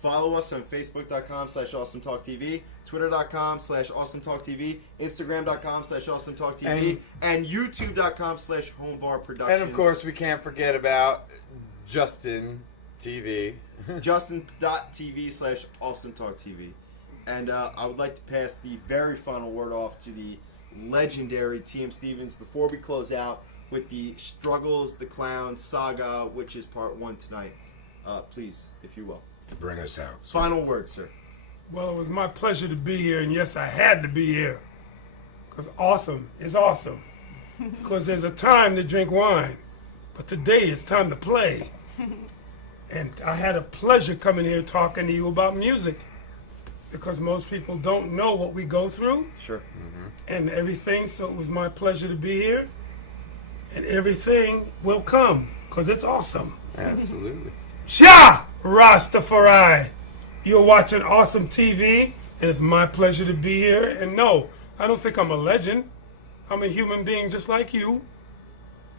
follow us on Facebook.com/AwesomeTalkTV, Twitter.com/AwesomeTalkTV, Instagram.com/AwesomeTalkTV, and YouTube.com/HomeBarProductions. And of course, we can't forget about Justin TV. Justin.tv/AwesomeTalkTV. And I would like to pass the very final word off to the legendary TM Stevens before we close out with the Struggles, the Clown Saga, which is part 1 tonight. Please, if you will. Bring us out. Final word, sir. Well, it was my pleasure to be here, and yes, I had to be here. Because awesome is awesome. Because there's a time to drink wine, but today it's time to play. And I had a pleasure coming here talking to you about music. Because most people don't know what we go through. Sure. And everything, so it was my pleasure to be here. And everything will come, because it's awesome. Absolutely. Cha! Rastafari! You're watching Awesome TV, and it's my pleasure to be here. And no, I don't think I'm a legend. I'm a human being just like you.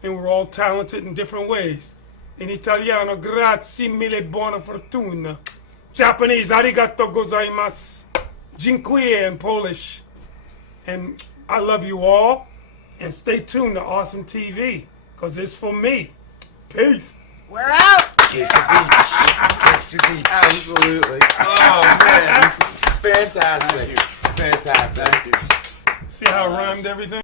And we're all talented in different ways. In Italiano, grazie mille, buona fortuna. Japanese, arigato gozaimasu. Dziękuję in Polish. And I love you all. And stay tuned to Awesome TV, because it's for me. Peace. We're out. Absolutely. Oh, man. Fantastic. Fantastic. Thank you. See how I rhymed everything?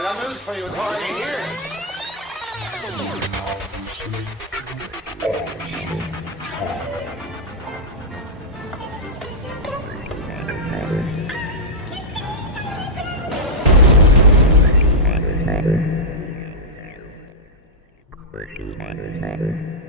I got news for you. It's already here. Thank you.